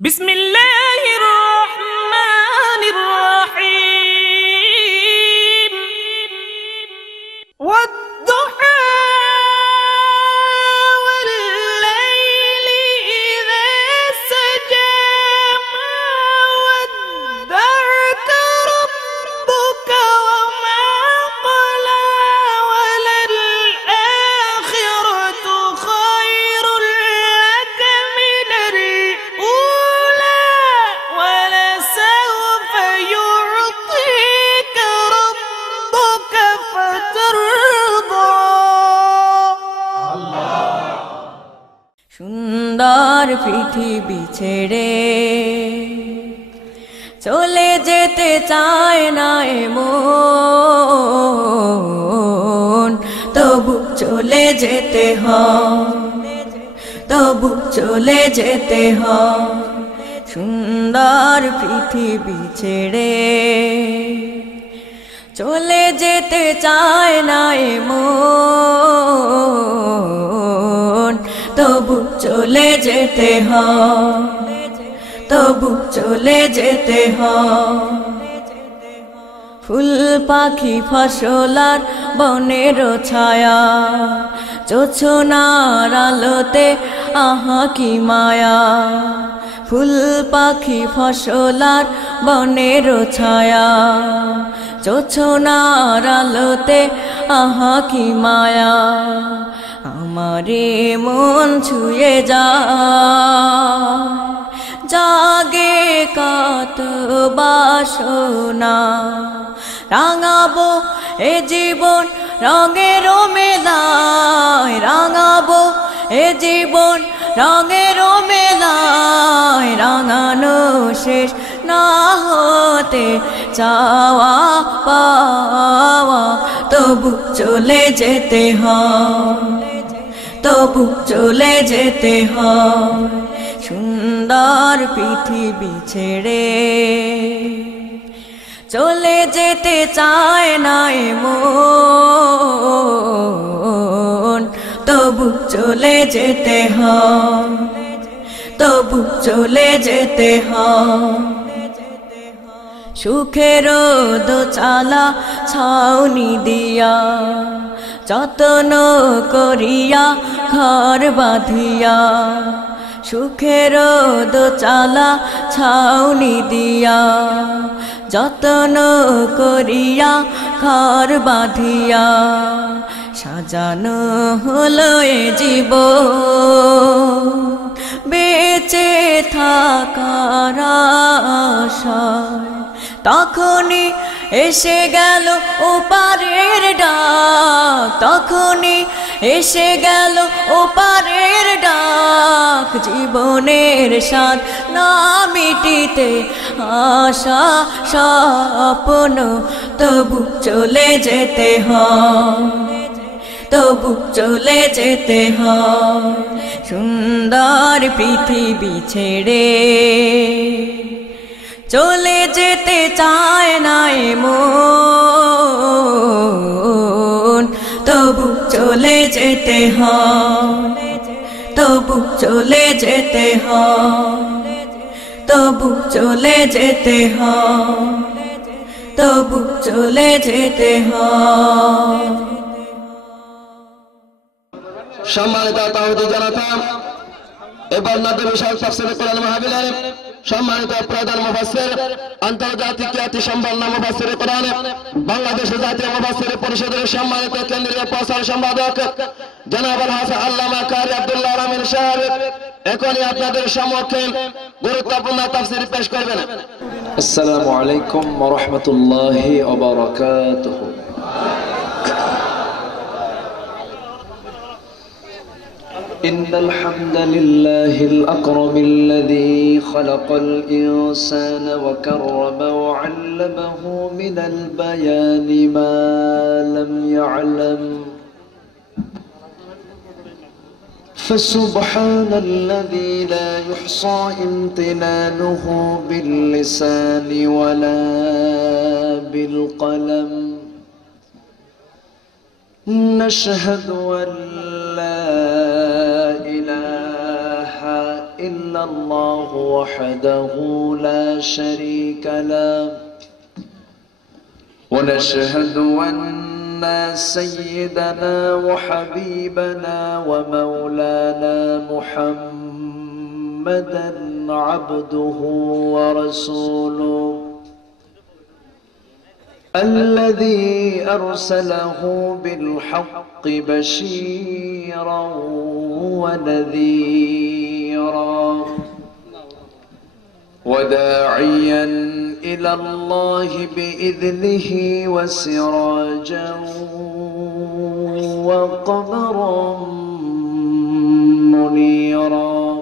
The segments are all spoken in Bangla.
বিসমিল্লাহির রহমানির রহিম ওয়াদ-দুহা ওয়াল-লাইলি ইযা সাজা মা ওয়াদ্দা'কা রাব্বুকা ওয়া মা ক্বালা ওয়ালাল-আখিরাতু খায়রুল লাকা মিনাল উলা ওয়ালাসাওফা ইউ'তিকা রাব্বুকা ফাতারদা। সুন্দর পৃথিবী ছেড়ে চলে যেতে চায় না এমন, তবু চলে যেতে হয়, তবু চলে যেতে হয়। সুন্দর পৃথিবী ছেড়ে চলে যেতে চায় না এমন, তবু চলে যেতে হয়, তবু চলে যেতে হয়। ফুল পাখি ফসলার বনের ছায়া, জোছনার আলোতে আহা কি মায়া। ফুল পাখি ফসলার বনের ছায়া, জোছনার আলোতে আহা কি মায়া। আমারে মন ছুঁয়ে যায়, জাগে কত বাসনা। রাঙাবো এ জীবন রঙের মেলায়, রাঙাবো এ জীবন রঙের মেলায়। রাঙানো শেষ না হতে চাওয়া পাওয়া, তবু চলে যেতে হয়, তবু চলে যেতে হয়। সুন্দর পৃথিবী ছেড়ে চলে যেতে চায় না এমন, তবু চলে যেতে হয়, তবু চলে যেতে হয়। সুখেরও দোচালা ছাউনি দিয়া, যত্ন করিয়া ঘর বাঁধিয়া। সুখেরও দোচালা ছাউনি দিয়া, যত্ন করিয়া ঘর বাঁধিয়া। সাজানো হলো এ জীবন বেঁচে থাকার আশায়, তখনই এসে গেল ওপারের ডাক, তখনই এসে গেল ওপারের ডাক। জীবনের স্বাদ না মিটিতে আশা স্বপ্ন, তবু চলে যেতে হয়, তবু চলে যেতে হয়। সুন্দর পৃথিবী ছেড়ে চলে যেতে চায় না এমন, তবু চলে যেতে হয়, তবু চলে যেতে হয়, তবু চলে যেতে হয়, তবু চলে যেতে হয়। সম্মানিত তাওহীদি জনতা, এবার নদী বিশাল তাফসীরে কোরআন মাহফিলের সম্মানিত প্রধান মুফাসসির, আন্তর্জাতিক খ্যাতি সম্পন্ন মুফাসসিরে কোরআন, বাংলাদেশ জাতীয় মুফাসসির পরিষদের সম্মানিত কেন্দ্রীয় প্রচার সম্পাদক জনাব আল-হাফেজ আল্লামা কারি আব্দুল্লাহ আল আমিন সাহেব এখনই আপনাদের সম্মুখে গুরুত্বপূর্ণ তাফসীর পেশ করবেন। আসসালামু আলাইকুম ওয়া রাহমাতুল্লাহি ওয়া বারাকাতুহু। إن الحمد لله الأكرم الذي خلق الإنسان وكرم وعلمه من البيان ما لم يعلم، فسبحان الذي لا يحصى امتنانه باللسان ولا بالقلم. نشهد أن لا إله إلا إلا الله وحده لا شريك له ونشهد أن سيدنا وحبيبنا ومولانا محمدا عبده ورسوله الذي أرسله بالحق بشيرا ونذيرا وداعيا إلى الله بإذنه وسراجا وقمرا منيرا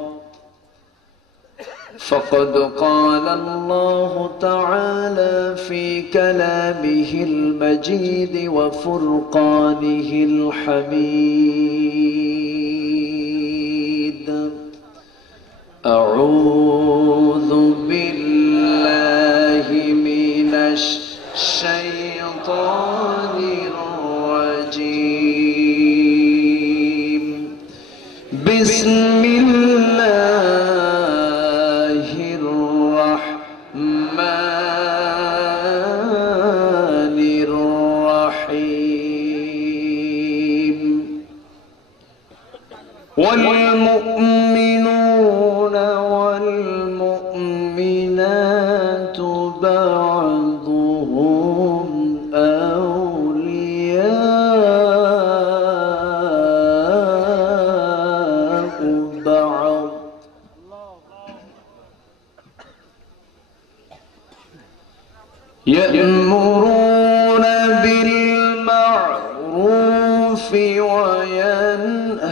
فقد قال الله تعالى في كلامه المجيد وفرقانه الحميد أعوذ بالله من الشيطان الرجيم بسم الله الرحمن الرحيم والمؤمنون والمؤمنات بعضهم أولياء بعض يأمرون بالمعروف وينهون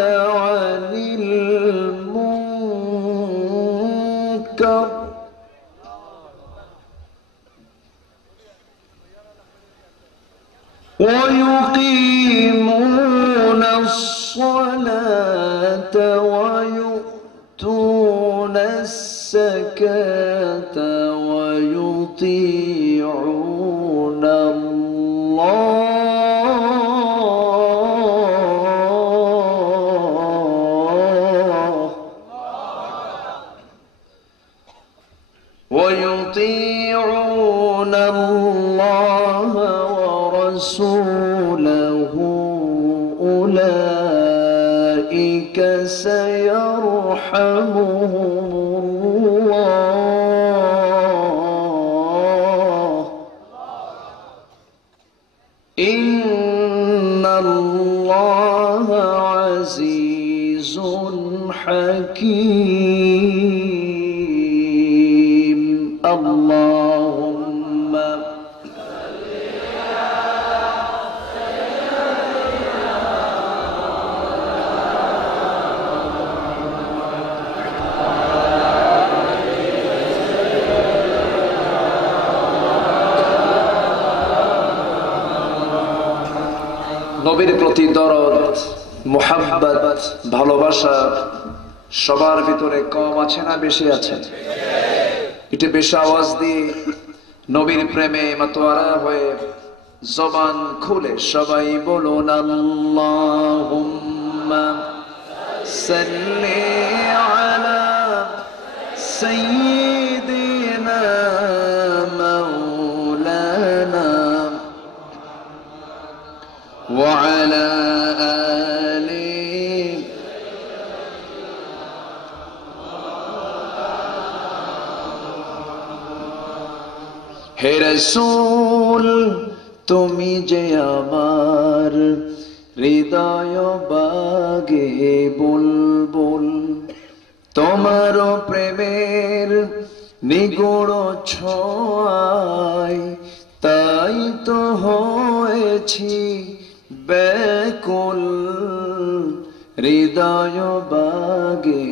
عن المنكر ويقيمون الصلاة ويؤتون الزكاة ويطيعون الله ورسوله أولئك سيرحمهم الله إن الله عزيز حكيم اللهم নবীর প্রতি দরদ মুহাব্বত ভালোবাসা সবার ভিতরে কম আছে না বেশি আছে? এটা বেশি আওয়াজ দিয়ে নবীর প্রেমে মাতোয়ারা হয়ে জবান খুলে সবাই বলুন আল্লাহুম্মা সাল্লি আলা সাইয়্যিদিনা মাওলানা ওয়া আলা হে রাসূল তুমি যে আমার হৃদয় বাগে বুলবুল তোমার প্রেমের নিগূঢ় ছোঁয়ায় তাই তো হয়েছি ব্যাকুল হৃদয় বাগে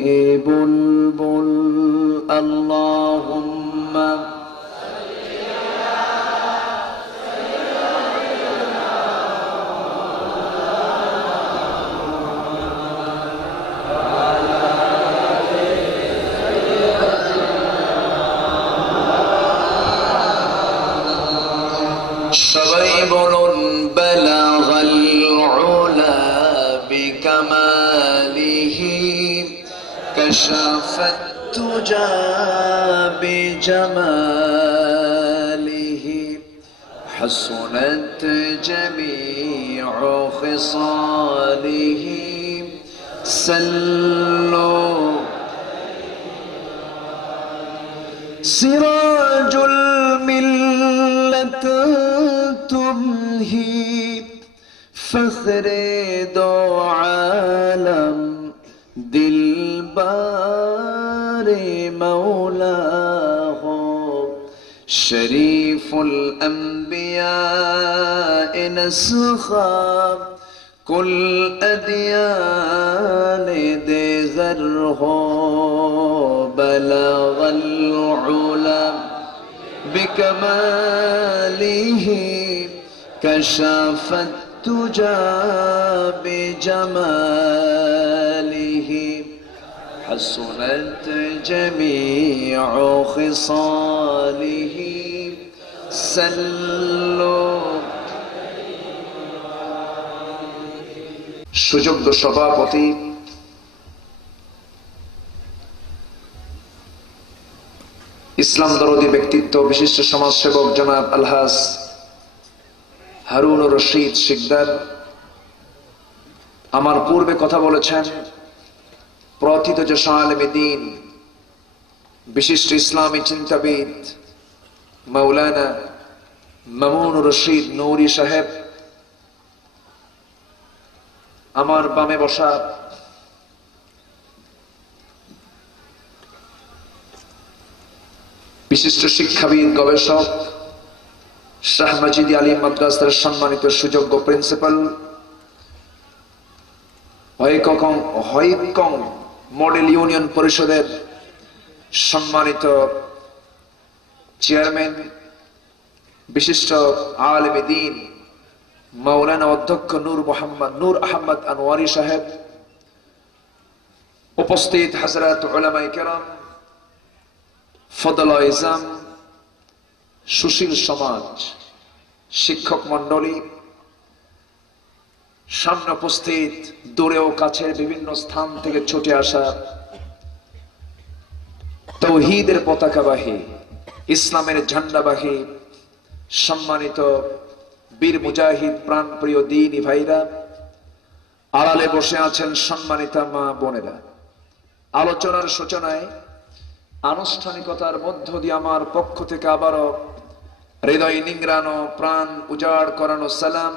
বুলবুল আল্লাহুম্মা সবাই বলুন বালাগাল উলা বিকামালিহি كشف الدجى بجماله حسنت جميع خصاله سلوا سراج الملة تمهي فخر دو عالم دلبار مولاه شريف الأنبياء نسخا كل أديان دغره بلغ العلا بكماله كشف الدجى بجماله حسنت جميع خصاله سلوا সুযোগ্য সভাপতি ইসলাম দরদি ব্যক্তিত্ব বিশিষ্ট সমাজসেবক জনাব আলহাজ হারুন রশিদ শিকদার আমার পূর্বে কথা বলেছেন প্রথিতযশ আলেমে দ্বীন বিশিষ্ট ইসলামী চিন্তাবিদ মাওলানা মামুন রশিদ নূরি সাহেব আমার বামে বসা বিশিষ্ট শিক্ষাবিদ গবেষক শাহ মাজিদি আলী মাদ্রাসার সম্মানিত সুযোগ্য প্রিন্সিপাল হইকং মডেল ইউনিয়ন পরিষদের সম্মানিত চেয়ারম্যান বিশিষ্ট আলেমে দ্বীন মাওলানা অধ্যক্ষ নূর আহমদ আনোয়ারি সাহেব উপস্থিত হযরত উলামায়ে কেরাম ফদল ইজাম সুশীল সমাজ শিক্ষক মণ্ডলী সামনে উপস্থিত দূরে ও কাছের বিভিন্ন স্থান থেকে ছুটে আসা তাওহীদের পতাকাবাহী ইসলামের ঝান্ডাবাহী সম্মানিত বীর মুজাহিদ প্রাণপ্রিয় দ্বীনি ভাইরা, আড়ালে বসে আছেন সম্মানিতা মা বোনেরা, আলোচনার সূচনায় আনুষ্ঠানিকতার মধ্য দিয়ে আমার পক্ষ থেকে আবারও হৃদয় নিংড়ানো প্রাণ উজাড় করানো সালাম,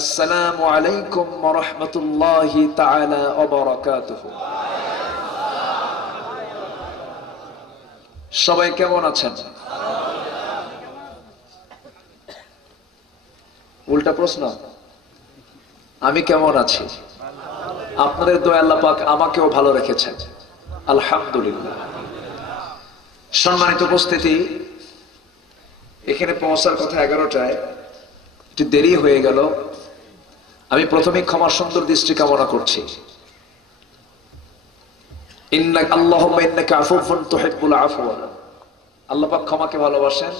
আসসালামু আলাইকুম ওয়া রাহমাতুল্লাহি তাআলা ওয়া বারাকাতুহু। সবাই কেমন আছেন? উল্টা প্রশ্ন, আমি কেমন আছি? আপনাদের দোয়া আল্লাহ পাক আমাকেও ভালো রেখেছেন, আলহামদুলিল্লাহ। সম্মানিত উপস্থিতি, এখানে পৌঁছার কথা 11টায়, একটু দেরি হয়ে গেল। আমি প্রথমে ক্ষমা সুন্দর দৃষ্টি কামনা করছি। আল্লাহুম্মা ইন্নাকা আফুউন তুহিব্বুল আফওয়া, আল্লাহ পাক ক্ষমাকে ভালোবাসেন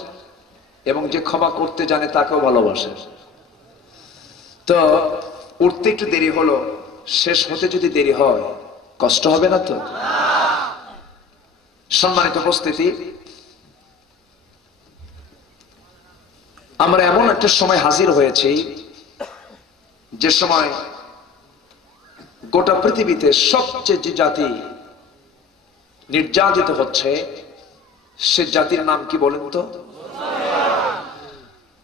এবং যে ক্ষমা করতে জানে তাকেও ভালোবাসেন। তো উঠতে একটু দেরি হলো, শেষ হতে যদি দেরি হয় কষ্ট হবে না তো? সম্মানিত উপস্থিতি, আমরা এমন একটা সময় হাজির হয়েছি যে সময় গোটা পৃথিবীতে সবচেয়ে যে জাতি নির্যাতিত হচ্ছে সে জাতির নাম কি বলেন তো?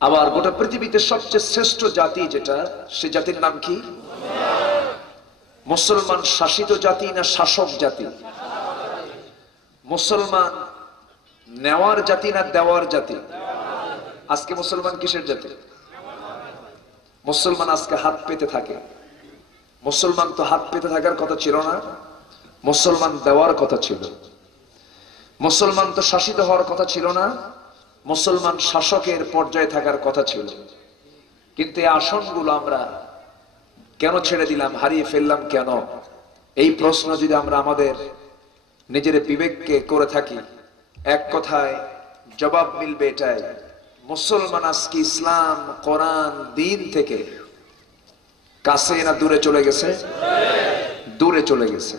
আবার গোটা পৃথিবীতে সবচেয়ে শ্রেষ্ঠ জাতি যেটা, সে জাতির নাম কি? মুসলমান শাসিত জাতি না শাসক জাতি? মুসলমান নেওয়ার জাতি না দেওয়ার জাতি? আজকে মুসলমান কিসের জাতি? মুসলমান আজকে হাত পেতে থাকে। মুসলমান তো হাত পেতে থাকার কথা ছিল না, মুসলমান দেওয়ার কথা ছিল। মুসলমান তো শাসিত হওয়ার কথা ছিল না, মুসলমান শাসকের পর্যায়ে থাকার কথা ছিল। কিন্তু এই আসনগুলো আমরা কেন ছেড়ে দিলাম, হারিয়ে ফেললাম কেন? এই প্রশ্ন যদি আমরা আমাদের নিজের বিবেককে করে থাকি, এক কথায় জবাব মিলবে এটাই, মুসলমান আজকে ইসলাম কোরআন দ্বীন থেকে কাছে না দূরে চলে গেছে? দূরে চলে গেছে।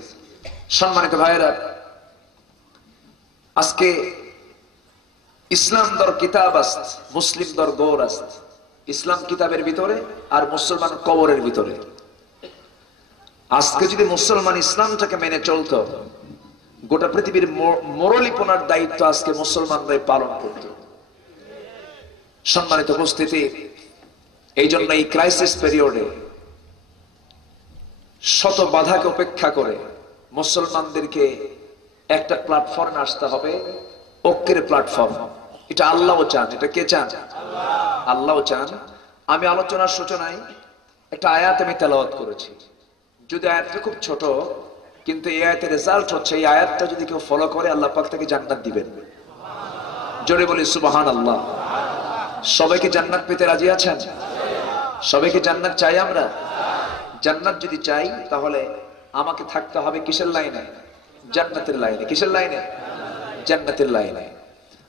সম্মানিত ভাইরা, আজকে ইসলাম দর কিতাব আস্ত, মুসলিম দর গৌর আস্ত। ইসলাম কিতাবের ভিতরে আর মুসলমান কবরের ভিতরে। আজকে যদি মুসলমান ইসলামটাকে মেনে চলতো, গোটা পৃথিবীর মোরলীপনার দায়িত্ব আজকে মুসলমানরাই পালন করত। সম্মানিত উপস্থিতি, এই জন্য এই ক্রাইসিস পিরিয়ডে শত বাধাকে উপেক্ষা করে মুসলমানদেরকে একটা প্ল্যাটফর্মে আসতে হবে, ঐক্যের প্ল্যাটফর্ম। এটা আল্লাহও চান। এটা কে চান? আল্লাহও চান। আমি আলোচনার সূচনায় একটা আয়াত আমি তেলাওয়াত করেছি। যদি আয়াতটা খুব ছোট, কিন্তু এই আয়াতের রেজাল্ট হচ্ছে এই আয়াতটা যদি কেউ ফলো করে আল্লাহ পাক তাকে জান্নাত দিবেন। জোরে বলি সুবহানাল্লাহ। সবাইকে জান্নাত পেতে রাজি আছেন? সবাইকে জান্নাত চাই আমরা? জান্নাত যদি চাই তাহলে আমাকে থাকতে হবে কিসের লাইনে? জান্নাতের লাইনে। কিসের লাইনে? জান্নাতের লাইনে।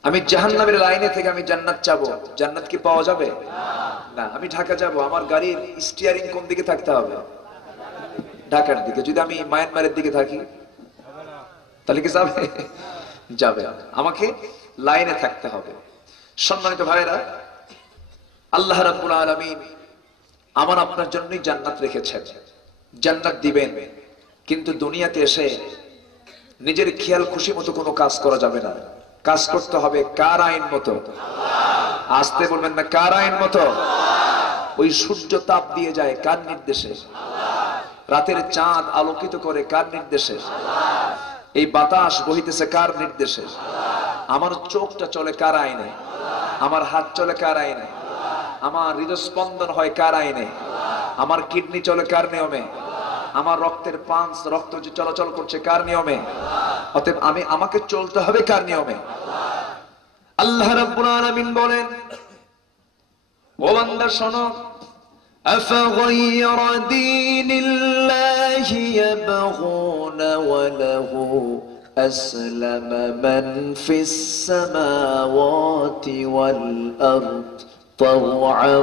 আমি জাহান্নামের লাইনে থেকে আমি জান্নাত চাবো, জান্নাত কি পাওয়া যাবে? না। আমি ঢাকা যাব, আমার গাড়ির স্টিয়ারিং কোন দিকে থাকতে হবে? ঢাকার দিকে। যদি আমি মায়ানমারের দিকে থাকি তাহলে কি যাবে? যাবে। আমাকে লাইনে থাকতে হবে। সম্মানিত ভাইরা, আল্লাহ রাব্বুল আলামিন আমার আপনার জন্যই জান্নাত রেখেছেন, জান্নাত দিবেন। কিন্তু দুনিয়াতে এসে নিজের খেয়াল খুশি মতো কোনো কাজ করা যাবে না। কাজ করতে হবে কার আইন মতো? আসতে বলবেন না, কার আইন মতো? ওই সূর্য তাপ দিয়ে যায় কার নির্দেশে? রাতের চাঁদ আলোকিত করে কার নির্দেশে? এই বাতাস বহিতেছে কার নির্দেশে? আমার চোখটা চলে কার আইনে? আমার হাত চলে কার আইনে? আমার হৃদস্পন্দন হয় কার আইনে? আমার কিডনি চলে কার নিয়মে? আমার রক্তের পাঞ্চ, রক্ত যে চলাচল করছে কার নিয়মে? অতএব আমাকে চলতে হবে কার নিয়মে? আল্লাহ রাব্বুল আলামিন বলেন, ও বান্দা শোনো, أفغير دين الله يبغون وله أسلم من في السماوات والأرض طوعا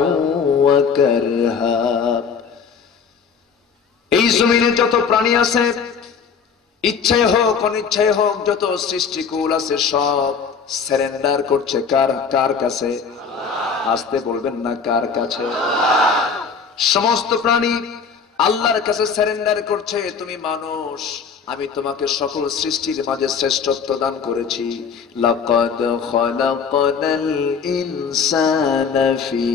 وكرها। এই জমিনে যত প্রাণী আছে, ইচ্ছায় হোক অনিচ্ছায় হোক, যত সৃষ্টিকুল আছে সব সারেন্ডার করছে কার কাছে? আসতে বলবেন না, কার কাছে? সমস্ত প্রাণী আল্লাহর কাছে সারেন্ডার করছে। তুমি মানুষ, আমি তোমাকে সকল সৃষ্টির মাঝে শ্রেষ্ঠত্ব দান করেছি। লাকাদ খালাকনাল ইনসানা ফি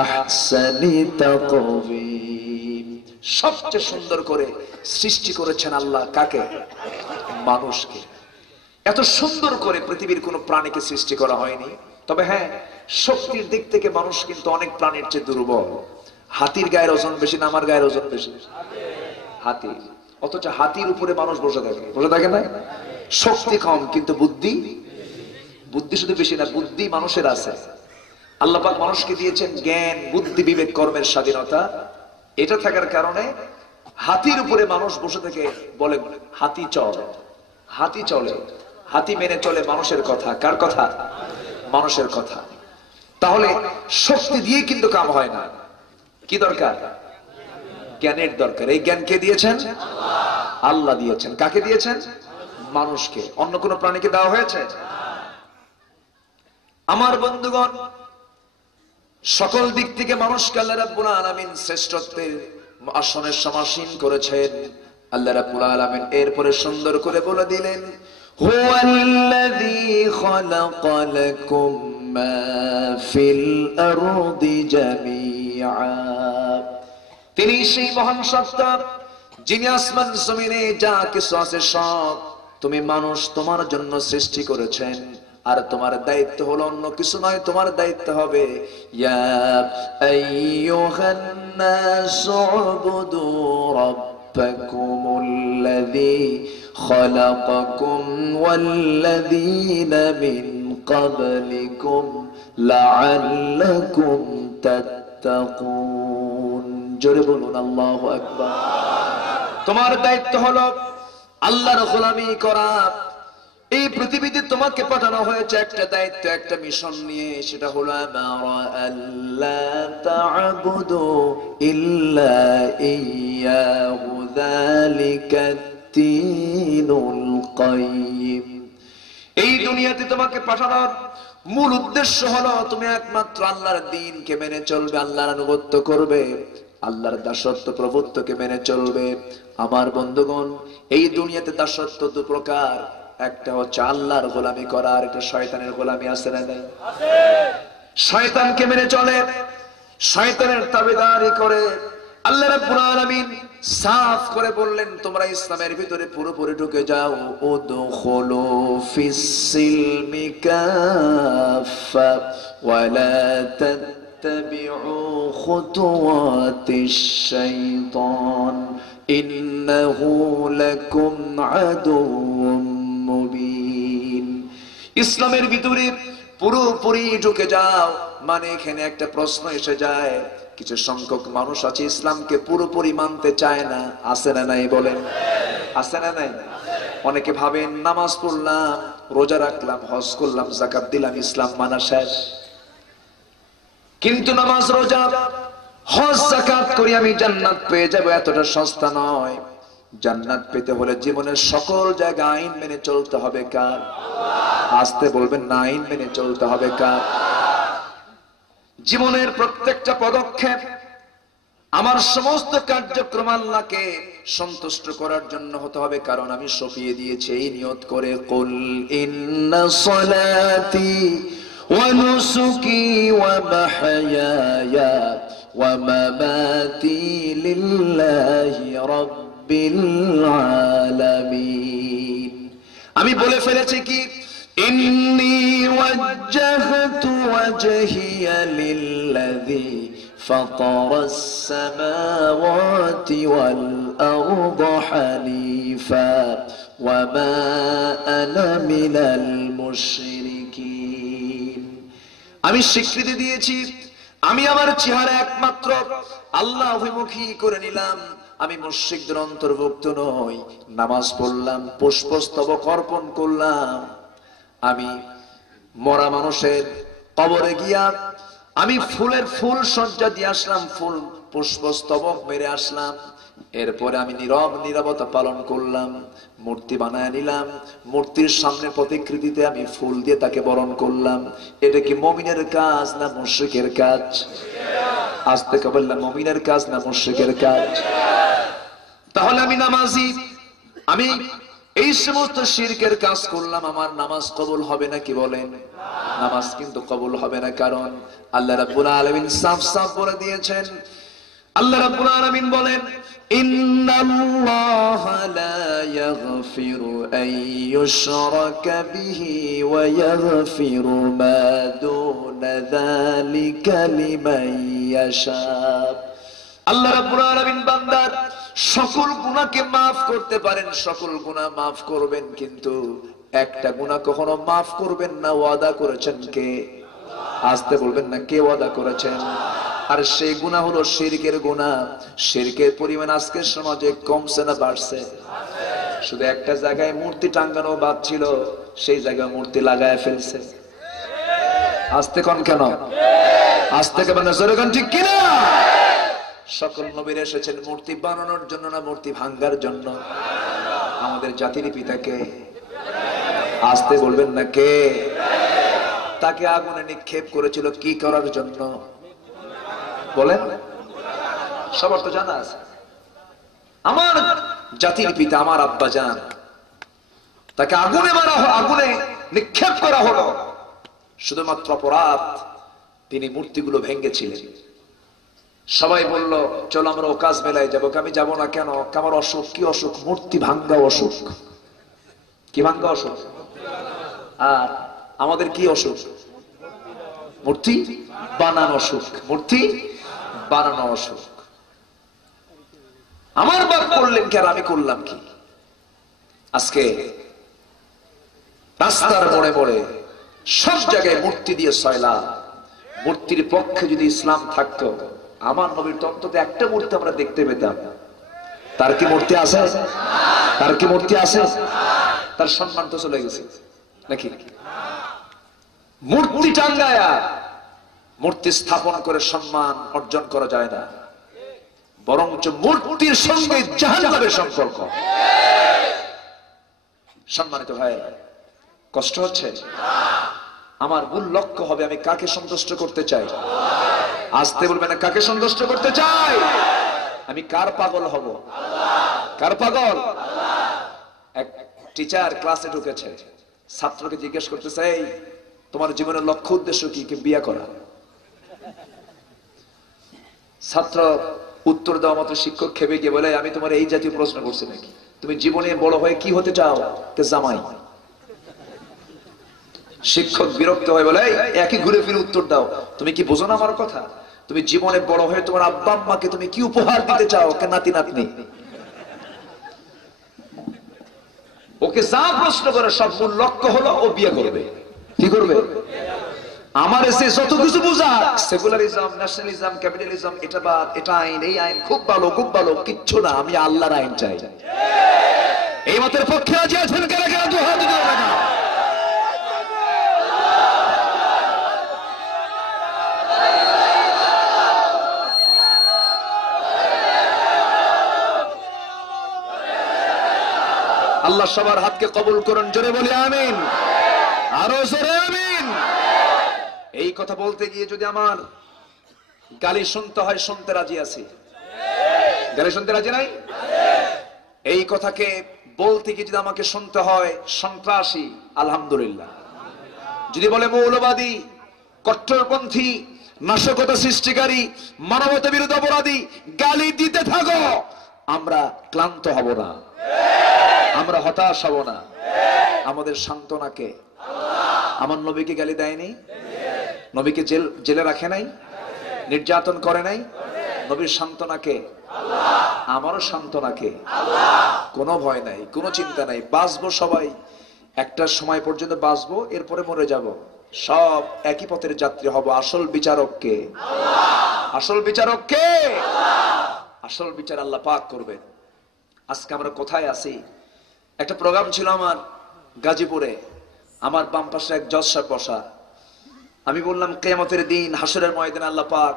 আহসানি তাকওয়িম। সবচেয়ে সুন্দর করে সৃষ্টি করেছেন আল্লাহ। কাকে? মানুষকে। এত সুন্দর করে পৃথিবীর কোন প্রাণীকে সৃষ্টি করা হয়নি। তবে হ্যাঁ, শক্তির দিক থেকে মানুষ কিন্তু অনেক প্রাণীর চেয়ে দুর্বল। হাতির গায়ের ওজন বেশি না আমার গায়ের ওজন বেশি? হাতি। অথচ হাতির উপরে মানুষ বসে থাকে না? শক্তি কম কিন্তু বুদ্ধি শুধু বেশি না, বুদ্ধি মানুষের আছে। আল্লাহ পাক মানুষকে দিয়েছেন জ্ঞান, বুদ্ধি, বিবেক, কর্মের স্বাধীনতা। এটা থাকার কারণে হাতির উপরে মানুষ বসে থেকে বলে হাতি চলে। হাতি মেনে চলে মানুষের কথা। কার কথা? মানুষের কথা। তাহলে শক্তি দিয়ে কিন্তু কাম হয় না। কি দরকার? জ্ঞানের দরকার। এই জ্ঞান কে দিয়েছেন? আল্লাহ দিয়েছেন। কাকে দিয়েছেন? মানুষকে। অন্য কোন প্রাণীকে দেওয়া হয়েছে? আমার বন্ধুগণ, সকল দিক থেকে মানুষকে আল্লাহ রাব্বুল আলামিন শ্রেষ্ঠত্বের আসনে সমাসীন করেছেন। আল্লাহ রাব্বুল আলামিন এরপরে সুন্দর করে বলে দিলেন, হুয়াল্লাযী খালাকা লাকুম মা ফিল আরদি জামিআ। তিনি সেই মহান সত্তা, যিনি আসমান জমিনে যা কিছু আছে সব তুমি মানুষ তোমার জন্য সৃষ্টি করেছেন। আর তোমার দায়িত্ব হলো অন্য কিছু নয়, তোমার দায়িত্ব হবে ইয়া আইয়ুহান নাসু উবুদু রাব্বাকুমুল্লাযী খালাকাকুম ওয়াল্লাযীনা মিন ক্বাবলিকুম লাআল্লাকুম তাত্তাকুন। জোরে বলুন আল্লাহু আকবার। তোমার দায়িত্ব হলো আল্লাহর গোলামি করা। এই পৃথিবীতে তোমাকে পাঠানো হয়েছে একটা দায়িত্ব, একটা মিশন নিয়ে। সেটা হলো আমারা আল্লা তা'বুদু ইল্লা ইয়্যাহু যালিকা দ্দীনুল কাইয়্যিম। এই দুনিয়াতে তোমাকে পাঠানোর মূল উদ্দেশ্য হলো তুমি একমাত্র আল্লাহর দ্বীনকে মেনে চলবে, আল্লাহর আনুগত্য করবে, আল্লাহর দাসত্ব প্রভুত্বকে মেনে চলবে। আমার বন্ধুগণ, এই দুনিয়াতে দাসত্ব দু প্রকার, একটা হচ্ছে আল্লাহর গোলামি করা, আর একটা শয়তানের গোলামি। আছে না নাই? শয়তানকে মেনে চলে, শয়তানের তাবেদারি করে। আল্লাহ রাব্বুল আলামিন সাফ করে বললেন, তোমরা ইসলামের ভিতরে পুরোপুরি ঢুকে যাও। উদখুলু ফিস-সিলমি কাফা ওয়া লা তাত্তাবিউ খুতুওয়াতিশ শাইতান ইন্নাহু লাকুম আদুউম মুবিন। ইসলামের ভিতরে পুরোপুরি ঢুকে যাও মানে এখানে একটা প্রশ্ন এসে যায়, কিছু সংখ্যক মানুষ আছে ইসলামকে পুরোপুরি মানতে চায় না। আছে না নাই? বলেন, আছে না নাই? অনেকে ভাবেন নামাজ পড়লাম, রোজা রাখলাম, হজ করলাম, যাকাত দিলাম, ইসলাম মানা শেষ। কিন্তু নামাজ, রোজা, হজ, যাকাত করে আমি জান্নাত পেয়ে যাব এতটা সস্তা নয়। জান্নাত পেতে হলে জীবনের সকল জায়গায় আইন মেনে চলতে হবে। কার? আসতে বলবেন না, আইন মেনে চলতে হবে। কার? জীবনের প্রত্যেকটা পদক্ষেপ, আমার সমস্ত কার্যক্রম আল্লাহকে সন্তুষ্ট করার জন্য হতে হবে, কারণ আমি সঁপিয়ে দিয়েছি এই নিয়ত করে, কুল ইন্না সলাতি ওয়া নুসুকি ওয়া মাহইয়ায়া ওয়া মামাতি লিল্লাহি রাব্বিল আলামিন। আমি বলে ফেলেছি কি, ইন্নী ওয়াজ্জাহতু ওয়াজহিয়া লিল্লাযী ফাতারাস সামাওয়াতি ওয়াল আরদা হানিফা ওয়া মা আনা মিনাল মুশরিকিন। আমি স্বীকৃতি দিয়েছি, আমি আমার চেহারা একমাত্র আল্লাহ অভিমুখী করে নিলাম, আমি মুশরিকদের অন্তর্ভুক্ত নই। নামাজ পড়লাম, পুষ্পস্তবক অর্পণ করলাম, আমি মরা মানুষের কবরে গিয়া আমি ফুলের ফুল সজ্জা দিয়ে আসলাম, ফুল পুষ্পস্তবক মেরে আসলাম। এরপরে আমি নীরবতা পালন করলাম, মূর্তি বানায় নিলাম, মূর্তির সামনে প্রতিকৃতিতে আমি ফুল দিয়ে তাকে বরণ করলাম। এটা কি মুমিনের কাজ না মুশরিকের কাজ? আজ থেকে বললাম, মুমিনের কাজ না মুশরিকের কাজ? তাহলে আমি নামাজি, আমি এই সমস্ত শিরকের কাজ করলাম, আমার নামাজ কবুল হবে না? কি বলেন? নামাজ কিন্তু কবুল হবে না, কারণ আল্লাহ রাব্বুল আলামিন সাফ সাফ বলে দিয়েছেন। আল্লাহ রাব্বুল আলামিন বলেন, ইন্নাল্লাহা লা ইয়াগফিরু আন ইউশরাকা বিহি ওয়া ইয়াগফিরু মা দুনা যালিকা লিমান ইয়াশা। আল্লাহ রাব্বুল আলামিন বান্দার সকল গুনাহকে maaf করতে পারেন, সকল গুনাহ maaf করবেন, কিন্তু একটা গুনাহ কখনো maaf করবেন না। ওয়াদা করেছেন কে? আসতে বলবেন না, কে ওয়াদা করেছেন? আর সেই গুনাহ হলো শিরকের গুনাহ। শিরকের পরিমাণ আজকের সমাজে কমছে না বাড়ছে? শুধু একটা জায়গায় মূর্তি টাঙ্গানো বাদ ছিল, সেই জায়গায় মূর্তি লাগায় ফেলছে। আসতে কোন কেন? আসতে কেন? জোরে কোন ঠিক কিনা? সকল নবীরা এসেছেন মূর্তি বানানোর জন্য না মূর্তি ভাঙ্গার জন্য? আমাদের জাতির পিতাকে আসতে বলবেন না, কে? তাকে আগুনে নিক্ষেপ করেছিল কি করার জন্য? বলেন, সবার তো জানা আছে। আমার জাতির পিতা, আমার আব্বা জান, তাকে আগুনে আগুনে নিক্ষেপ করা হলো শুধুমাত্র অপরাধ তিনি মূর্তিগুলো ভেঙেছিলেন। সবাই বলল, চলো আমরা ওকাজ মেলায় যাবো। আমি যাবো না। কেন? আমার অসুখ। কি অসুখ? মূর্তি ভাঙ্গা অসুখ। কি ভাঙ্গা অসুখ? আর আমাদের কি অসুখ? মূর্তি বানানো অসুখ। মূর্তি বানানো অসুখ। আমার বাপ করলেন কি আর আমি করলাম কি? আজকে রাস্তার মোড়ে মোড়ে সব জায়গায় মূর্তি দিয়ে সয়লাব। মূর্তির পক্ষে যদি ইসলাম থাকতো, আমার নবীর অন্তত একটা মূর্তি আমরা দেখতে পেতাম। তার কি মূর্তি আছে? তার কি মূর্তি আছে? তার সম্মান তো চলে গেছে নাকি? মূর্তি টাঙ্গায়া মূর্তি স্থাপন করে সম্মান অর্জন করা যায় না, বরঞ্চ মূর্তির সঙ্গে জাহান্নামের সম্পর্ক। সম্মানিত ভাইয়েরা, কষ্ট হচ্ছে? আমার মূল লক্ষ্য হবে আমি কাকে সন্তুষ্ট করতে চাই। আসতে বলবেন না, কাকে সন্তুষ্ট করতে চাই? আমি কার পাগল হব? কার পাগল? এক টিচার ক্লাসে ঢুকেছে, ছাত্রকে জিজ্ঞেস করতেছে, এই তোমার জীবনের লক্ষ্য উদ্দেশ্য কি? বিয়ে করা। ছাত্র উত্তর দেওয়া মতো শিক্ষক খেপে গিয়ে বলে, আমি তোমার এই জাতীয় প্রশ্ন করছি নাকি? তুমি জীবনে বড় হয়ে কি হতে চাও? জামাই। শিক্ষক বিরক্ত হয়ে বলে, একই ঘুরে ফিরে উত্তর দাও, তুমি কি বোঝো না আমার কথা? তুমি জীবনে বড় হয়ে তোমার আব্বা আম্মাকে তুমি কি উপহার দিতে চাও? নাতি নাতনি। ওকে যা প্রশ্ন করে সব মূল লক্ষ্য হলো ও বিয়ে করবে। কি করবে? আমার এসে যত কিছু বোঝা, সেকুলারিজম, ন্যাশনালিজম, ক্যাপিটালিজম, এটা বাদ, এটা আইন, এই আইন খুব ভালো, খুব ভালো, কিচ্ছু না, আমি আল্লাহর আইন চাই। এই মতের পক্ষে রাজি আছেন কারা কারা? দু হাত দিয়ে দেখা। আল্লাহ সবার হাতকে কবুল করুন, জোরে বলি আমিন, আরো জোরে আমিন। এই কথা বলতে গিয়ে যদি আমার গালি শুনতে হয়, শুনতে রাজি আছি। গালি শুনতে রাজি নাই? এই কথাকে বলতে গিয়ে যদি আমাকে শুনতে হয় সন্ত্রাসী, আলহামদুলিল্লাহ। যদি বলে মৌলবাদী, কট্টরপন্থী, নাশকতা সৃষ্টিকারী, মানবতা বিরোধী অপরাধী, গালি দিতে থাকো, আমরা ক্লান্ত হব না, আমরা হতাশ হব না। আমাদের সান্ত্বনাকে, আমার নবীকে গালি দেয়নি, নবীকে জেলে রাখে নাই, নির্যাতন করে নাই। নবীর সান্ত্বনাকে, আমারও সান্ত্বনাকে। কোনো ভয় নাই, কোনো চিন্তা নাই, বাঁচবো সবাই, একটা সময় পর্যন্ত বাঁচবো, এরপরে মরে যাব, সব একই পথের যাত্রী হব। আসল বিচারককে, আসল বিচারককে, আসল বিচার আল্লাহ পাক করবেন। আজকে আমরা কোথায় আছি? একটা প্রোগ্রাম ছিল আমার গাজীপুরে, আমার বাম পাশে এক জজ সাহেব বসা। আমি বললাম, কিয়ামতের দিন হাসরের ময়দানে আল্লাহ পাক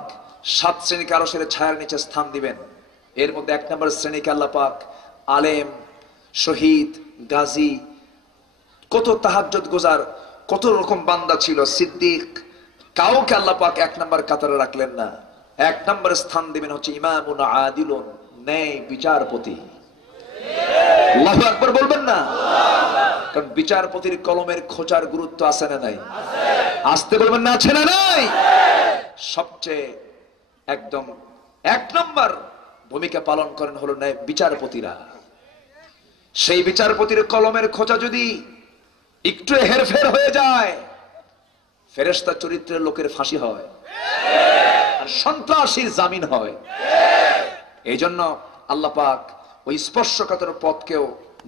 7 শ্রেণীকে আরশের ছায়ার নিচে স্থান দিবেন। এর মধ্যে 1 নম্বর শ্রেণীকে আল্লাহ পাক আলেম, শহীদ, গাজী, কত তাহাজ্জুদ গুজার, কত রকম বান্দা ছিল, সিদ্দিক, কাউকে আল্লাহ পাক 1 নম্বর কাতারে রাখলেন না। 1 নম্বর স্থান দিবেন হচ্ছে ইমামুন আদিলুন, ন্যায় বিচারপতি। আল্লাহু আকবার বলবেন না? কারণ বিচারপতির কলমের খোঁচার গুরুত্ব আছে না নাই? আসতে বলবেন না, আছে না নাই? সবচেয়ে একদম 1 নম্বর ভূমিকা পালন করেন হলো ন্যায় বিচারপতিরা। সেই বিচারপতির কলমের খোঁচা যদি একটু হেরফের হয়ে যায়, ফেরেশতা চরিত্রের লোকের ফাঁসি হয়, আর সন্ত্রাসীর জামিন হয়। এই জন্য আল্লাহ পাক ওই স্পর্শকাতর পথকেও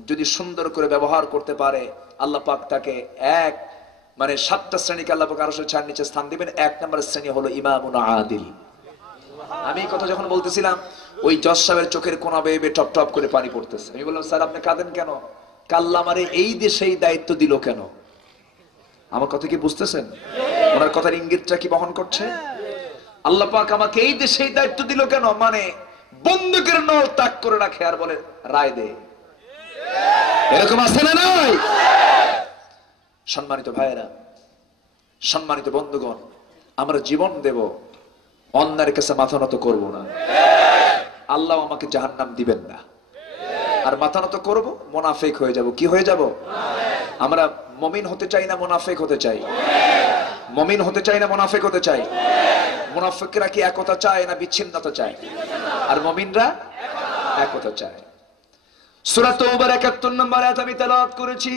যদি সুন্দর করে ব্যবহার করতে পারে, আল্লাহ পাক তাকে 7টা শ্রেণীকে আল্লাহ পাক আরশের ছায়ার নিচে স্থান দিবেন। 1 নম্বর শ্রেণী হলো ইমামুন আদিল। আমি এই কথা যখন বলতেছিলাম, ওই জজ সাহেবের চোখের কোনা বেয়ে টপ টপ করে পানি পড়তেছে। আমি বললাম, স্যার আপনি কাঁদেন কেন? আল্লাহ আমারে এই দেশে এই দায়িত্ব দিল কেন? আমার কথা কি বুঝতেছেন? ওনার কথার ইঙ্গিতটা কি বহন করছে? আল্লাহ পাক আমাকে এই দেশে এই দায়িত্ব দিল কেন? মানে বন্দুকের নল তাক করে রাখে আর বলে রায় দে। এরকম আছে না নাই? সম্মানিত ভাইয়েরা, সম্মানিত বন্ধুগণ, আমরা জীবন দেব, অন্যের কাছে মাথা নত করবো না। আল্লাহ আমাকে জাহান্নাম দিবেন না। আর মাথা নত করবো, মুনাফিক হয়ে যাব। কি হয়ে যাব? আমরা মুমিন হতে চাই না মুনাফিক হতে চাই? মুমিন হতে চাই না মুনাফিক হতে চাই? মুনাফিকরা কি একতা চায় না বিচ্ছিন্নতা চায়? আর মুমিনরা একতা চায়। সূরা তাওবার 71 নম্বর আয়াত আমি তেলাওয়াত করেছি।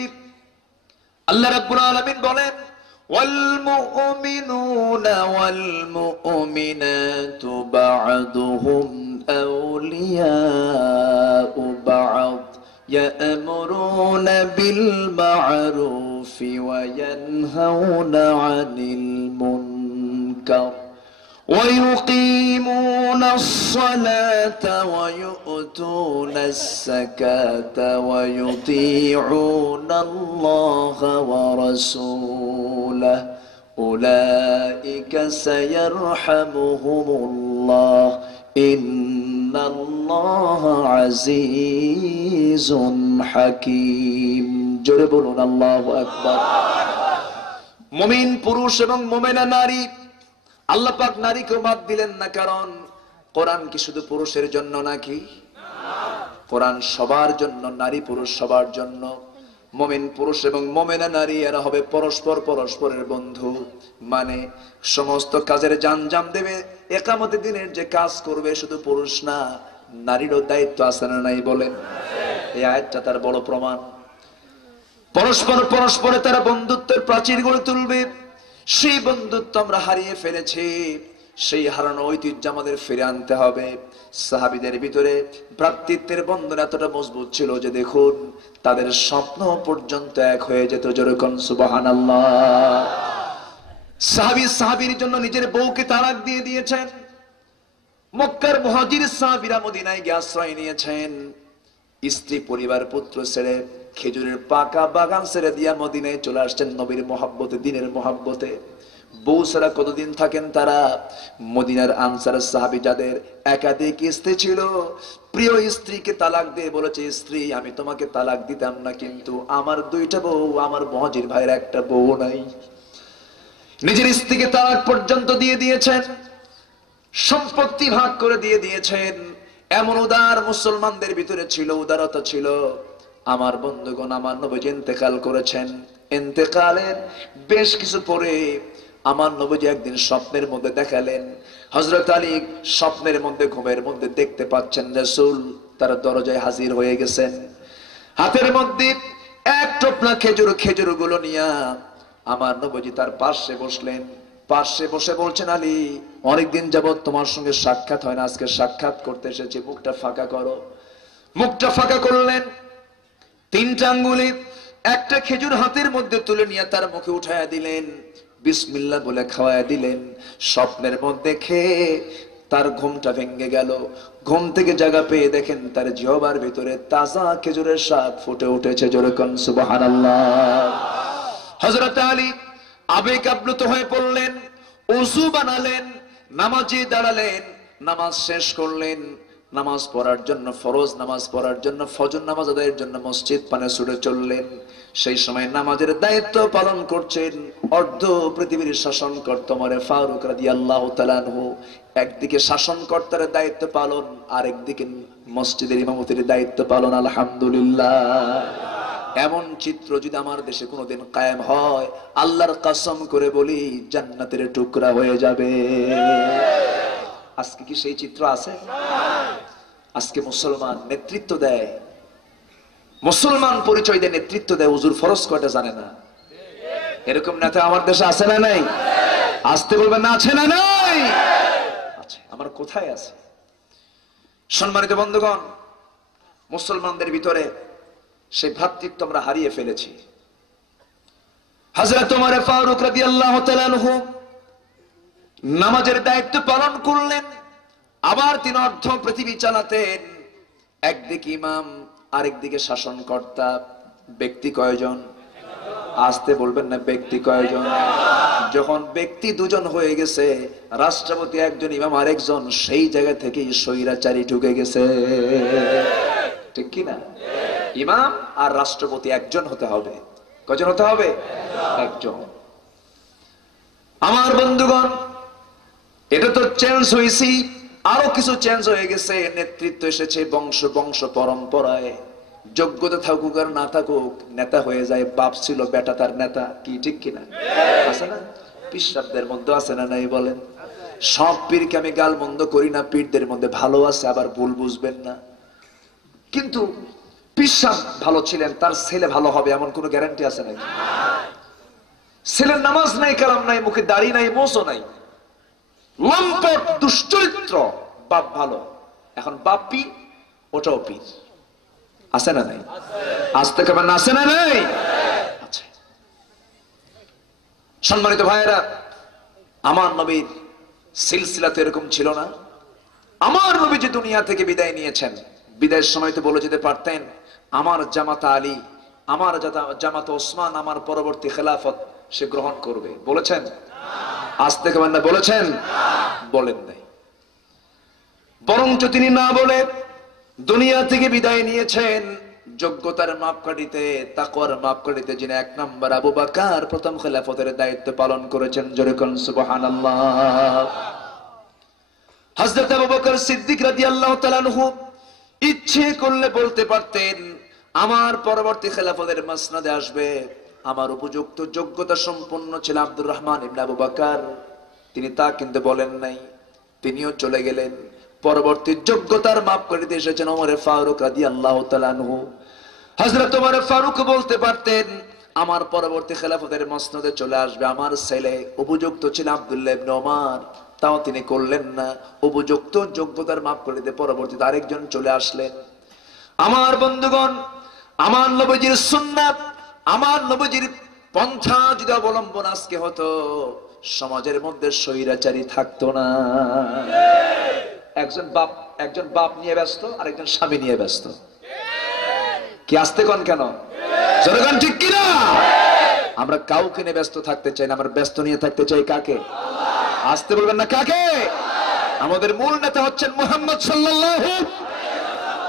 আল্লাহ রাব্বুল আলামিন বলেন, ওয়াল মুমিনুনা ওয়াল মুমিনাতু বা'দুহুম আউলিয়াউ বা'দ ইয়া'মুরুনা বিল মা'রুফি ওয়া ইয়ানহাউনা 'আনিল মুনকার ويقيمون الصلاة ويؤتون الزكاة ويطيعون الله ورسوله أولئك سيرحمهم الله إن الله عزيز حكيم জোরে বলুন আল্লাহু আকবার। মুমিন পুরুষ এবং মুমিনা নারী, আল্লাহ পাক নারীকে বাদ দিলেন না, কারণ কোরআন কি শুধু পুরুষের জন্য নাকি? কোরআন সবার জন্য, নারী পুরুষ সবার জন্য। মুমিন পুরুষ এবং মুমিনা নারী এরা হবে পরস্পরের বন্ধু। মানে সমস্ত কাজের জানজাম দেবে, ইকামতের দিনের যে কাজ করবে শুধু পুরুষ না, নারীরও দায়িত্ব আছে না নাই বলেন? এই আয়াতটা তার বড় প্রমাণ। পরস্পরে তারা বন্ধুত্বের প্রাচীর গড়ে তুলবে। সেই বন্ধুত্ব আমরা হারিয়ে ফেলেছি, সেই হারানো ঐতিহ্য আমাদের ফিরে আনতে হবে। সাহাবীদের ভিতরে ভ্রাতৃত্বের বন্ধন এতটা মজবুত ছিল যে দেখুন তাদের স্বপ্ন পর্যন্ত এক হয়ে যেত। যেরকম সুবহানাল্লাহ। সাহাবীর জন্য নিজের বউকে তালাক দিয়ে দিয়েছেন। মক্কার মুহাজির সাহাবীরা মদিনায় গিয়ে আশ্রয় নিয়েছেন। স্ত্রী পরিবার পুত্র ছেড়ে খেজুরের পাকা বাগান ছেড়ে দিয়া মদিনায় চলে আসছেন নবীর মহাব্বতে, দিনের মহাব্বতে। বউ ছাড়া কতদিন থাকেন তারা? মদিনার আনসার সাহাবী যাদের একাধিক স্ত্রী ছিল, প্রিয় স্ত্রীকে তালাক দিয়ে বলেছে, স্ত্রী আমি তোমাকে তালাক দিতাম না, কিন্তু আমার দুইটা বউ, আমার মুহাজির ভাইয়ের একটা বউ নাই। নিজের স্ত্রীকে তালাক পর্যন্ত দিয়ে দিয়েছেন, সম্পত্তি ভাগ করে দিয়ে দিয়েছেন। এমন উদার মুসলমানদের ভিতরে ছিল, উদারতা ছিল। আমার বন্ধুগণ, আমার নবীজি ইন্তেকাল করেছেন। ইন্তেকালের বেশ কিছু পরে আমার নবীজি একদিন স্বপ্নের মধ্যে দেখালেন, হযরত আলী স্বপ্নের মধ্যে, ঘুমের মধ্যে দেখতে পাচ্ছেন রাসূল তার দরজায় হাজির হয়ে গেছেন। হাতের মধ্যে এক টোপলা খেজুর গুলো নিয়ে আমার নবীজি তার পাশে বসলেন। পাশে বসে বলছেন, আলী অনেকদিন যাবত তোমার সঙ্গে সাক্ষাৎ হয় না, আজকে সাক্ষাৎ করতে এসেছি, মুখটা ফাঁকা করো। মুখটা ফাঁকা করলেন, তিনটা আঙ্গুলে একটা খেজুর হাতের মধ্যে তুলে নিয়ে তার মুখে উঠায়া দিলেন, বিসমিল্লাহ বলে খাওয়ায়া দিলেন। স্বপ্নের মধ্যে খেয়ে তার ঘুমটা ভেঙে গেল। ঘুম থেকে জাগা পেয়ে দেখেন তার জিহ্বার ভিতরে তাজা খেজুরের স্বাদ ফুটে উঠেছে। যেরকম সুবহানাল্লাহ। হযরত আলী আবেগ আপ্লুত হয়ে পড়লেন, ওযু বানালেন, নামাজে দাঁড়ালেন, নামাজ শেষ করলেন। নামাজ পড়ার জন্য, ফরজ নামাজ পড়ার জন্য, ফজর নামাজ আদায়ের জন্য মসজিদ পানে ছুটে চললেন। সেই সময় নামাজের দায়িত্ব পালন করছেন অর্ধ পৃথিবীর শাসনকর্তা ওমর ফারুক রাদিয়াল্লাহু তাআলা আনহু। একদিকে শাসনকর্তার দায়িত্ব পালন, আরেকদিকে মসজিদের ইমামতির দায়িত্ব পালন। আলহামদুলিল্লাহ। এমন চিত্র যদি আমার দেশে কোনোদিন কায়েম হয়, আল্লাহর কসম করে বলি জান্নাতের টুকরা হয়ে যাবে। আজকে কি সেই চিত্র আছে? আজকে মুসলমান নেতৃত্ব দেয়, মুসলমান পরিচয় দেয়, নেতৃত্ব দেয়, হুজুর ফরজ কয়টা জানে না। এরকম নেতা আমার দেশে আছে না নাই? আসতে বলবেন না, আছে না নাই? আছে। আমার কোথায় আছে? সম্মানিত বন্ধুগণ, মুসলমানদের ভিতরে সেই ভ্রাতৃত্ব আমরা হারিয়ে ফেলেছি। হযরত ওমর ফারুক রাদিয়াল্লাহু তাআলা আনহু নামাজের দায়িত্ব পালন করলেন, আবার তিনি অর্ধ পৃথিবী চালাতেন। একদিকে ইমাম, আরেকদিকে শাসনকর্তা। ব্যক্তি কয়জন? আসতে বলবেন না, ব্যক্তি কয়জন? যখন ব্যক্তি দুজন হয়ে গেছে, রাষ্ট্রপতি একজন, ইমাম আরেকজন, সেই জায়গা থেকে স্বৈরাচারী ঢুকে গেছে। ঠিক কিনা? ইমাম আর রাষ্ট্রপতি একজন হতে হবে। কয়জন হতে হবে? একজন। আমার বন্ধুগণ, এটা তো চেঞ্জ হয়েছে, আরো কিছু চেঞ্জ হয়ে গেছে। নেতৃত্ব এসেছে বংশ পরম্পরায়। যোগ্যতা থাকুক আর না থাকুক, নেতা হয়ে যায়। বাপ ছিল, বেটা তার নেতা। কি ঠিক কিনা? আছে না? পীরদের মধ্যে আছে না নাই বলেন? সব পীরকে আমি গাল মন্দ করি না, পীরদের মধ্যে ভালো আছে, আবার ভুল বুঝবেন না। কিন্তু পীর ভালো ছিলেন, তার ছেলে ভালো হবে এমন কোন গ্যারান্টি আছে নাকি? ছেলের নামাজ নাই, কালাম নাই, মুখে দাড়ি নাই, মোছও নাই, লম্পট দুশ্চরিত্র, বাপ ভালো। এখন বাপ পীর, ওটাও পীর। আছে না নাই? আসতে কেমন আছে না নাই? আছে। সম্মানিত ভাইয়েরা, আমার নবীর সিলসিলাতে এরকম ছিল না। আমার নবী যে দুনিয়া থেকে বিদায় নিয়েছেন, বিদায়ের সময় তো বলে যেতে পারতেন, আমার জামাতা আলী, আমার জামাতা ওসমান, আমার পরবর্তী খেলাফত সে গ্রহণ করবে। বলেছেন? আসতে কেমন না বলেছেন? বলেন নাই। বরঞ্চ তিনি না বলে দুনিয়া থেকে বিদায় নিয়েছেন। যোগ্যতার মাপকাঠিতে, তাকওয়ার মাপকাঠিতে যিনি 1 নম্বর আবু বকর প্রথম খেলাফতের দায়িত্ব পালন করেছেন, জোরে কোন সুবহানাল্লাহ। হযরত আবু বকর সিদ্দিক রাদিয়াল্লাহু তাআলা আনহু ইচ্ছে করলে বলতে পারতেন আমার পরবর্তী খেলাফতের মাসনাদে আসবে আমার উপযুক্ত যোগ্যতা সম্পন্ন ছিল আব্দুর রহমান ইবনে আবু বকর। তিনি তা কিন্তু বলেন নাই, তিনিও চলে গেলেন। পরবর্তী যোগ্যতার মাপ করে দিয়ে এসেছেন ওমর ফারুক রাদিয়াল্লাহু তাআলা আনহু। হযরত ওমর ফারুক বলতে পারতেন আমার পরবর্তী খেলাফতের মসনদে চলে আসবে আমার ছেলে, উপযুক্ত ছিল আব্দুল্লাহ ইবনে ওমর, তাও তিনি করলেন না। উপযুক্ত যোগ্যতার মাপ করে দিয়ে পরবর্তীতে আরেকজন চলে আসলেন। আমার বন্ধুগণ, আমার নবীজির সুন্নাত, আমার নবীজির পন্থা যদি অবলম্বন আজকে হতো, সমাজের মধ্যে স্বৈরাচারী থাকতো না। একজন বাপ নিয়ে ব্যস্ত, আরেকজন স্বামী নিয়ে ব্যস্ত। কি আসতে কোন কেন জনগণ, ঠিক কিনা? আমরা কাউকে নিয়ে ব্যস্ত থাকতে চাই না, আমরা ব্যস্ত নিয়ে থাকতে চাই কাকে? আসতে বলবেন না কাকে? আমাদের মূল নেতা হচ্ছেন মুহাম্মদ সাল্লাল্লাহু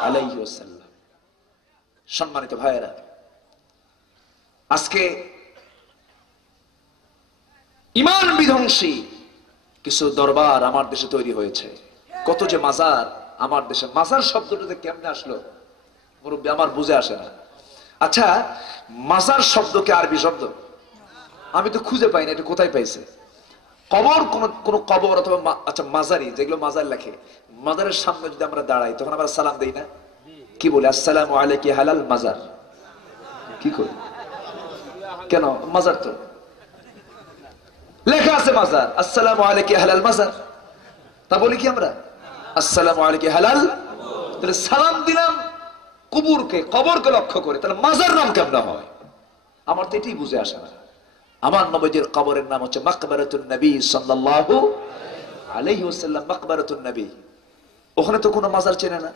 আলাইহি ওয়াসাল্লাম। সম্মানিত ভাইয়েরা, আজকে ইমান বিধ্বংসী কিছু দরবার আমার দেশে তৈরি হয়েছে। কত যে মাজার আমার দেশে। মাজার শব্দটাতে কেমনে আসলো মুরব্বী আমার বুঝে আসে না। আচ্ছা, মাজার শব্দ কি আরবি শব্দ? আমি তো খুঁজে পাই না, এটা কোথায় পাইছে? কবর, কোন কবর অথবা আচ্ছা মাজারি, যেগুলো মাজার লেখে, মাজারের সামনে যদি আমরা দাঁড়াই তখন আমরা সালাম দেই না? কি বলে? আসসালামু আলাইকা হালাল মাজার। কি করি? কেন? মাজার তো লেখা আছে মাজার, আসসালামু আলাইকা হালাল মাজার। তা বলি কি আমরা আসসালামু আলাইকা হালাল? তাহলে সালাম দিলাম কবরকে, কবরকে লক্ষ্য করে, তাহলে মাজার নাম কেমন হয়? আমার তো এটাই বুঝে আসে না। আমার নবীজির কবরের নাম হচ্ছে মাকবারাতুন নবী সাল্লাল্লাহু আলাইহি ওয়াসাল্লাম, মাকবারাতুন নবী। ওখানে তো কোনো মাজার চেনে না।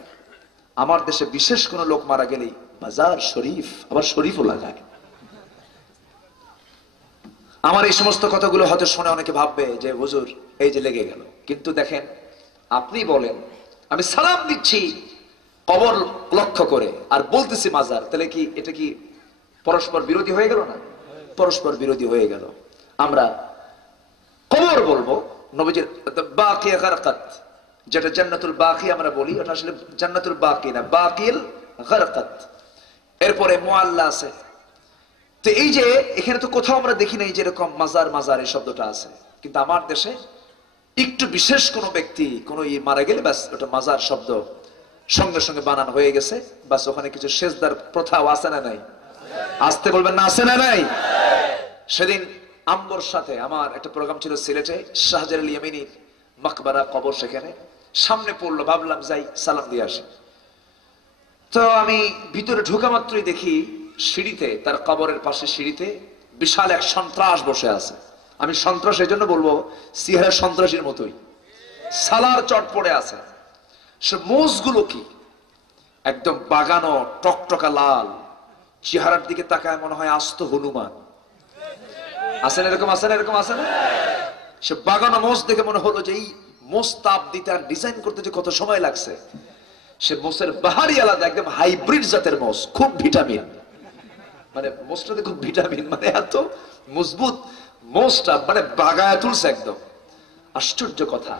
আমার দেশে বিশেষ কোন লোক মারা গেলেই মাজার শরীফ, আবার শরীফও লাগায়। আমার এই সমস্ত কথাগুলো হয়তো শুনে অনেকে ভাববে যে হুজুর এই যে লেগে গেল, কিন্তু দেখেন আপনি বলেন আমি সালাম দিচ্ছি কবর লক্ষ্য করে আর বলতেছি মাজার, তাহলে কি এটা কি পরস্পর বিরোধী হয়ে গেল না? পরস্পর বিরোধী হয়ে গেল। আমরা কবর বলবো নবীজির বাকিয়া গারকাত, যেটা জান্নাতুল বাকি আমরা বলি, ওটা আসলে জান্নাতুল বাকি না, বাকিল গারকাত। এরপরে মুআল্লা আছে। তো এই যে এখানে তো কোথাও আমরা দেখি নাই যেরকম মাজার মাজার এই শব্দটা আছে, কিন্তু আমার দেশে একটু বিশেষ কোন ব্যক্তি কোন মারা গেলে ব্যাস ওটা মাজার শব্দ সঙ্গে সঙ্গে বানানো হয়ে গেছে। বাস ওখানে কিছু সেজদার প্রথাও আছে না নাই? আসতে বলবেন না আছে না নাই? সেদিন আম্বর সাথে আমার একটা প্রোগ্রাম ছিল সিলেটে, শাহজালাল ইয়ামিনীর মাকবারা কবর, সেখানে সামনে পড়লো, ভাবলাম যাই সালাম দিয়ে আসি। তো আমি ভিতরে ঢোকা মাত্রই দেখি সিঁড়িতে, তার কবরের পাশে সিঁড়িতে বিশাল এক সন্ত্রাস বসে আছে। আমি সন্ত্রাস এই জন্য বলবো, সিহারা সন্ত্রাসীর মতোই সালার চট পড়ে আছে। সে মোষগুলো কি একদম বাগানো টকটকা লাল, চেহারার দিকে তাকায় মনে হয় আস্ত হনুমান। আসেন এরকম, আসেন এরকম, আসেন। সে বাগানো মোষ দেখে মনে হলো যে এই মোষ তাপ দিতে আর ডিজাইন করতে যে কত সময় লাগছে। সে মোষের বাহারি আলাদা, একদম হাইব্রিড জাতের মোষ, খুব ভিটামিন, মানে মোষটাতে খুব ভিটামিন, মানে এত মজবুত মোষটা, মানে বাগায় তুলছে একদম। আশ্চর্য কথা,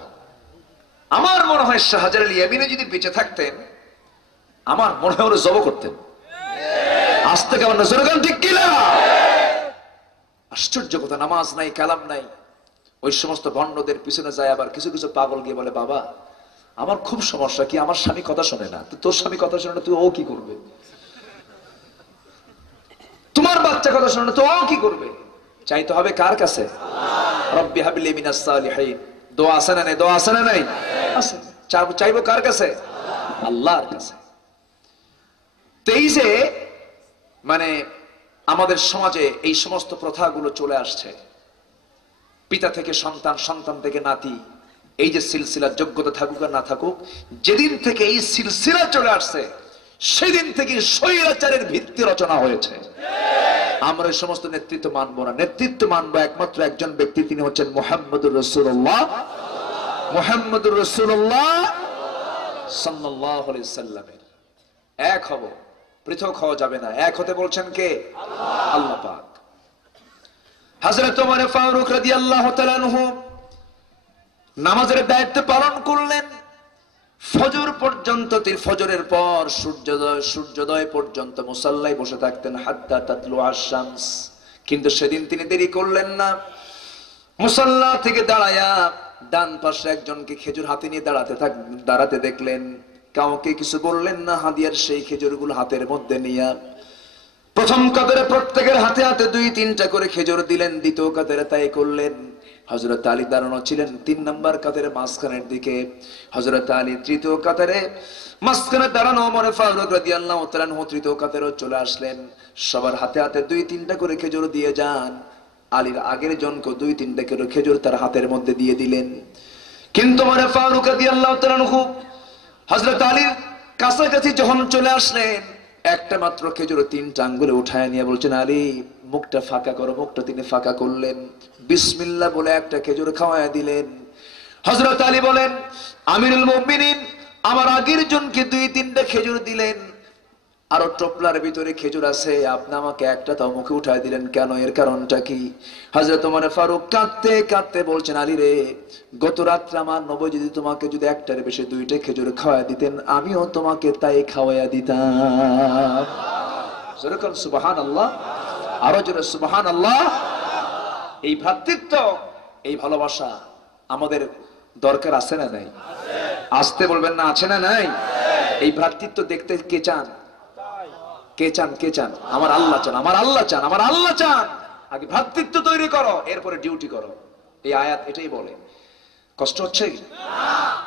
আমার মনে হয় শাহজালাল ইয়ামিনী যদি বেঁচে থাকতেন আমার মনে হয় ওরা জব করতেন। আসতে কেমন না জোরে ঠিক কিনা? আশ্চর্য কথা, নামাজ নাই, কালাম নাই। ওই সমস্ত ভণ্ডদের পিছনে যায় আবার কিছু কিছু পাগল গিয়ে বলে, বাবা আমার খুব সমস্যা, কি আমার স্বামী কথা শোনে না। তোর স্বামী কথা শোনে না, তুই ও কি করবে? তোমার বাচ্চা কথা শোনে না, তো ও কি করবে? চাইতে হবে কার কাছে? রব্বি হাবলি মিনাস সালিহিন। দোয়া আছে না নাই? দোয়া আছে না নাই? আছে। চাইবো কার কাছে? আল্লাহর কাছে। এই যে মানে আমাদের সমাজে এই সমস্ত প্রথাগুলো চলে আসছে, পিতা থেকে সন্তান, সন্তান থেকে নাতি, এই যে সিলসিলা, যোগ্যতা থাকুক আর না থাকুক, যেদিন থেকে এই সিলসিলা চলে আসছে সেদিন থেকে স্বৈরাচারের ভিত্তি রচনা হয়েছে। আমরা এই সমস্ত নেতৃত্ব মানবো না। নেতৃত্ব মানবো একমাত্র একজন ব্যক্তি, তিনি হচ্ছেন মুহাম্মদুর রাসূলুল্লাহ, মুহাম্মদুর রাসূলুল্লাহ সাল্লাল্লাহু আলাইহি সাল্লামের। এক হব, পৃথক হওয়া যাবে না, এক হতে বলছেন কে? আল্লাহ পাক। হযরত ওমর ফারুক রাদিয়াল্লাহু তাআলা আনহু নামাজের দায়িত্ব পালন করলেন ফজর পর্যন্ত। ফজরের পর সূর্যোদয় পর্যন্ত মুসাল্লায় বসে থাকতেন, হাত্তা তাতলু আশ-শামস। কিন্তু সেদিন তিনি দেরি করলেন না, মুসাল্লা থেকে দাঁড়ায়া ডান পাশে একজনকে খেজুর হাতে নিয়ে দাঁড়াতে দেখলেন। কাউকে কিছু বললেন না, হাদিয়ার সেই খেজুরগুলো হাতের মধ্যে নিয়ে প্রথম কাতারে প্রত্যেকের হাতে হাতে 2-3টা করে খেজুর দিলেন, দ্বিতীয় কাতারে তাই করলেন। হযরত আলী দাঁড়ানো ছিলেন 3 নম্বর কাতারে মাঝখানের দিকে, হযরত আলী তৃতীয় কাতারে মাঝখানে দাঁড়ানো, ওমর ফারুক রাদিয়াল্লাহু তাআলা আনহু তৃতীয় কাতারে চলে আসলেন। সবার হাতে হাতে 2-3টা করে খেজুর দিয়ে যান। আলীর আগের জনকে 2-3টা করে খেজুর তার হাতের মধ্যে দিয়ে দিলেন। কিন্তু ওমর ফারুক রাদিয়াল্লাহু তাআলা আনহু হযরত আলীর কাছাকাছি যখন চলে আসলেন, একটা মাত্র খেজুর 3টা আঙ্গুলে উঠায় নিয়ে বলছেন, আলী মুখটা ফাঁকা করো। মুখটা তিনি ফাঁকা করলেন, বিসমিল্লাহ বলে একটা খেজুর খাওয়ায় দিলেন। হযরত আলী বলেন, আমিরুল মুমিনিন, আমার আগের জনকে 2-3টা খেজুর দিলেন, আরো টোপলার ভিতরে খেজুর আছে, আপনি আমাকে একটা তাও মুখে উঠায় দিলেন কেন? এর কারণটা কি? হযরত ওমর ফারুক কাঁদতে কাঁদতে বলছেন, আলী রে, গত রাত্রে আমার নবী যদি একটার বেশি 2টা খেজুর খাওয়ায় দিতেন, আমিও তোমাকে তাই খাওয়াইয়া দিতাম। যেরকম সুবহানাল্লাহ, আরো জোরে সুবহানাল্লাহ। এই ভ্রাতৃত্ব, এই ভালোবাসা আমাদের দরকার আছে না নাই? আসতে বলবেন না, আছে না নাই? এই ভ্রাতৃত্ব দেখতে কে চান? কে চান? কে চান? আমার আল্লাহ চান, আমার আল্লাহ চান, আমার আল্লাহ চান। আগে ভ্রাতৃত্ব তৈরি করো, এরপরে ডিউটি করো। এই আয়াত এটাই বলে। কষ্ট হচ্ছে?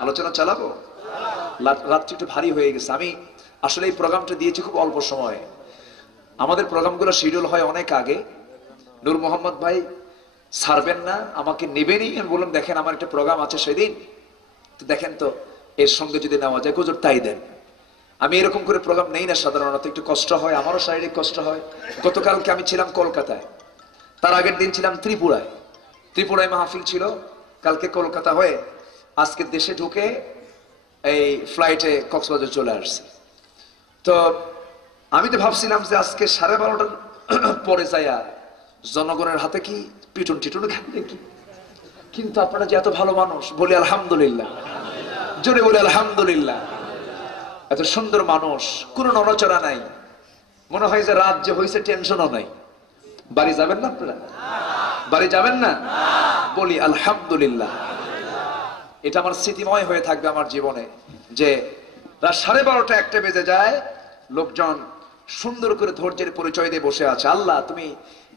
আলোচনা চালাবো? রাত্রি একটু ভারী হয়ে গেছে। আমি আসলে এই প্রোগ্রামটা দিয়েছি খুব অল্প সময়ে। আমাদের প্রোগ্রামগুলো শিডিউল হয় অনেক আগে। নূর মোহাম্মদ ভাই ছাড়বেন না, আমাকে নেবেনই। আমি বললাম, দেখেন আমার একটা প্রোগ্রাম আছে সেদিন, তো দেখেন তো এর সঙ্গে যদি নেওয়া যায়, হুজুর তাই দেন। আমি এরকম করে প্রোগ্রাম নেই না সাধারণত, একটু কষ্ট হয়, আমারও শারীরিক কষ্ট হয়। গতকালকে আমি ছিলাম কলকাতায়, তার আগের দিন ছিলাম ত্রিপুরায় মাহফিল ছিল। কালকে কলকাতা হয়ে আজকে দেশে ঢুকে এই ফ্লাইটে কক্সবাজার চলে আসছে। তো আমি তো ভাবছিলাম যে আজকে 12:30টার পরে যাইয়া জনগণের হাতে কি পিটুন টিটুন খাবে কি। কিন্তু আপনারা যে এত ভালো মানুষ, বলি আলহামদুলিল্লাহ, জোরে বলি আলহামদুলিল্লাহ। এত সুন্দর মানুষ, কোন নড়াচড়া নাই, মনে হয় যে রাত যে হয়েছে টেনশনও নাই। বাড়ি যাবেন না আপনারা? বাড়ি যাবেন না? বলি আলহামদুলিল্লাহ। এটা আমার স্মৃতিময় হয়ে থাকবে আমার জীবনে, যে রাত 12:30 একটা বেজে যায়, লোকজন সুন্দর করে ধৈর্যের পরিচয় দিয়ে বসে আছে। আল্লাহ, তুমি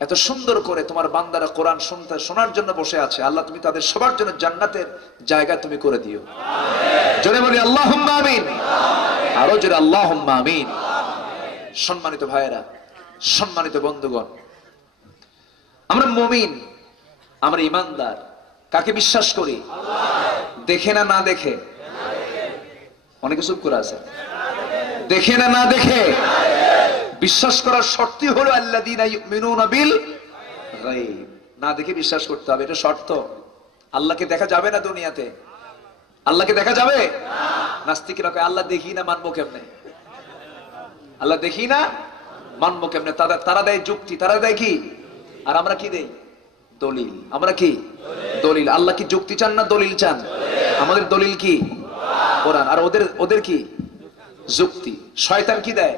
এত সুন্দর করে তোমার বান্দারা কোরআন শোনার জন্য বসে আছে। আল্লাহ, তুমি তাদের সবার জন্য জান্নাতের জায়গা তুমি করে দিও। জোরে বলি আল্লাহুম্মা আমিন, আরো জোরে আল্লাহুম্মা আমিন। সম্মানিত ভাইয়েরা, সম্মানিত বন্ধুগণ, আমরা মুমিন, আমরা ইমানদার। কাকে বিশ্বাস করি? দেখে না না দেখে? অনেকে চুপ করে আছে। দেখে না না দেখে? বিশ্বাস করার শর্তই হলো আল্লাযীনা ইউমিনুনা বিল গায়ব। না দেখে বিশ্বাস করতে হবে, এটা শর্ত। আল্লাহকে দেখা যাবে না দুনিয়াতে? আল্লাহকে দেখা যাবে না। নাস্তিকরা কয় আল্লাহ দেখি না, মানবো কেমনে? আল্লাহ দেখি না, মানবো কেমনে? তারা দেয় যুক্তি, তারা দেয় কি? আর আমরা কি দেই? দলিল। আমরা কি? দলিল। আল্লাহ কি যুক্তি চান না দলিল চান? আমাদের দলিল কি? কোরআন। আর ওদের কি? যুক্তি। শয়তান কি দেয়?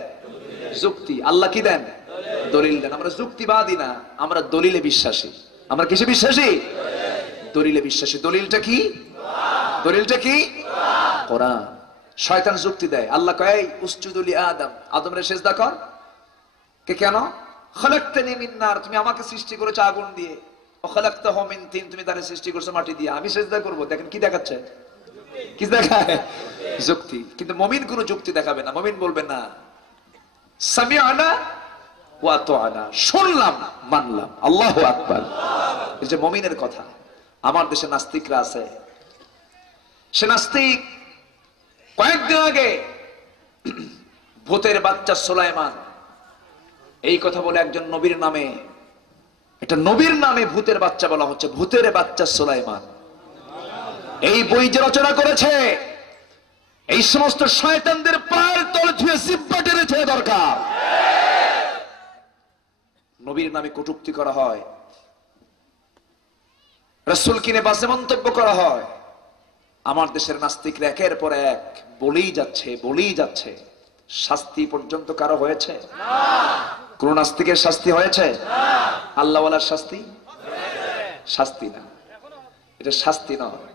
যুক্তি। আল্লাহ কি দেন? দলিল দেন। আমরা যুক্তিবাদী না, আমরা দলিলে বিশ্বাসী। আমরা কিসে বিশ্বাসী? দলিলে বিশ্বাসী। দলিলটা কি? দলিলটা কি? কোরআন। শয়তান যুক্তি দেয়। আল্লাহ কয় উসজুদু লি আদম, আদমরে সিজদা কর। কেন? খলাকতানি মিন নার, তুমি আমাকে সৃষ্টি করেছো আগুন দিয়ে। ওয়া খলাকতাহু মিন তিন, তুমি তারে সৃষ্টি করেছো মাটি দিয়ে। আমি সিজদা করব। দেখেন কি দেখাচ্ছে? কি দেখায়? যুক্তি। কিন্তু মুমিন কোনো যুক্তি দেখাবে না। মুমিন বলবে না, সামিআনা ওয়া আতা'না, শুনলাম মানলাম। আল্লাহু আকবার। এই যে মুমিনের কথা। আমার দেশে নাস্তিকরা আছে, সে নাস্তিক কয়েকদিন আগে ভূতের বাচ্চা সুলাইমান এই কথা বলে একজন নবীর নামে, এটা নবীর নামে ভূতের বাচ্চা বলা হচ্ছে। ভূতের বাচ্চা সুলাইমান এই বই যে রচনা করেছে, এই সমস্ত শয়তানদের পায়ের তলে ছুঁয়ে জিহ্বা টেনে ছেড়ে দরকার। নবীর নামে কটূক্তি করা হয়, রাসূলকে নিয়ে বাজে মন্তব্য করা হয়, আমার দেশের নাস্তিকরা একের পর এক বলেই যাচ্ছে। শাস্তি পর্যন্ত কারো হয়েছে? কোন নাস্তিকের শাস্তি হয়েছে? আল্লাহওয়ালার শাস্তি না, এটা শাস্তি নয়,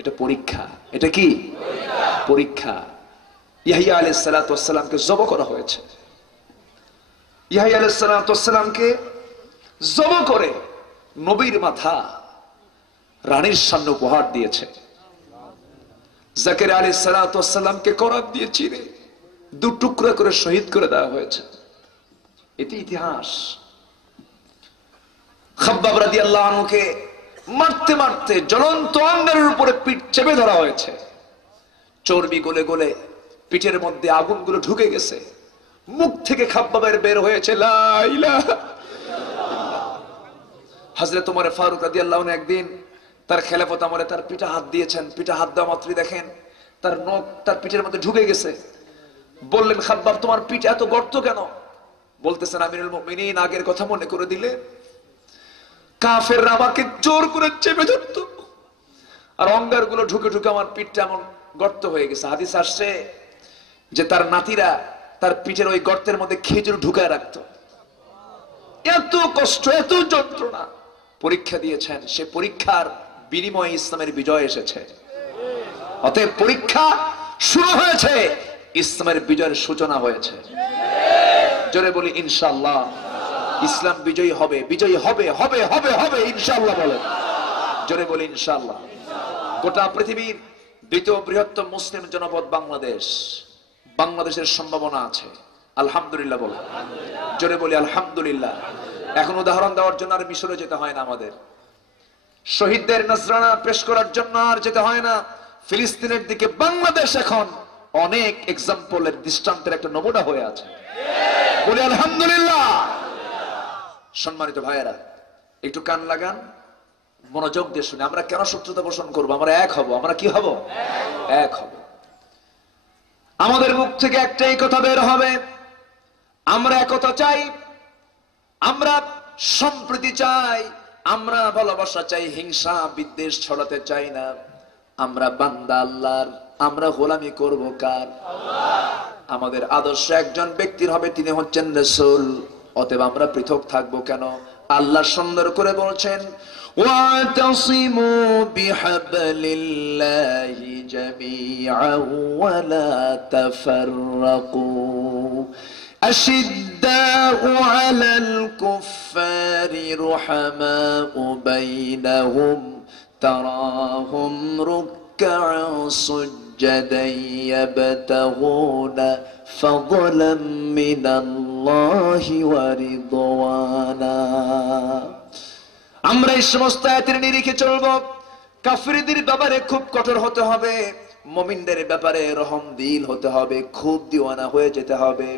এটা পরীক্ষা। এটা কি পরীক্ষা? ইয়াহইয়া আলাইহিস সালাতু ওয়াস সালামকে জব করা হয়েছে। ইয়াহইয়া আলাইহিস সালাতু ওয়াস সালামকে জব করে নবীর মাথা রানীর সামনে উপহার দিয়েছে। জাকারিয়া আলাইহিস সালাতু ওয়াস সালামকে করাত দিয়ে চিরে দু টুকরা করে শহীদ করে দেওয়া হয়েছে। এটি ইতিহাস। খাব্বাব রাদিয়াল্লাহু আনহুকে মারতে মারতে জ্বলন্ত অঙ্গারের উপরে পিঠ চেপে ধরা হয়েছে। চর্বি গলে গলে পিঠের মধ্যে আগুনগুলো ঢুকে গেছে। মুখ থেকে খাব্বাবের বের হয়েছে লা ইলাহা ইল্লাল্লাহ। হযরত ওমর ফারুক রাদিয়াল্লাহু আনহু একদিন তার খেলাফত আমলে তার পিঠে হাত দিয়েছেন। পিঠে হাত দেওয়া মাত্রই দেখেন তার নখ তার পিঠের মধ্যে ঢুকে গেছে। বললেন, খাব্বাব তোমার পিঠ এত গর্ত কেন? বলতেছেন, আমিরুল মুমিনিন আগের কথা মনে করে দিলে কাফেররা আমাকে জোর করে চেপে ধরত, আর অঙ্গারগুলো ঢুকে ঢুকে আমার পিঠটা এমন গর্ত হয়ে গেছে। হাদিস আসছে যে তার নাতিরা তার পিঠের ওই গর্তের মধ্যে খেজুর ঢুকায় রাখত। এত কষ্ট, এত যন্ত্রণা পরীক্ষা দিয়েছেন। সে পরীক্ষার বিনিময়ে ইসলামের বিজয় এসেছে। অতএব পরীক্ষা শুরু হয়েছে, ইসলামের বিজয়ের সূচনা হয়েছে। জোরে বলি ইনশাআল্লাহ। ইসলাম বিজয়ী হবে, বিজয়ী হবে, হবে হবে হবে ইনশাআল্লাহ বলেন। জোরে বলি ইনশাআল্লাহ। গোটা পৃথিবীর দ্বিতীয় বৃহত্তম মুসলিম জনপদ বাংলাদেশ। বাংলাদেশের সম্ভাবনা আছে, আলহামদুলিল্লাহ বলেন। জোরে বলি আলহামদুলিল্লাহ। এখন উদাহরণ দেওয়ার জন্য আর মিশরে যেতে হয় না, আমাদের শহীদদের নজরানা পেশ করার জন্য আর যেতে হয় না ফিলিস্তিনের দিকে। বাংলাদেশ এখন অনেক এক্সাম্পলের, দৃষ্টান্তের একটা নমুনা হয়ে আছে। বলি আলহামদুলিল্লাহ। সম্মানিত ভাইয়েরা, একটু কান লাগান, মনোযোগ দিয়ে শুনে। আমরা কেন শত্রুতা পোষণ করবো? আমরা এক হব। আমরা কি হব? এক হব। আমাদের মুখ থেকে একটাই কথা বের হবে, আমরা একতা চাই, আমরা সম্প্রীতি চাই, আমরা ভালোবাসা চাই, হিংসা বিদ্বেষ ছড়াতে চাই না। আমরা বান্দা আল্লাহর, আমরা গোলামি করব কার? আমাদের আদর্শ একজন ব্যক্তির হবে, তিনি হচ্ছেন রাসূল। অতএব আমরা পৃথক থাকবো কেন? আল্লাহ সুন্দর করে বলছেন, ওয়াতাসিমু বিহাবলিল্লাহি জামিআন ওয়া লা তাফাররাকু আশিদ্দাউ আলাল কুফফারি রুহামাউ বাইনাহুম তারাহুম রুকআন সুজ্জাদান ইয়াবতাগুনা ফাদলাম মিনাল্লাহি ওয়া রিদওয়ানা। আমরা এই সমস্ত আয়াতের নিরিখে চলবো। কাফিরদের ব্যাপারে খুব কঠোর হতে হবে, মুমিনদের ব্যাপারে রহমদিল হতে হবে, খুব দিওয়ানা হয়ে যেতে হবে।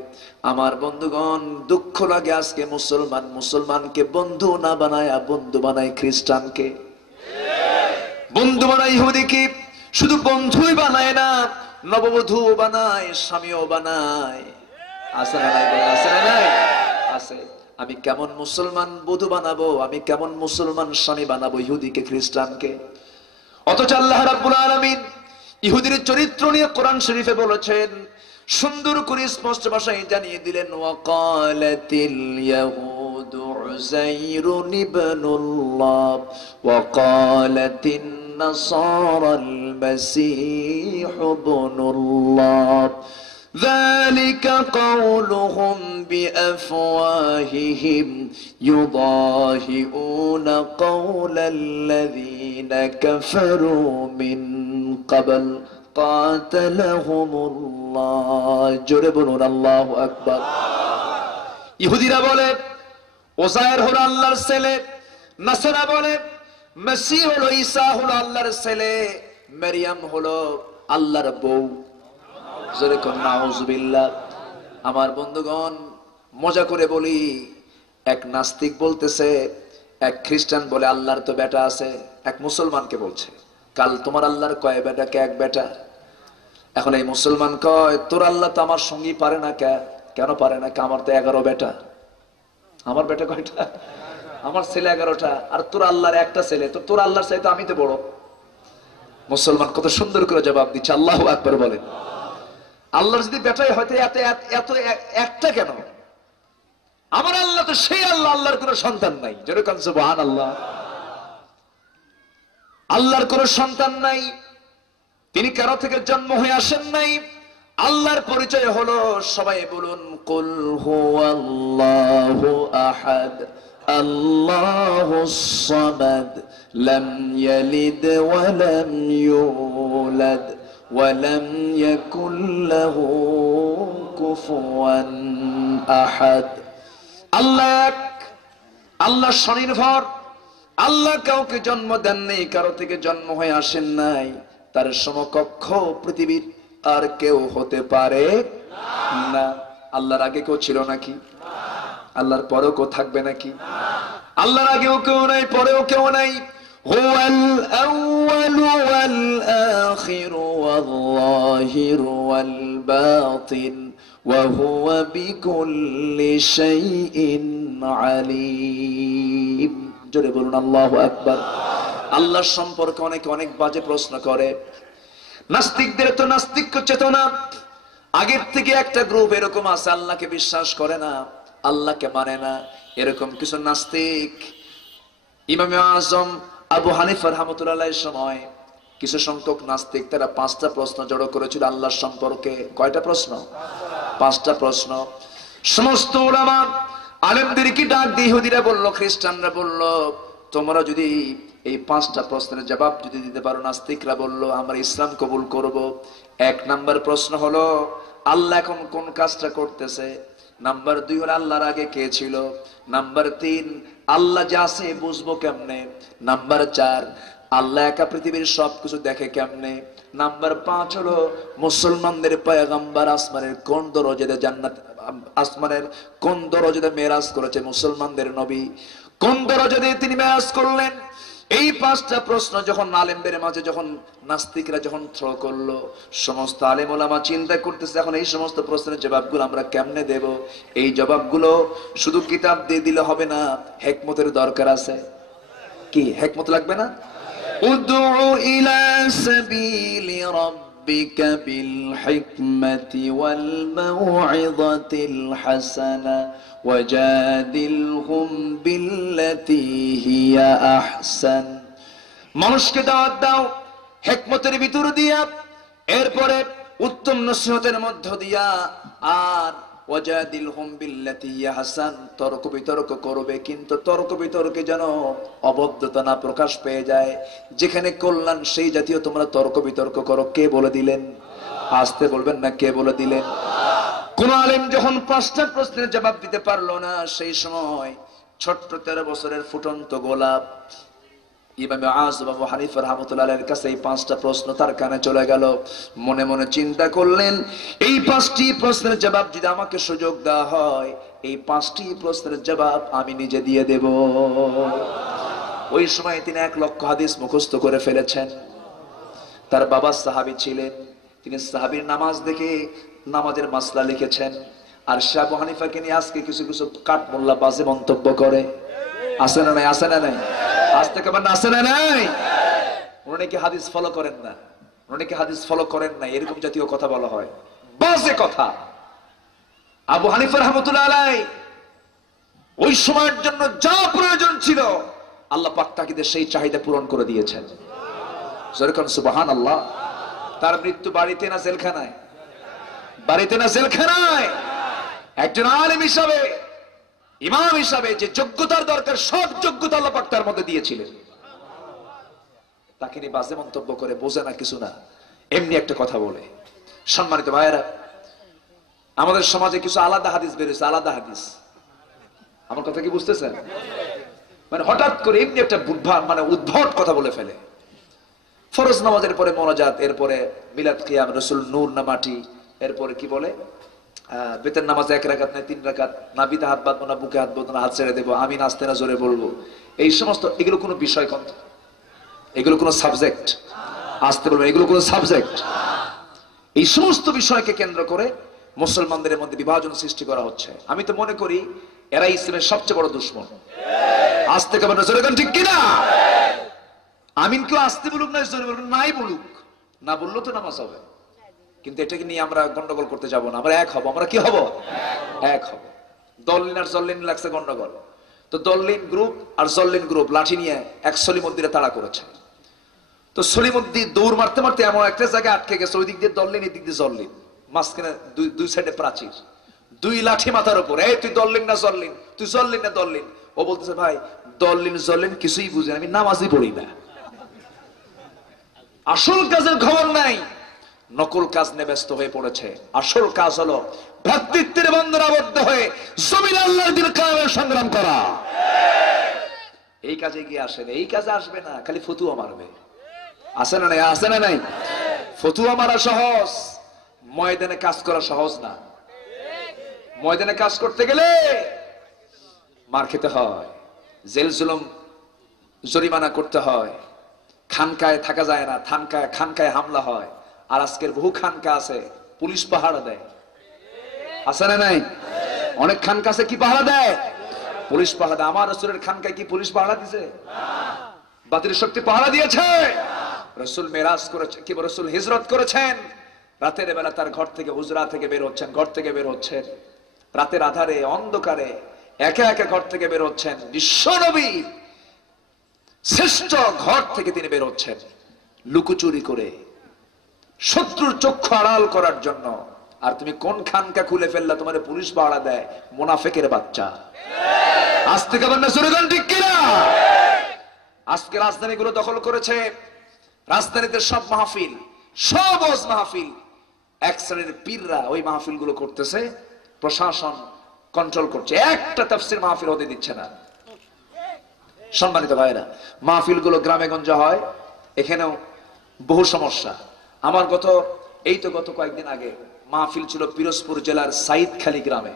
আমার বন্ধুগণ, দুঃখ লাগে আজকে মুসলমানকে বন্ধু না বানায় বন্ধু বানায় খ্রিস্টানকে, বন্ধু বানায় ইহুদিকে। শুধু বন্ধুই বানায় না, নববধূ বানায়, স্বামীও বানায়। আছে না নাই? আছে না নাই? আছে। আমি কেমন মুসলমান বধূ বানাবো, আমি কেমন মুসলমান স্বামী বানাবো ইহুদিকে খ্রিস্টানকে? অথচ আল্লাহ রাব্বুল আলামিন ইহুদির চরিত্র নিয়ে কোরআন শরীফে বলেছেন, সুন্দর করে স্পষ্ট ভাষায় জানিয়ে দিলেন, ওয়াকালাতিল ইয়াহুদু উযাইরুন ইবনুল্লাহ ওয়াকালাতিন নাসারাল মাসীহু ইবনুল্লাহ ذلك قولهم بأفواههم يضاهئون قول الذين كفروا من قبل قاتلهم الله جربون الله أكبر। ইহুদিরা বলে ওজায়ের হলো আল্লাহর ছেলে, নাসারা বলে মসিহ হলো, ঈসা হলো আল্লাহর ছেলে, মারিয়াম হলো আল্লাহর বউ। আমার বন্ধুগণ, মজা করে বলি, এক নাস্তিক বলতেছে, এক খ্রিস্টান বলে আল্লাহর তো বেটা আছে। এক মুসলমানকে বলছে, কাল তোমার আল্লাহর কয় বেটা? কে এক বেটা। এখন এই মুসলমান কয়, তোর আল্লাহ তো আমার সঙ্গী পারে না। কেন পারে না? আমার তো 11 বেটা। আমার বেটা কয়টা? আমার ছেলে 11টা, আর তোর আল্লাহর একটা ছেলে, তো তোর আল্লাহর চাইতে আমি তো বড়। মুসলমান কত সুন্দর করে জবাব দিচ্ছে, আল্লাহু আকবার বলেন। আল্লাহর যদি বেটাই হয়তো এত এত একটা কেন? আমার আল্লাহ তো সেই আল্লাহ, আল্লাহর কোনো সন্তান নাই। যেরকম সুবহানাল্লাহ, আল্লাহর কোনো সন্তান নাই, তিনি কারো থেকে জন্ম হয়ে আসেন নাই। আল্লাহর পরিচয় হলো, সবাই বলুন, কুল হুয়াল্লাহু আহাদ আল্লাহুস সামাদ লাম ইয়ালিদ ওয়া লাম ইউলাদ ওয়া লাম ইয়াকুল লাহু কুফুয়ান আহাদ। আল্লাহ এক, আল্লাহ স্বনির্ভর, আল্লাহ কাউকে জন্ম দেন নাই, কারো থেকে জন্ম হয়ে আসেন নাই, তার সমকক্ষ পৃথিবীর আর কেউ হতে পারে না। আল্লাহর আগে কেউ ছিল নাকি? আল্লাহর পরেও কেউ থাকবে নাকি? আল্লাহর আগেও কেউ নাই, পরেও কেউ নাই। হুয়াল আউয়ালু ওয়াল আখিরু ওয়াল যাহিরু ওয়াল বাতিন ওয়া হুয়া বিকুল্লি শাইইন আলীম। জোরে বলুন আল্লাহু আকবার। আল্লাহর সম্পর্কে অনেকে অনেক বাজে প্রশ্ন করে। নাস্তিকদের তো নাস্তিক্য চেতনা আগের থেকে একটা গ্রুপ এরকম আছে, আল্লাহকে বিশ্বাস করে না, আল্লাহকে মানে না। এরকম কিছু নাস্তিক ইমাম আজম আবু হানিফা রাহমাতুল্লাহির সময় কিছু সংখ্যক নাস্তিক, তারা 5টা প্রশ্ন জড়ো করেছিল আল্লাহর সম্পর্কে। কয়টা প্রশ্ন? 5টা প্রশ্ন। সমস্ত উলামা আলেমদেরকে ডাক দিয়ে ইহুদিরা বলল, খ্রিস্টানরা বলল, তোমরা যদি এই 5টা প্রশ্নের জবাব যদি দিতে পারো, নাস্তিকরা বলল, আমরা ইসলাম কবুল করব। 1 নাম্বার প্রশ্ন হলো, আল্লাহ এখন কোন কাজটা করতেছে? নাম্বার 2 হলো, আল্লাহর আগে কে ছিল? নাম্বার 3, আল্লাহ যা আছে বুঝবো কেমনে? নাম্বার 4, আল্লাহ একা পৃথিবীর সবকিছু দেখে কেমনে? নাম্বার 5 হলো, মুসলমানদের পয়গম্বর আসমানের কোন দরজাতে জান্নাত, আসমানের কোন দরজাতে মেরাজ করেছে? মুসলমানদের নবী কোন দরজাতে তিনি মেরাজ করলেন? এই 5টা প্রশ্ন যখন আলেমদের মাঝে, যখন নাস্তিকরা যখন থ্রো করলো, সমস্ত আলেম ওলামা চিন্তা করতেছে, এখন এই সমস্ত প্রশ্নের জবাবগুলো আমরা কেমনে দেব? এই জবাবগুলো শুধু কিতাব দিয়ে দিলে হবে না, হিকমতের দরকার আছে। কি হিকমত লাগবে না? উদউ ইলা সাবিলি রাব্বিকা বিল হিকমাতি ওয়াল মাউইযাতিল হাসানা ওয়াজাদিলহুম বিল্লাতী হিয়া আহসান। মানুষকে দাওয়াত দাও হিকমতের ভিতর দিয়া, এরপরে উত্তম নসিহতের মধ্য দিয়া, আর ওয়াজাদিলহুম বিল্লাতী হিয়া আহসান, তর্ক বিতর্ক করবে, কিন্তু তর্ক বিতর্কে যেন অবদ্ধতা না প্রকাশ পেয়ে যায়। যেখানে কল্যাণ সেই জাতীয় তোমরা তর্ক বিতর্ক করো। কে বলে দিলেন? আসতে বলবেন না, কে বলে দিলেন? কোন আলেম যখন 5টা প্রশ্নের জবাব দিতে পারলো না, সেই সময় ছোট্ট 13 বছরের ফুটন্ত গোলাপ ইমাম আযম আবু হানিফা রাহমাতুল্লাহির কাছে এই 5টা প্রশ্ন তার কানে চলে গেল। মনে মনে চিন্তা করলেন, এই 5টি প্রশ্নের জবাব যদি আমাকে সুযোগ দেওয়া হয়, এই 5টি প্রশ্নের জবাব আমি নিজে দিয়ে দেব। ওই সময় তিনি 1 লক্ষ হাদিস মুখস্থ করে ফেলেছেন। তার বাবা সাহাবী ছিলেন, তিনি সাহাবীর নামাজ দেখে নামাজের মাসলা লিখেছেন। আর শাহ আবু হানিফাকে নিয়ে আজকে কিছু কিছু কাঠমোল্লা বাজে মন্তব্য করে। আছে না নাই? আছে না নাই? আজ থেকে মানে আছে না নাই? উনি কি হাদিস ফলো করেন না? উনি কি হাদিস ফলো করেন না? এরকম জাতীয় কথা বলা হয়, বাজে কথা। আবু হানিফা রাহমাতুল্লাহ আলাইহি ওই সময়ের জন্য যা প্রয়োজন ছিল, আল্লাহ পাক তাকে সেই চাহিদা পূরণ করে দিয়েছেন। যেরকম সুবহানাল্লাহ। তার মৃত্যু বাড়িতে না জেলখানায়? বাড়িতে না জেলখানায়। একজন আলেম হিসাবে, ইমাম হিসাবে যে যোগ্যতার দরকার, সব যোগ্যতা আল্লাহ পাক তার মধ্যে দিয়েছিলেন। তাকে নিয়ে বাজে মন্তব্য করে, বোঝে না কিছু না, এমনি একটা কথা বলে। সম্মানিত ভাইয়েরা, আমাদের সমাজে কিছু আলাদা হাদিস বেরিয়েছে, আলাদা হাদিস। আমার কথা কি বুঝতেছেন? মানে হঠাৎ করে এমনি একটা মানে উদ্ভট কথা বলে ফেলে। ফরজ নামাজের পরে মোনাজাত, এরপরে মিলাদ কিয়াম, রাসূল নূর না মাটি, এরপরে কি বলে বেতের নামাজ 1 রাকাত না 3 রাকাত, নাভিতে হাত বাঁধবো না, বুকে হাত বাঁধবো না, হাত ছেড়ে দেবো, আমি নাচতে না জোরে বলবো। এই সমস্ত, এগুলো কোনো বিষয় কত? এগুলো কোনো সাবজেক্ট? আসতে বলবো, এগুলো কোনো সাবজেক্ট? এই সমস্ত বিষয়কে কেন্দ্র করে মুসলমানদের মধ্যে বিভাজন সৃষ্টি করা হচ্ছে। আমি তো মনে করি এরা ইসলামের সবচেয়ে বড় দুশ্মন। আজ থেকে বলেন জোরে ঠিক কিনা? আমিন কেউ আসতে বলুক না জোরে বলুক, নাই বলুক, না বললেও তো নামাজ হবে। কিন্তু এটাকে নিয়ে আমরা গন্ডগোল করতে যাব না, আমরা এক হব। আমরা কি হব? এক হব। দল্লিন আর জল্লিন লাগছে গন্ডগোল, তো দল্লিন গ্রুপ আর জল্লিন গ্রুপ লাঠি নিয়ে এক সলিমুদ্দিনে তাড়া করেছে। তো সলিমুদ্দিন দৌড় মারতে মারতে এমন একটা জায়গায় আটকে গেছে, ওই দিক দিয়ে দল্লিন, এই দিক দিয়ে জল্লিন, মাঝখানে দুই সাইডে প্রাচীর, দুই লাঠি মাথার উপর। এই তুই দল্লিন না জল্লিন, তুই জল্লিন না দল্লিন। ও বলতেছে ভাই দল্লিন জল্লিন কিছুই বুঝে আমি নামাজই পড়ি না, আসল কাজের খবর নাই, নকল কাজ নিয়ে ব্যস্ত হয়ে পড়েছে। আসল কাজ হলো ভ্রাতৃত্বের বন্ধনে আবদ্ধ হয়ে জমিন আল্লাহর দিন কায়েমের সংগ্রাম করা। এই কাজে গিয়ে আসেন, এই কাজে আসবে না, খালি ফতুয়া মারবে। আসে না নাই? আসে না নাই? ফতুয়া মারা সহজ, ময়দানে কাজ করা সহজ না। ময়দানে কাজ করতে গেলে মার খেতে হয়, জেল জুলুম জরিমানা করতে হয়, খানকায় থাকা যায় না, খানকায় হামলা হয়। আর আজকের বহু খানকা আছে পুলিশ পাহারা দেয়, আছে না নাই? অনেক খানকা আছে কি পাহারা দেয়? পুলিশ পাহারা দেয়। আমার রাসূলের খানকায় কি পুলিশ পাহারা দিয়েছে? বাতিল শক্তি পাহারা দিয়েছে। রাসূল মেরাজ করেছে, কি রাসূল হিজরত করেছেন, রাতের বেলা তার ঘর থেকে হুজরা থেকে বের হচ্ছেন, ঘর থেকে বের হচ্ছেন রাতের আধারে অন্ধকারে, একা একা ঘর থেকে বের হচ্ছেন। বিশ্বনবী শ্রেষ্ঠ ঘর থেকে তিনি বের হচ্ছেন লুকোচুরি করে, শত্রুর চক্ষু আড়াল করার জন্য। আর তুমি কোন খানকা খুলে ফেললা, তোমার পুলিশ পাহারা দেয়, মুনাফিকের বাচ্চা। আজ থেকে বলেন সুরগান ঠিক কিনা? আজকে রাজধানীগুলো দখল করেছে, রাজধানীতে সব মাহফিল, সব ওয়াজ মাহফিল, এক শ্রেণীর পীররা ওই মাহফিল গুলো করতেছে, প্রশাসন কন্ট্রোল করছে, একটা তাফসীর মাহফিল হতে দিচ্ছে না। সম্মানিত ভাইরা, মাহফিল গুলো গ্রামে গঞ্জে হয়, এখানেও বহু সমস্যা। আমার গত কয়েকদিন আগে মাহফিল ছিল পিরোজপুর জেলার সাইদখালী গ্রামে।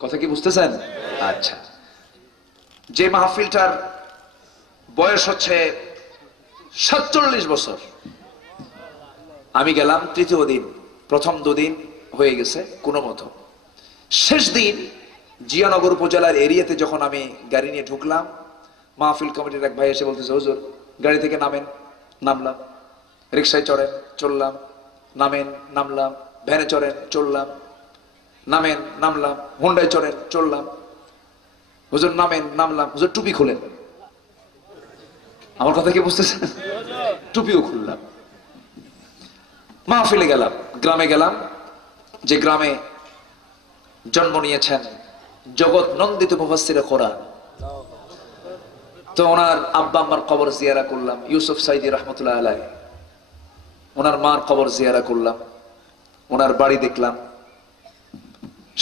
কথা কি বুঝতেছেন? আচ্ছা, যে মাহফিলটার বয়স হচ্ছে 47 বছর। আমি গেলাম তৃতীয় দিন, প্রথম দুদিন হয়ে গেছে কোনো মতো। শেষ দিন জিয়ানগর উপজেলার এরিয়াতে যখন আমি গাড়ি নিয়ে ঢুকলাম, মাহফিল কমিটির এক ভাই এসে বলতেছে, হুজুর গাড়ি থেকে নামেন। নামলাম, রিক্সায় চড়েন, চললাম, নামেন, নামলাম, ভ্যানে চড়েন, চললাম, নামেন, নামলাম, হোন্ডায় চড়েন, চললাম, হুজুর নামেন, নামলাম, হুজুর টুপি খুলেন। আমার কথা কি বুঝতেছেন? টুপিও খুললাম। মাহফিলে গেলাম, গ্রামে গেলাম, যে গ্রামে জন্ম নিয়েছেন জগৎ নন্দিত মুফাসসিরে কোরআন। তো ওনার আব্বা আম্মার কবর জিয়ারা করলাম, ইউসুফ সাইদি রহমতুল্লাহ আলাইহি। ওনার মার কবর জিয়ারা করলাম, ওনার বাড়ি দেখলাম।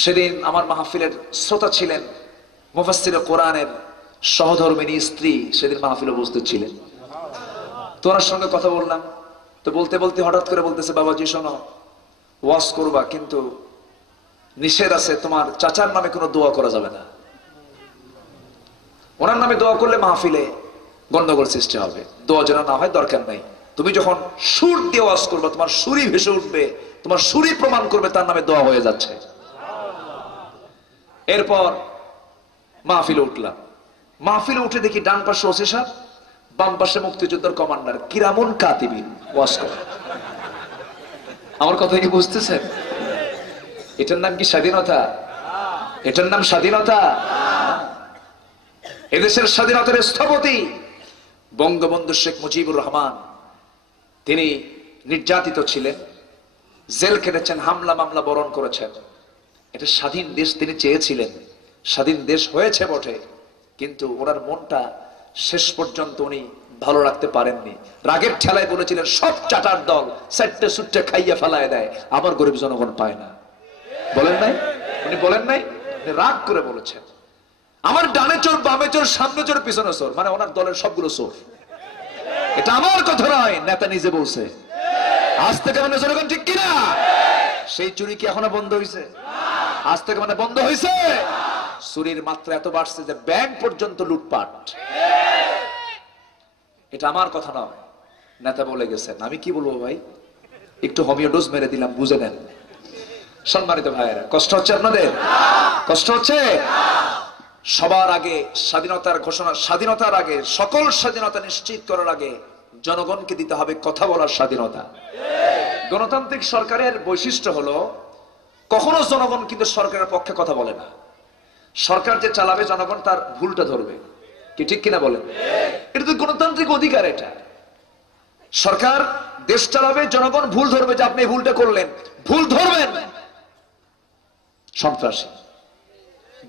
সেদিন আমার মাহফিলের শ্রোতা ছিলেন মুফাসসিরে কোরআনের সহধর্মিনী স্ত্রী, সেদিন মাহফিলে উপস্থিত ছিলেন। তো ওনার সঙ্গে কথা বললাম। তো বলতে বলতে হঠাৎ করে বলতেছে, বাবাজি শোনো, ওয়াজ করবা কিন্তু নিষেধ আছে, তোমার চাচার নামে কোনো দোয়া করা যাবে না। ওনার নামে দোয়া করলে মাহফিলে গন্ডগোল সৃষ্টি হবে, দোয়া যেন না হয় দরকার নাই। তুমি যখন সুর দিয়ে ওয়াজ করবে, তোমার সুরই ভেসে উঠবে, তোমার সুরই প্রমাণ করবে তার নামে দোয়া হয়ে যাচ্ছে। এরপর মাহফিলে উঠলাম। মাহফিলে উঠে দেখি ডান পাশে ওসি সাহেব, বাম পাশে মুক্তিযোদ্ধার কমান্ডার কিরামুন কাতিবিন ওয়াজ করে। আমার কথা কি বুঝতেছেন? এটার নাম কি স্বাধীনতা? এটার নাম স্বাধীনতা? এদেশের স্বাধীনতার স্থপতি বঙ্গবন্ধু শেখ মুজিবুর রহমান, তিনি নির্যাতিত ছিলেন, জেল কেটেছেন, হামলা মামলা বরণ করেছেন। এটা স্বাধীন দেশ তিনি চেয়েছিলেন, স্বাধীন দেশ হয়েছে বটে, কিন্তু ওনার মনটা শেষ পর্যন্ত উনি ভালো রাখতে পারেননি। রাগের ঠেলায় বলেছিলেন, সব চাটার দল চারটে সুট্টে খাইয়া ফেলায় দেয়, আমার গরিব জনগণ পায় না। বলেন নাই? উনি বলেন নাই? রাগ করে বলেছেন, আমার ডানে চোর, বামে চোর, সামনে চোর, পিছনে চোর, মানে ওনার দলের সবগুলো চোর। এটা আমার কথা নয়, নেতা নিজে বলছে। আজ থেকে মানে জনগণ ঠিক কিনা? সেই চুরি কি এখনো বন্ধ হয়েছে? আজ থেকে মানে বন্ধ হয়েছে? চুরির মাত্রা এত বাড়ছে যে ব্যাংক পর্যন্ত লুটপাট। এটা আমার কথা নয়, নেতা বলে গেছেন। আমি কি বলবো ভাই, একটু হোমিও ডোজ মেরে দিলাম, বুঝে নেন। সম্মানিত ভাইয়েরা, কষ্ট হচ্ছে আপনাদের? কষ্ট হচ্ছে? সবার আগে স্বাধীনতার ঘোষণা, স্বাধীনতার আগে, সকল স্বাধীনতা নিশ্চিত করার আগে জনগণকে দিতে হবে কথা বলার স্বাধীনতা। গণতান্ত্রিক সরকারের বৈশিষ্ট্য হলো কখনো জনগণ কিন্তু সরকারের পক্ষে কথা বলে না। সরকার যে চালাবে জনগণ তার ভুলটা ধরবে, কি ঠিক কিনা বলেন? এটা তো গণতান্ত্রিক অধিকার। এটা সরকার দেশ চালাবে, জনগণ ভুল ধরবে যে আপনি এই ভুলটা করলেন। ভুল ধরবেন সন্ত্রাসী,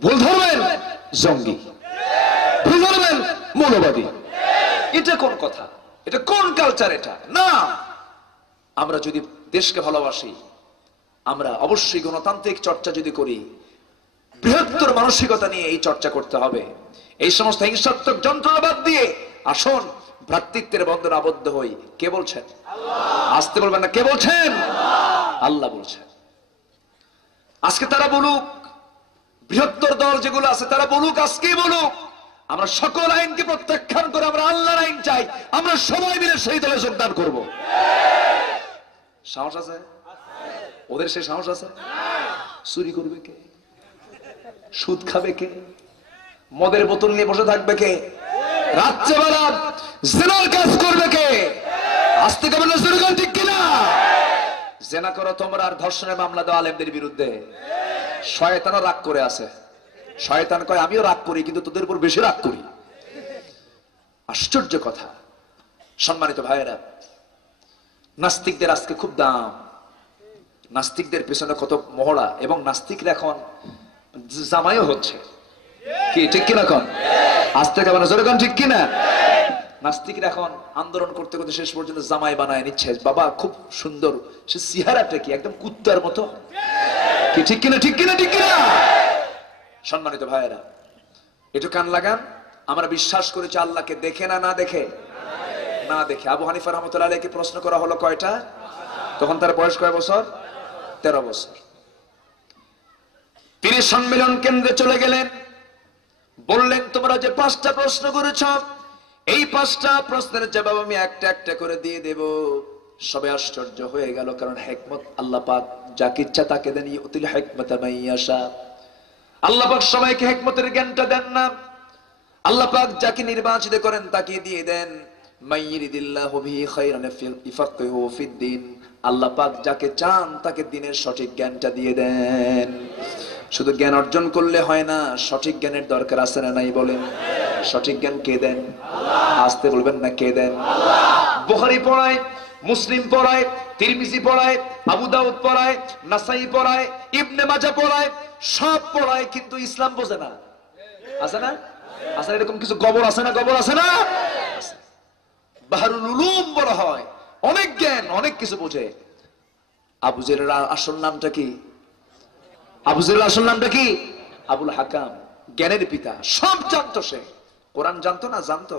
ভুল ধরবেন জঙ্গি, ভুল ধরবেন মৌলবাদী। এটা কোন কথা? এটা কোন কালচার? এটা না। আমরা যদি দেশকে ভালোবাসি, আমরা অবশ্যই গণতান্ত্রিক চর্চা যদি করি, বৃহত্তর মানসিকতা নিয়ে এই চর্চা করতে হবে। এই সমস্ত হিংসাত্মক যন্ত্রণাবাদ দিয়ে আসুন ভ্রাতৃত্বের বন্ধনে আবদ্ধ হই। কে বলছেন? আসতে বলবেন না। কে বলছেন? আল্লাহ বলছেন। আজকে তারা বলুক, বৃহত্তর দল যেগুলো আছে তারা বলুক, আজকেই বলুক, আমরা সকল আইনকে প্রত্যাখ্যান করে আমরা আল্লাহর আইন চাই। আমরা সবাই মিলে সেই দলে যোগদান করব। সাহস আছে ওদের? সেই সাহস আছে? চুরি করবে কে? সুদ খাবে কে? মদের বোতল নিয়ে বসে থাকবে কে? রাত্রেবেলা জিনার কাজ করবে কে? আস্তে কেমন ঠিক কিনা? জেনা করো তোমরা, আর ধর্ষণের মামলা দাও আলেমদের বিরুদ্ধে। শয়তানও রাগ করে আছে। শয়তান কয় আমিও রাগ করি, কিন্তু তোদের উপর বেশি রাগ করি। আশ্চর্য কথা। সম্মানিত ভাইয়েরা, নাস্তিকদের আজকে খুব দাম। নাস্তিকদের পেছনে কত মহড়া, এবং নাস্তিকরা এখন জামাইও হচ্ছে। কি ঠিক কিনা? এখন আস্তে কেমন ঠিক কিনা? নাস্তিকরা এখন আন্দোলন করতে করতে শেষ পর্যন্ত জামাই বানায় নিচ্ছে। বাবা খুব সুন্দর, সে চেহারাটা কি একদম কুত্তার মতো। কি ঠিক কিনা? ঠিক কিনা? ঠিক কিনা? সম্মানিত ভাইয়েরা, একটু কান লাগান। আমরা বিশ্বাস করেছি আল্লাহকে দেখে না, না দেখে? না দেখে। আবু হানিফা রাহমাতুল্লাহ আলাইহিকে প্রশ্ন করা হলো কয়টা? তখন তার বয়স কয় বছর? 13 বছর। তিনি সম্মেলন কেন্দ্রে চলে গেলেন, বললেন তোমরা যে 5টা প্রশ্ন করেছ, এই 5টা প্রশ্নের জবাব আমি একটা একটা করে দিয়ে দেব। সবে আশ্চর্য হয়ে গেল, কারণ হিকমত আল্লাহ পাক যাকে ইচ্ছা তাকে দেন। ইউতিল হিকমাতা মাইয়াশা। আল্লাহ পাক সবাইকে হিকমতের জ্ঞানটা দেন না। আল্লাহ পাক যাকে নির্বাচিত করেন তাকে দিয়ে দেন। মাইয়িরিদিল্লাহু বিহি খায়রান ইফাক্কিহু ফিদ্দিন। আল্লাহ পাক যাকে চান তাকে দ্বীনের সঠিক জ্ঞানটা দিয়ে দেন। শুধু জ্ঞান অর্জন করলে হয় না, সঠিক জ্ঞানের দরকার আছে না নাই বলেন? সঠিক জ্ঞান কে দেন? আসতে বলবেন না কে দেন? বুখারী পড়ায়, মুসলিম পড়ায়, তিরমিজি পড়ায়, আবু দাউদ পড়ায়, নাসাই পড়ায়, ইবনে মাজাহ পড়ায়, সব পড়ায়, কিন্তু ইসলাম বোঝে না। আছে না? আছে এরকম কিছু গবর আছে না? গবর আছে না? বাহরুল উলুম বলা হয়, অনেক জ্ঞান, অনেক কিছু বোঝে। আবু জেহেলের আসল নামটা কি? আবু জেহেলের আসল নামটা কি? আবুল হাকাম, জ্ঞানের পিতা। সব জানতো সে। কোরআন জানতো না? জানতো।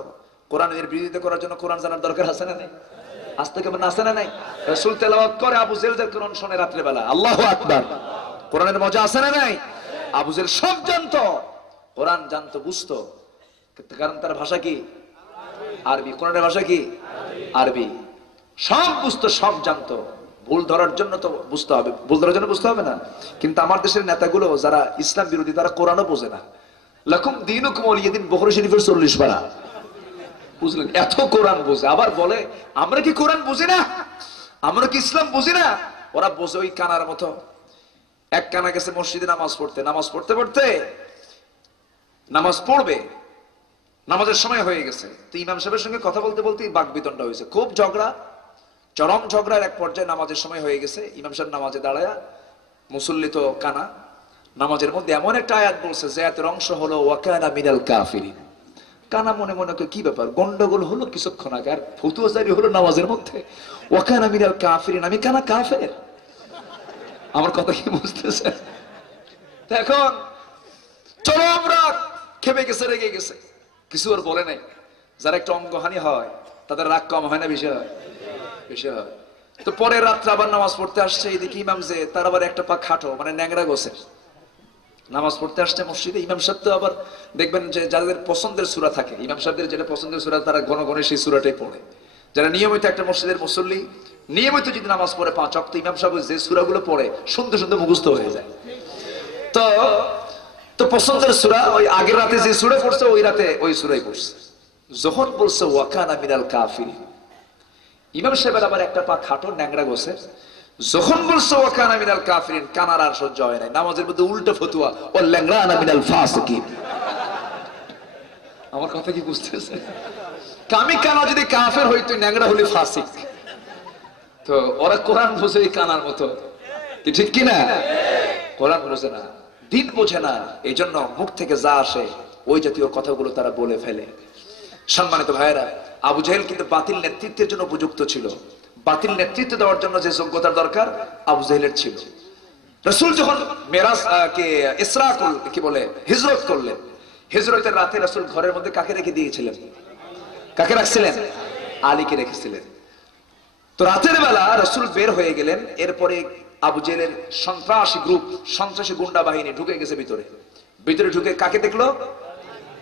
কোরআনের বিরোধিতা করার জন্য কোরআন জানার দরকার আছে না নাই? আজ থেকে আছে না নাই? রাসূল তেলাওয়াত করে, আবু জেহেল কোরআন শোনে রাত্রে বেলা। আল্লাহু আকবার। কোরআনের মজা আছে না নাই? আবু জেহেল সব জানতো, কোরআন জানতো, বুঝতো, কারণ তার ভাষা কি? আরবি। কোরআনের ভাষা কি? আরবি। সব বুঝতো, সব জানতো। ভুল ধরার জন্য তো বুঝতে হবে, ভুল ধরার জন্য বুঝতে হবে না। কিন্তু আমার দেশের নেতাগুলো যারা ইসলাম বিরোধী, তারা কোরআনও বোঝে না। লাকুম দীনুকুম ওয়ালিয়া দিন, বুখারী শরীফের 40 পারা। বুঝলেন? এত কোরআন বোঝে, আবার বলে আমরা কি কোরআন বুঝি না, আমরা কি ইসলাম বুঝি না। ওরা বোঝে ওই কানার মতো। এক কানা গেছে মসজিদে নামাজ পড়তে, নামাজ পড়তে পড়তে নামাজ পড়বে, নামাজের সময় হয়ে গেছে। তো ইমাম সাহেবের সঙ্গে কথা বলতে বলতে বাকবিতণ্ডা হয়েছে, খুব ঝগড়া, চরম ঝগড়ার এক পর্যায়ে নামাজের সময় হয়ে গেছে। ইমাম সাহেব নামাজে দাঁড়ায়া, মুসল্লি তো কানা, নামাজের মধ্যে এমন একটা আয়াত বলছে যে আয়াতের অংশ হলো ওয়াকানা মিনাল কাফিরিন। কানা মনে মনে কি ব্যাপার, গন্ডগোল হলো কিছুক্ষণ আগে, আর ফতুয়া জারি হলো নামাজের মধ্যে। ওয়াকানা মিনাল কাফিরিন, আমি কানা কাফের। আমার কথা কি বুঝতেছে? এখন চরম রাগ, খেপে গেছে, রেগে গেছে, কিছু আর বলে নাই। যারা একটু অঙ্গহানি হয় তাদের রাগ কম হয় না বেশি হয়? বেশি হয়। তো পরে রাত্রে আবার নামাজ পড়তে আসছে, এদিকে ইমাম যে তার আবার একটা পা খাটো, মানে ন্যাংরা গোছের, নামাজ পড়তে আসছে মসজিদে। ইমাম সাহেব তো আবার দেখবেন যে যাদের পছন্দের সূরা থাকে, ইমাম সাহেবদের যেটা পছন্দের সূরা, তারা ঘন ঘন সেই সূরাটাই পড়ে। যারা নিয়মিত একটা মসজিদের মুসল্লি, নিয়মিত যদি নামাজ পড়ে 5 ওয়াক্ত, ইমাম সাহেব যে সূরাগুলো পড়ে শুনতে শুনতে মুখস্থ হয়ে যায়। তো তো পছন্দের সূরা ওই আগের রাতে যে সূরা পড়ছে ওই রাতে ওই সূরাই পড়ছে। যখন বলছে ওয়াকানা মিনাল কাফিরিন, ইমাম সাহেবের আবার একটা পা খাটো ন্যাংরা গোছে, যখন বলছে ওয়াকানা মিনাল কাফিরিন কানার আর সহ্য হয় নাই। নামাজের মধ্যে উল্টো ফতুয়া, ও ল্যাংরানা মিনাল ফাসিকিন। আমার কথা কি বুঝতেছে? কামি কানা যদি কাফের হইতো, ন্যাংরা হলে ফাসিক। তো ওরা কোরআন বোঝে কানার মতো, কি ঠিক কিনা? কোরআন বোঝে না, দিন বোঝে না, এই জন্য মুখ থেকে যা আসে ওই জাতীয় কথাগুলো তারা বলে ফেলে। সম্মানিত ভাইয়েরা, আবু জাহেল কিন্তু বাতিল নেতৃত্বের জন্য উপযুক্ত ছিল। বাতিল নেতৃত্ব দেওয়ার জন্য যে যোগ্যতার দরকার আবু জাহেলের ছিল। রাসূল যখন মেরাজ ইসরা কি বলে হিজরত করলেন, হিজরতের রাতে রাসূল ঘরের মধ্যে কাকে রেখে দিয়েছিলেন? কাকে রাখছিলেন? আলীকে রেখেছিলেন। তো রাতের বেলা রাসূল বের হয়ে গেলেন, এরপরে আবু জেহেলের সন্ত্রাসী গ্রুপ, সন্ত্রাসী গুন্ডা বাহিনী ঢুকে গেছে ভিতরে। ভিতরে ঢুকে কাকে দেখলো?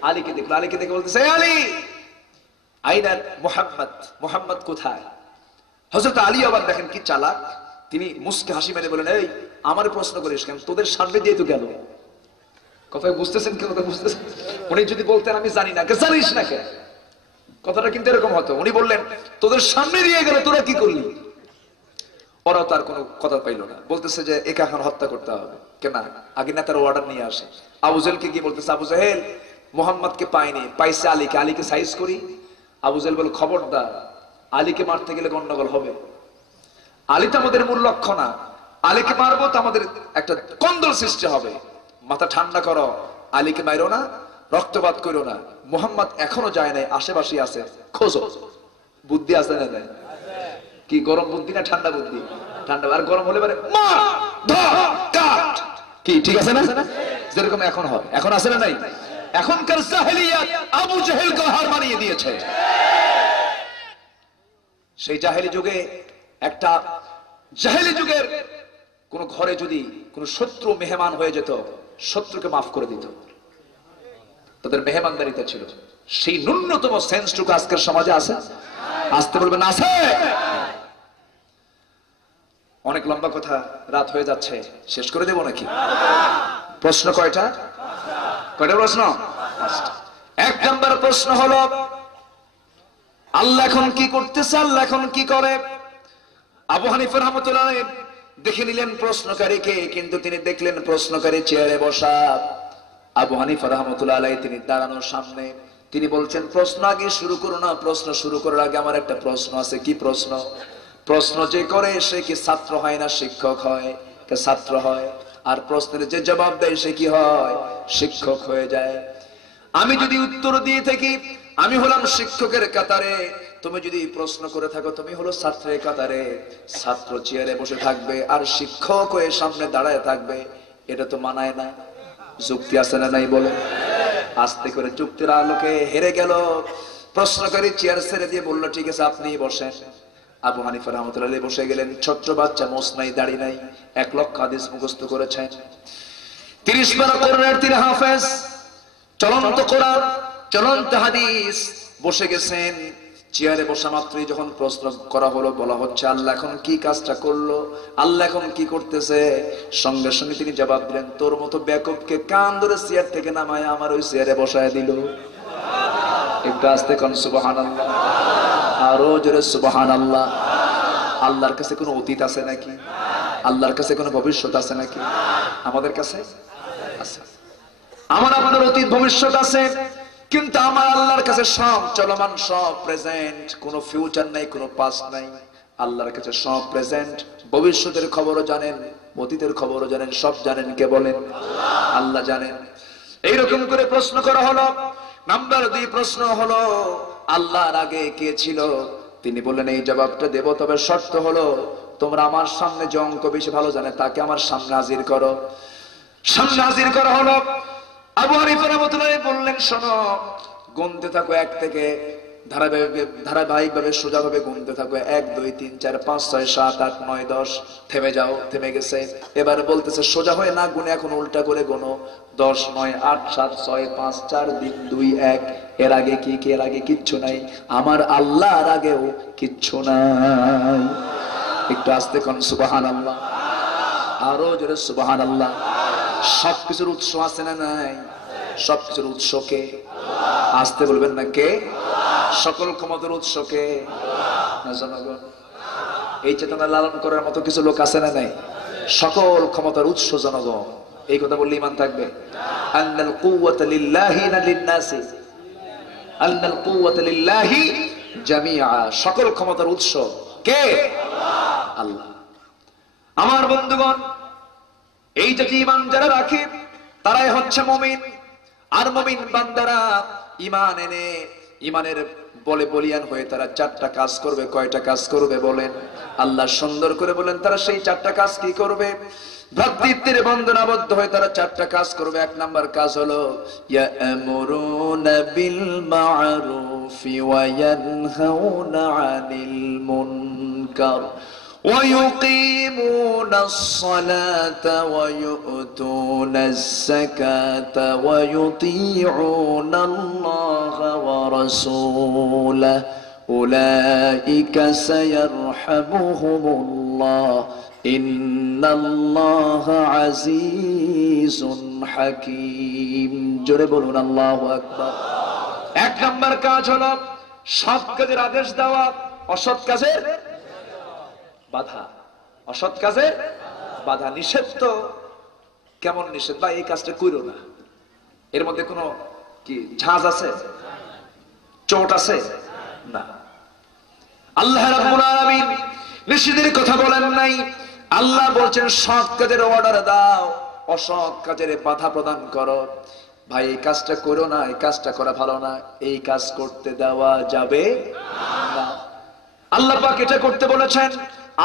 আলীকে দেখলো। আলীকে দেখে বলতেছে, আলী আইনা মুহাম্মদ, মুহাম্মদ কোথায়? হযরত আলী আবার দেখেন কি চালাক, তিনি মুস্কে হাসি মেরে বলেন, এই আমারে প্রশ্ন করিস কেন? তোদের সামনে দিয়ে তো গেল। কথা বুঝতেছেন কি? কথা বুঝতেছেন? উনি যদি বলতেন আমি জানি না, জানিস না কে, কথাটা কিন্তু এরকম হতো। উনি বললেন তোদের সামনে দিয়ে গেল, তোরা কি করলি? ওরাও তার কোনো কথা পাইল না, বলতেছে যে একে এখন হত্যা করতে হবে। কেন? আগে না তার অর্ডার নিয়ে আসে। আবু জেহেলকে কি বলতেছে, আবু জেহেল মুহাম্মদকে পাইনি, পাইছে আলীকে, আলীকে সাইজ করি। আবু জেহেল বলে, খবরদার, আলীকে মারতে গেলে গন্ডগোল হবে। আলী তো আমাদের মূল লক্ষ্য না, আলীকে মারবো তো আমাদের একটা কন্দল সৃষ্টি হবে। মাথা ঠান্ডা করো, আলীকে মাইরো না, রক্তপাত করো না। মুহাম্মদ এখনো যায় নাই, আশেপাশে আছে, খোঁজো। বুদ্ধি আছে না? নাই? কি গরম বুদ্ধি না ঠান্ডা বুদ্ধি? ঠান্ডা। আর গরম হলে পারে কি ঠিক আছে না? যেরকম এখন হয়, এখন আছে না নাই? এখনকার জাহেলিয়াত আবু জেহেলকে হার মানিয়ে দিয়েছে। সেই জাহেলি যুগে একটা জাহেলি যুগের কোন ঘরে যদি কোন শত্রু মেহমান হয়ে যেত, শত্রুকে মাফ করে দিত, তাদের মেহমানদারিতা ছিল। সেই ন্যূনতম সেন্সটুকু আজকের সমাজে আছে? আসতে বলবেন আছে? অনেক লম্বা কথা, রাত হয়ে যাচ্ছে, শেষ করে দেব নাকি? প্রশ্ন কয়টা? কয়টা প্রশ্ন? এক নম্বর প্রশ্ন হলো, আল্লাহ এখন কি করতেছে? আল্লাহ এখন কি করে? আবু হানিফা রাহমাতুল্লাহ আলাইহি দেখে নিলেন প্রশ্নকারীকে, কিন্তু তিনি দেখলেন প্রশ্নকারী চেয়ারে বসা। আবু হানিফা রাহমাতুল্লাহ আলাইহি তিনি দাঁড়ানোর সামনে, তিনি বলছেন, প্রশ্ন আগে শুরু করো না, প্রশ্ন শুরু করার আগে আমার একটা প্রশ্ন আছে। কি প্রশ্ন? প্রশ্ন যে করে সে কি ছাত্র হয় না শিক্ষক হয়? ছাত্র হয়। আর প্রশ্নের যে জবাব দেয় সে কি হয়? শিক্ষক হয়ে যায়। আমি যদি উত্তর দিয়ে থাকি আমি হলাম শিক্ষকের কাতারে, তুমি যদি প্রশ্ন করে থাকো তুমি হলো ছাত্রের কাতারে। ছাত্র চেয়ারে বসে থাকবে আর শিক্ষক হয়ে সামনে দাঁড়ায় থাকবে, এটা তো মানায় না। যুক্তি আছে না নাই বলে? আস্তে করে যুক্তির আলোকে হেরে গেল। প্রশ্নকারী চেয়ার ছেড়ে দিয়ে বলল, ঠিক আছে আপনি বসেন। আবু হানিফা রাহমাতুল্লাহ আলাইহি বসে গেলেন। ছোট্ট বাচ্চা, মোস নাই, দাড়ি নাই, 1 লক্ষ হাদিস মুখস্থ করেছেন, 30 বার কোরআনের তিনি হাফেজ, চলন্ত কোরআন, চলন্ত হাদিস। বসে গেছেন। চেয়ারে বসা মাত্রই যখন প্রশ্ন করা হলো, বলা হচ্ছে আল্লাহ এখন কি কাজটা করলো, আল্লাহ এখন কি করতেছে, সঙ্গে সঙ্গে তিনি জবাব দিলেন, তোর মতো বেকুবকে কান ধরে চেয়ার থেকে নামায় আমার ওই চেয়ারে বসায় দিল। একটু আস্তে কোন সুবহানাল্লাহ, আরো জোরে সুবহানাল্লাহ। আল্লাহর কাছে কোনো অতীত আছে নাকি? আল্লাহর কাছে কোনো ভবিষ্যৎ আছে নাকি? আমাদের কাছে আছে। আমার আপনার অতীত ভবিষ্যৎ আছে, কিন্তু আমার আল্লাহর কাছে সব চলমান, সব প্রেজেন্ট, কোনো ফিউচার নাই, কোনো পাস্ট নাই। আল্লাহর কাছে সব প্রেজেন্ট, ভবিষ্যতের খবরও জানেন, অতীতের খবরও জানেন, সব জানেন। কে বলেন? আল্লাহ জানেন। এইরকম করে প্রশ্ন করা হলো। নাম্বার 2 প্রশ্ন হলো, আল্লাহর আগে কে ছিল? তিনি বললেন, এই জবাবটা দেব, তবে শর্ত হলো তোমরা আমার সামনে যে অঙ্ক বেশি ভালো জানে তাকে আমার সামনে হাজির করো। সামনে হাজির করা হলো। আবু হানিফা রাহমাতুল্লাহ আলাইহি বললেন, শোনো, গুনতে থাকো 1 থেকে, ধারাবাহিক ভাবে সোজা ভাবে গুনতে থাকো, 1 2 3 4 5 6 7 8 9 10। থেমে যাও। থেমে গেছে। এবার বলতেছে, সোজা হয়ে না গুনে এখন উল্টা করে গুনো, 10 9 8 7 6 5 4 3 2 1। এর আগে কি? এর আগে কিচ্ছু নাই। আমার আল্লাহর আগেও কিচ্ছু নাই। একটু আস্তে কোন সুবহানাল্লাহ, আরো জোরে সুবহানাল্লাহ। সবকিছুর উৎস আছে না নাই? সবকিছুর উৎস কে? আসতে বলবেন না কে? সকল ক্ষমতার উৎস কে? জনগণ। এই চেতনা লালন করার মতো কিছু লোক আছে না নাই? সকল ক্ষমতার উৎস জনগণ। এই কথা বললে ঈমান থাকবে? আন্নাল কুওয়াতা লিল্লাহি না লিন-নাসি? আন্নাল কুওয়াতা লিল্লাহি জামিআ। সকল ক্ষমতার উৎস কে? আল্লাহ। আমার বন্ধুগণ, এই যে ঈমান যারা রাখে তারাই হচ্ছে মুমিন। আর মুমিন বান্দারা ঈমান এনে ঈমানের বলে বলিয়ান হয়ে তারা চারটা কাজ করবে। কয়টা কাজ করবে বলেন? আল্লাহ সুন্দর করে বলেন তারা সেই চারটা কাজ কি করবে? ভ্রাতৃত্বের বন্ধনাবদ্ধ হয়ে তারা চারটা কাজ করবে। এক নাম্বার কাজ হলো ইয়া'মুরুনা বিল মা'রুফি ওয়া ইয়ানহাউনা আনিল মুনকার ওয়া ইউকিমুনাস সালাতা ওয়া ইউতুনাজ যাকাতা ওয়া ইউতিউনাল্লাহা ওয়া রাসূলাহু উলাইকা সায়ারহামুহুমুল্লাহ ইন্নাল্লাহা আজিজুন হাকীম। জোরে বলুন আল্লাহু আকবার। এক নাম্বার কাজ হলো সৎ কাজের আদেশ দেওয়া, অসৎ কাজের বাধা। অসৎ কাজের বাধা। নিষেধ তো কেমন নিষেধ? বা এই কাজটা কইরো না, এর মধ্যে কোনো কি ঝাঁজ আছে? চোট আছে? না। আল্লাহ রাব্বুল আলামিন নিষেধের কথা বলেন নাই। আল্লাহ বলছেন সৎ কাজের অর্ডার দাও, অসৎ কাজের বাধা প্রদান করো। ভাই এই কাজটা করো না, এই কাজটা করা ভালো না, এই কাজ করতে দেওয়া যাবে না। আল্লাহ পাক এটা করতে বলেছেন।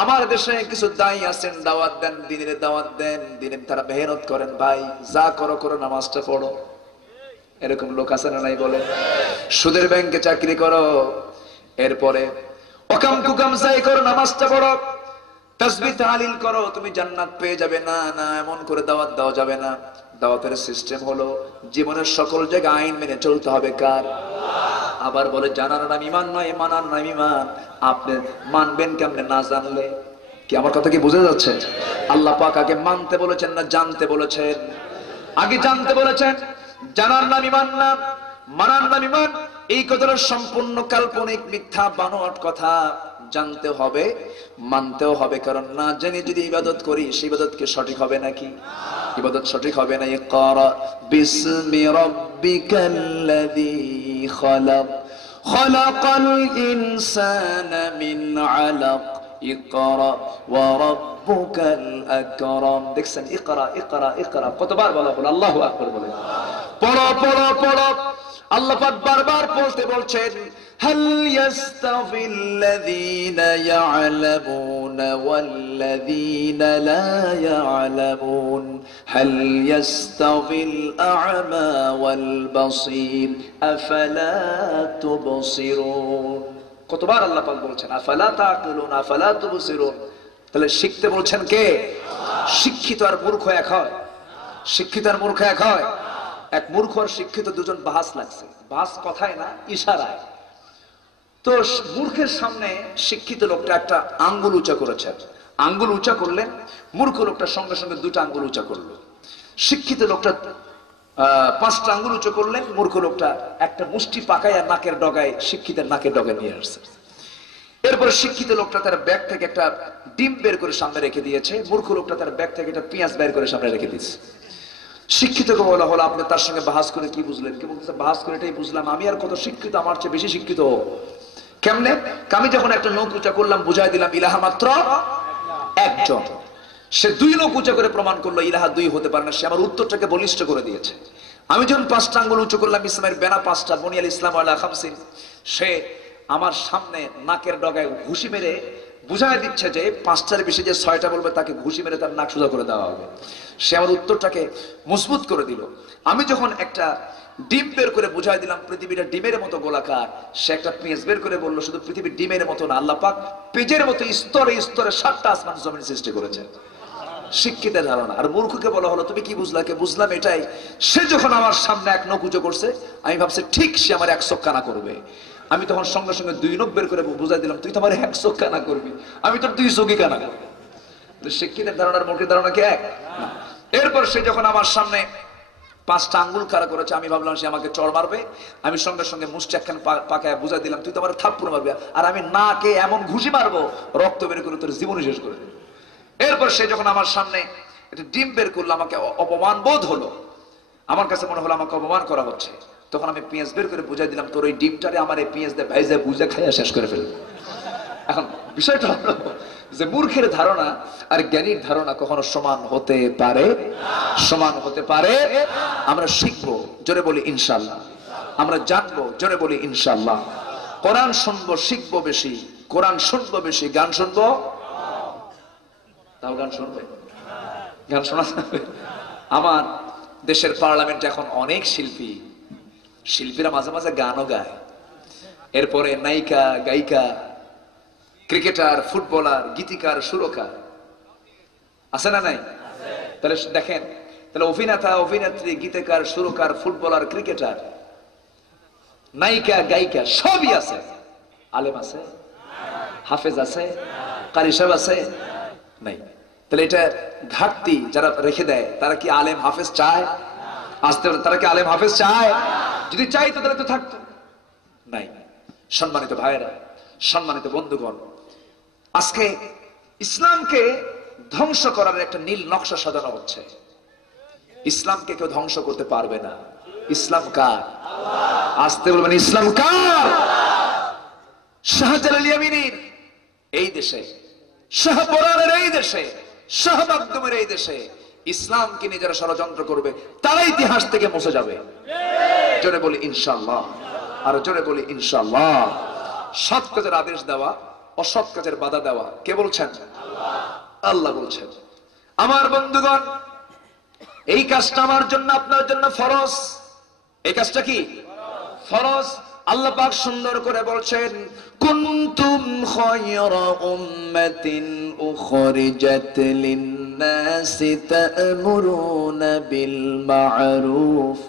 আমার দেশে কিছু দায়ী আছেন, দাওয়াত দেন, দিনের দাওয়াত দেন, দিনের তারা মেহনত করেন। ভাই যা করো করো, নামাজটা পড়ো। এরকম লোক আছে না নাই বলে? সুদের ব্যাংকে চাকরি করো, এরপরে অকাম কুকাম যাই করো, নামাজটা পড়ো, তাসবিহ তাহলিল করো, তুমি জান্নাত পেয়ে যাবে। না না, এমন করে দাওয়াত দেওয়া যাবে না। দাওয়াতের সিস্টেম হলো জীবনের সকল জায়গায় আইন মেনে চলতে হবে। কার? আবার বলে জানার নাম ঈমান নয়, মানার নাম ঈমান। আপনি মানবেন কেমনে না জানলে? কি আমার কথা কি বুঝে যাচ্ছে? আল্লাহ পাক আগে মানতে বলেছেন না জানতে বলেছেন? আগে জানতে বলেছেন। জানার নাম ঈমান না, মানার নাম ঈমান। এই কথাটা সম্পূর্ণ কাল্পনিক, মিথ্যা, বানোয়াট কথা। জানতে হবে, মানতেও হবে। কারণ না জেনে যদি ইবাদত করি, সেই ইবাদত কি সঠিক হবে নাকি? ইবাদত সঠিক হবে না। ইকরা বিসমি রাব্বিকাল্লাযী খালাক খালাকাল ইনসানা মিন আলাক ইকরা ওয়া রাব্বুকাল আকরাম। দেখছেন? ইকরা ইকরা ইকরা কতবার বলা হলো? আল্লাহু আকবার বলে পড়ো পড়ো পড়ো। আল্লাহ পাক বারবার বলতে বলছেন হাল ইয়াস্তাভিল্লাযীনা ইয়া'লামুনা ওয়াল্লাযীনা লা ইয়া'লামুন হাল ইয়াস্তাভিল আ'মা ওয়াল বাসীর আফালা তুবসিরুন। কতবার আল্লাহ পাক বলছেন আফালা তা'কিলুন আফালা তুবসিরুন। তাহলে শিখতে বলছেন কে? শিক্ষিত আর মূর্খ এক হয়? শিক্ষিত আর মূর্খ এক হয়? এক মূর্খ আর শিক্ষিত দুজন বাহাস লাগছে। বাহাস কথায় না, ইশারায়। তো মূর্খের সামনে শিক্ষিত লোকটা একটা আঙ্গুল উঁচা করেছেন। আঙ্গুল উঁচা করলেন, মূর্খ লোকটা সঙ্গে সঙ্গে দুটো আঙ্গুল উঁচা করলো। শিক্ষিত লোকটা 5টা আঙ্গুল উঁচু করলেন, মূর্খ লোকটা একটা মুষ্টি পাকায় আর নাকের ডগায়, শিক্ষিতের নাকের ডগায় নিয়ে আসছে। এরপর শিক্ষিত লোকটা তার ব্যাগ থেকে একটা ডিম বের করে সামনে রেখে দিয়েছে, মূর্খ লোকটা তার ব্যাগ থেকে একটা পেঁয়াজ বের করে সামনে রেখে দিয়েছে। শিক্ষিতকে বলা হলো আপনি তার সঙ্গে বাহাস করে কি বুঝলেন? কি বলতেছে? বাহাস করে এটাই বুঝলাম আমি আর কত শিক্ষিত, আমার চেয়ে বেশি শিক্ষিত। কেমনে? আমি যখন একটা নখ উঁচা করলাম, বুঝাই দিলাম ইলাহা মাত্র একজন। সে 2 নখ উঁচা করে প্রমাণ করলো ইলাহা 2 হতে পারে না। সে আমার উত্তরটাকে বলিষ্ঠ করে দিয়েছে। আমি যখন 5টা আঙ্গুল উঁচু করলাম, ইসলামের বেনা 5টা, বুনিয়াল ইসলাম আলা খামসিন, সে আমার সামনে নাকের ডগায় ঘুষি মেরে বুঝাই দিচ্ছে যে 5টার বেশি যে 6টা বলবে তাকে ঘুষি মেরে তার নাক সোজা করে দেওয়া হবে। সে আমার উত্তরটাকে মজবুত করে দিল। আমি যখন একটা ডিম বের করে বুঝাই দিলাম পৃথিবীটা ডিমের মতো গোলাকার, সে একটা পেঁয়াজ বের করে বললো শুধু পৃথিবী ডিমের মতো না, আল্লাহ পাক পেঁজের মতো স্তরে স্তরে 7টা আসমান জমিন সৃষ্টি করেছেন। শিক্ষিতের ধারণা। আর মূর্খকে বলা হলো তুমি কি বুঝলা? কে বুঝলাম এটাই। সে যখন আমার সামনে 1 নখ উঁচু করছে, আমি ভাবছি ঠিক সে আমার 1 চোখ কানা করবে। আমি তখন সঙ্গে সঙ্গে 2 নখ বের করে বুঝাই দিলাম তুই তো আমার 1 চোখ কানা করবি, আমি তোর 2 চোখই কানা করবো। শিক্ষিতের ধারণার মূর্খের ধারণা কি এক? এরপর সে যখন আমার সামনে 5টা আঙ্গুল খাড়া করেছে, আমি ভাবলাম সে আমাকে চড় মারবে। আমি সঙ্গে সঙ্গে মুষ্টি একখান পাকায় বুঝা দিলাম, তুই তো আমার থাপ্পড় মারবি, আর আমি নাকে এমন ঘুষি মারবো রক্ত বের করে তোর জীবনই শেষ করে দেবে। এরপর সে যখন আমার সামনে একটা ডিম বের করলো, আমাকে অপমান বোধ হলো, আমার কাছে মনে হলো আমাকে অপমান করা হচ্ছে। তখন আমি পেঁয়াজ বের করে বুঝাই দিলাম, তোর ওই ডিমটারে আমার এই পেঁয়াজ দিয়ে ভাইজা বুঝা খাইয়া শেষ করে ফেলবে। এখন বিষয়টা হলো যে মূর্খের ধারণা আর জ্ঞানীর ধারণা কখনো সমান হতে পারে, সমান হতে পারে। আমরা শিখবো, জোরে বলি ইনশাআল্লাহ। আমরা জানবো, জোরে বলি ইনশাআল্লাহ। কোরআন শুনবো, শিখবো বেশি, কোরআন শুনবো বেশি, গান শুনবো। তাও গান শুনবে, গান শোনা যাবে। আমার দেশের পার্লামেন্টে এখন অনেক শিল্পীরা মাঝে মাঝে গানও গায়। এরপরে নায়িকা, গায়িকা, ক্রিকেটার, ফুটবলার, গীতিকার, সুরকার আছে না নাই? তাহলে দেখেন, তাহলে অভিনেতা, অভিনেত্রী, গীতিকার, সুরকার, ফুটবলার, ক্রিকেটার, নায়িকা, গায়িকা সবই আছে। আলেম আছে, হাফেজ আছে, কারি সাহেব আছে, নাই। তাহলে এটা ঘাটতি যারা রেখে দেয়, তারা কি আলেম হাফেজ চায়? আসতে তারা কি আলেম হাফেজ চায়? যদি চাইতো তাহলে তো থাকতো, নাই। সম্মানিত ভাইয়েরা, সম্মানিত বন্ধুগণ, আজকে ইসলামকে ধ্বংস করার একটা নীল নকশা সাজানো হচ্ছে। ইসলামকে কেউ ধ্বংস করতে পারবে না। ইসলাম কার? আসতে বলবেন, ইসলাম কার? শাহজালাল ইয়ামিনীর এই দেশে, শাহপরানের এই দেশে, শাহ মাকদুমের এই দেশে ইসলামকে নিয়ে যারা ষড়যন্ত্র করবে তারা ইতিহাস থেকে মুছে যাবে। জোরে বলি ইনশাআল্লাহ, আর জোরে বলি ইনশাআল্লাহ। সৎ কাজের আদেশ দেওয়া, অসৎ কাজের বাধা দেওয়া কে বলছেন? আল্লাহ বলছেন। আমার বন্ধুগণ, এই কাজটা আমার জন্য, আপনার জন্য ফরজ। এই কাজটা কি ফরজ? আল্লাহ পাক সুন্দর করে বলছেন, কুনতুম খায়রা উম্মাতিন উখরিজাত লিন-নাসি তা'মুরুনা বিল মা'রুফ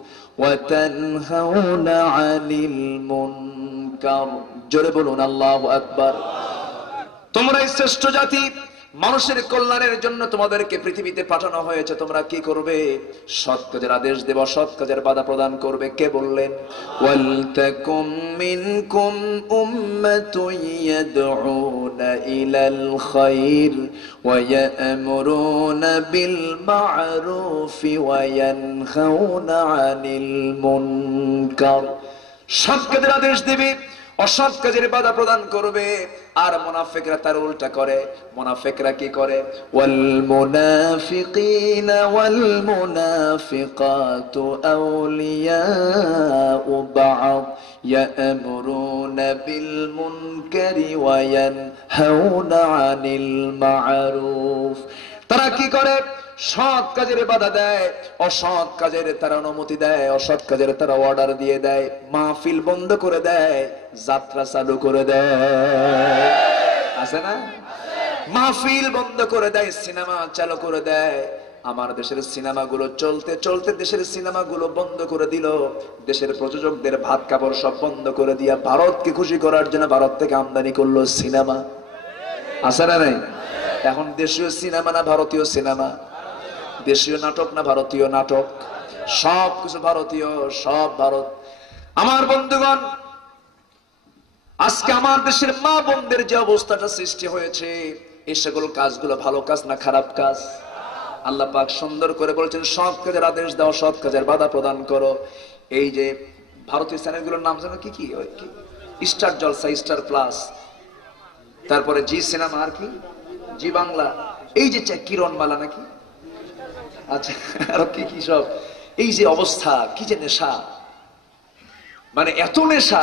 ওয়া তানহাউনা 'আনিল মুনকার। জোরে বলুন আল্লাহু আকবার। তোমরা শ্রেষ্ঠ জাতি, মানুষের কল্যাণের জন্য তোমাদেরকে পৃথিবীতে পাঠানো হয়েছে। তোমরা কি করবে? সৎ কাজের আদেশ দেব, সৎ কাজের বাধা প্রদান করবে। কে বললেন? ওয়াল তাকুম মিনকুম উম্মাতুন ইয়াদউনা ইলাল খায়র ওয়া ইয়া'মুরুনা বিল মা'রুফি ওয়া ইয়ানহাউনা আনিল মুনকার। সৎ কাজের আদেশ দেবে, অসৎ কাজের বাধা প্রদান করবে। আর মুনাফিকরা তার উল্টা করে। মুনাফিকরা কি করে? ওয়াল মুনাফিকিনা ওয়াল মুনাফিকাতু আউলিয়াউ বা'দ ইয়া'মুরুনা বিল মুনকারি ওয়া ইয়ানহাউনা আনিল মা'রুফ। তারা কি করে? সৎ কাজের বাধা দেয়, অসৎ কাজের তারা অনুমতি দেয়, অসৎ কাজের তারা অর্ডার দিয়ে দেয়, মাহফিল বন্ধ করে দেয়, যাত্রা চালু করে দেয়। আছে না? মাহফিল বন্ধ করে দেয়, সিনেমা চালু করে দেয়। আমার দেশের সিনেমাগুলো চলতে চলতে দেশের সিনেমাগুলো বন্ধ করে দিল। দেশের প্রযোজকদের ভাত কাপড় সব বন্ধ করে দিয়া ভারতকে খুশি করার জন্য ভারত থেকে আমদানি করলো সিনেমা। আছে না নাই? এখন দেশীয় সিনেমা না ভারতীয় সিনেমা? দেশীয় নাটক না ভারতীয় নাটক? সব কিছু ভারতীয়, সব ভারত। আমার বন্ধুগণ, আজকে আমার দেশের মা বোনদের যে অবস্থাটা সৃষ্টি হয়েছে, এই সকল কাজগুলো ভালো কাজ না খারাপ কাজ? আল্লাহ পাক সুন্দর করে বলেছেন, সৎ কাজের আদেশ দাও, সৎ কাজের বাধা প্রদান করো। এই যে ভারতীয় চ্যানেলগুলোর নাম জানো কি কি? স্টার জলসা, স্টার প্লাস, তারপরে জি সিনেমা, আর কি জি বাংলা, এই যে কিরণমালা নাকি, আচ্ছা আরো কি কি সব। এই যে অবস্থা, কি যে নেশা, মানে এত নেশা।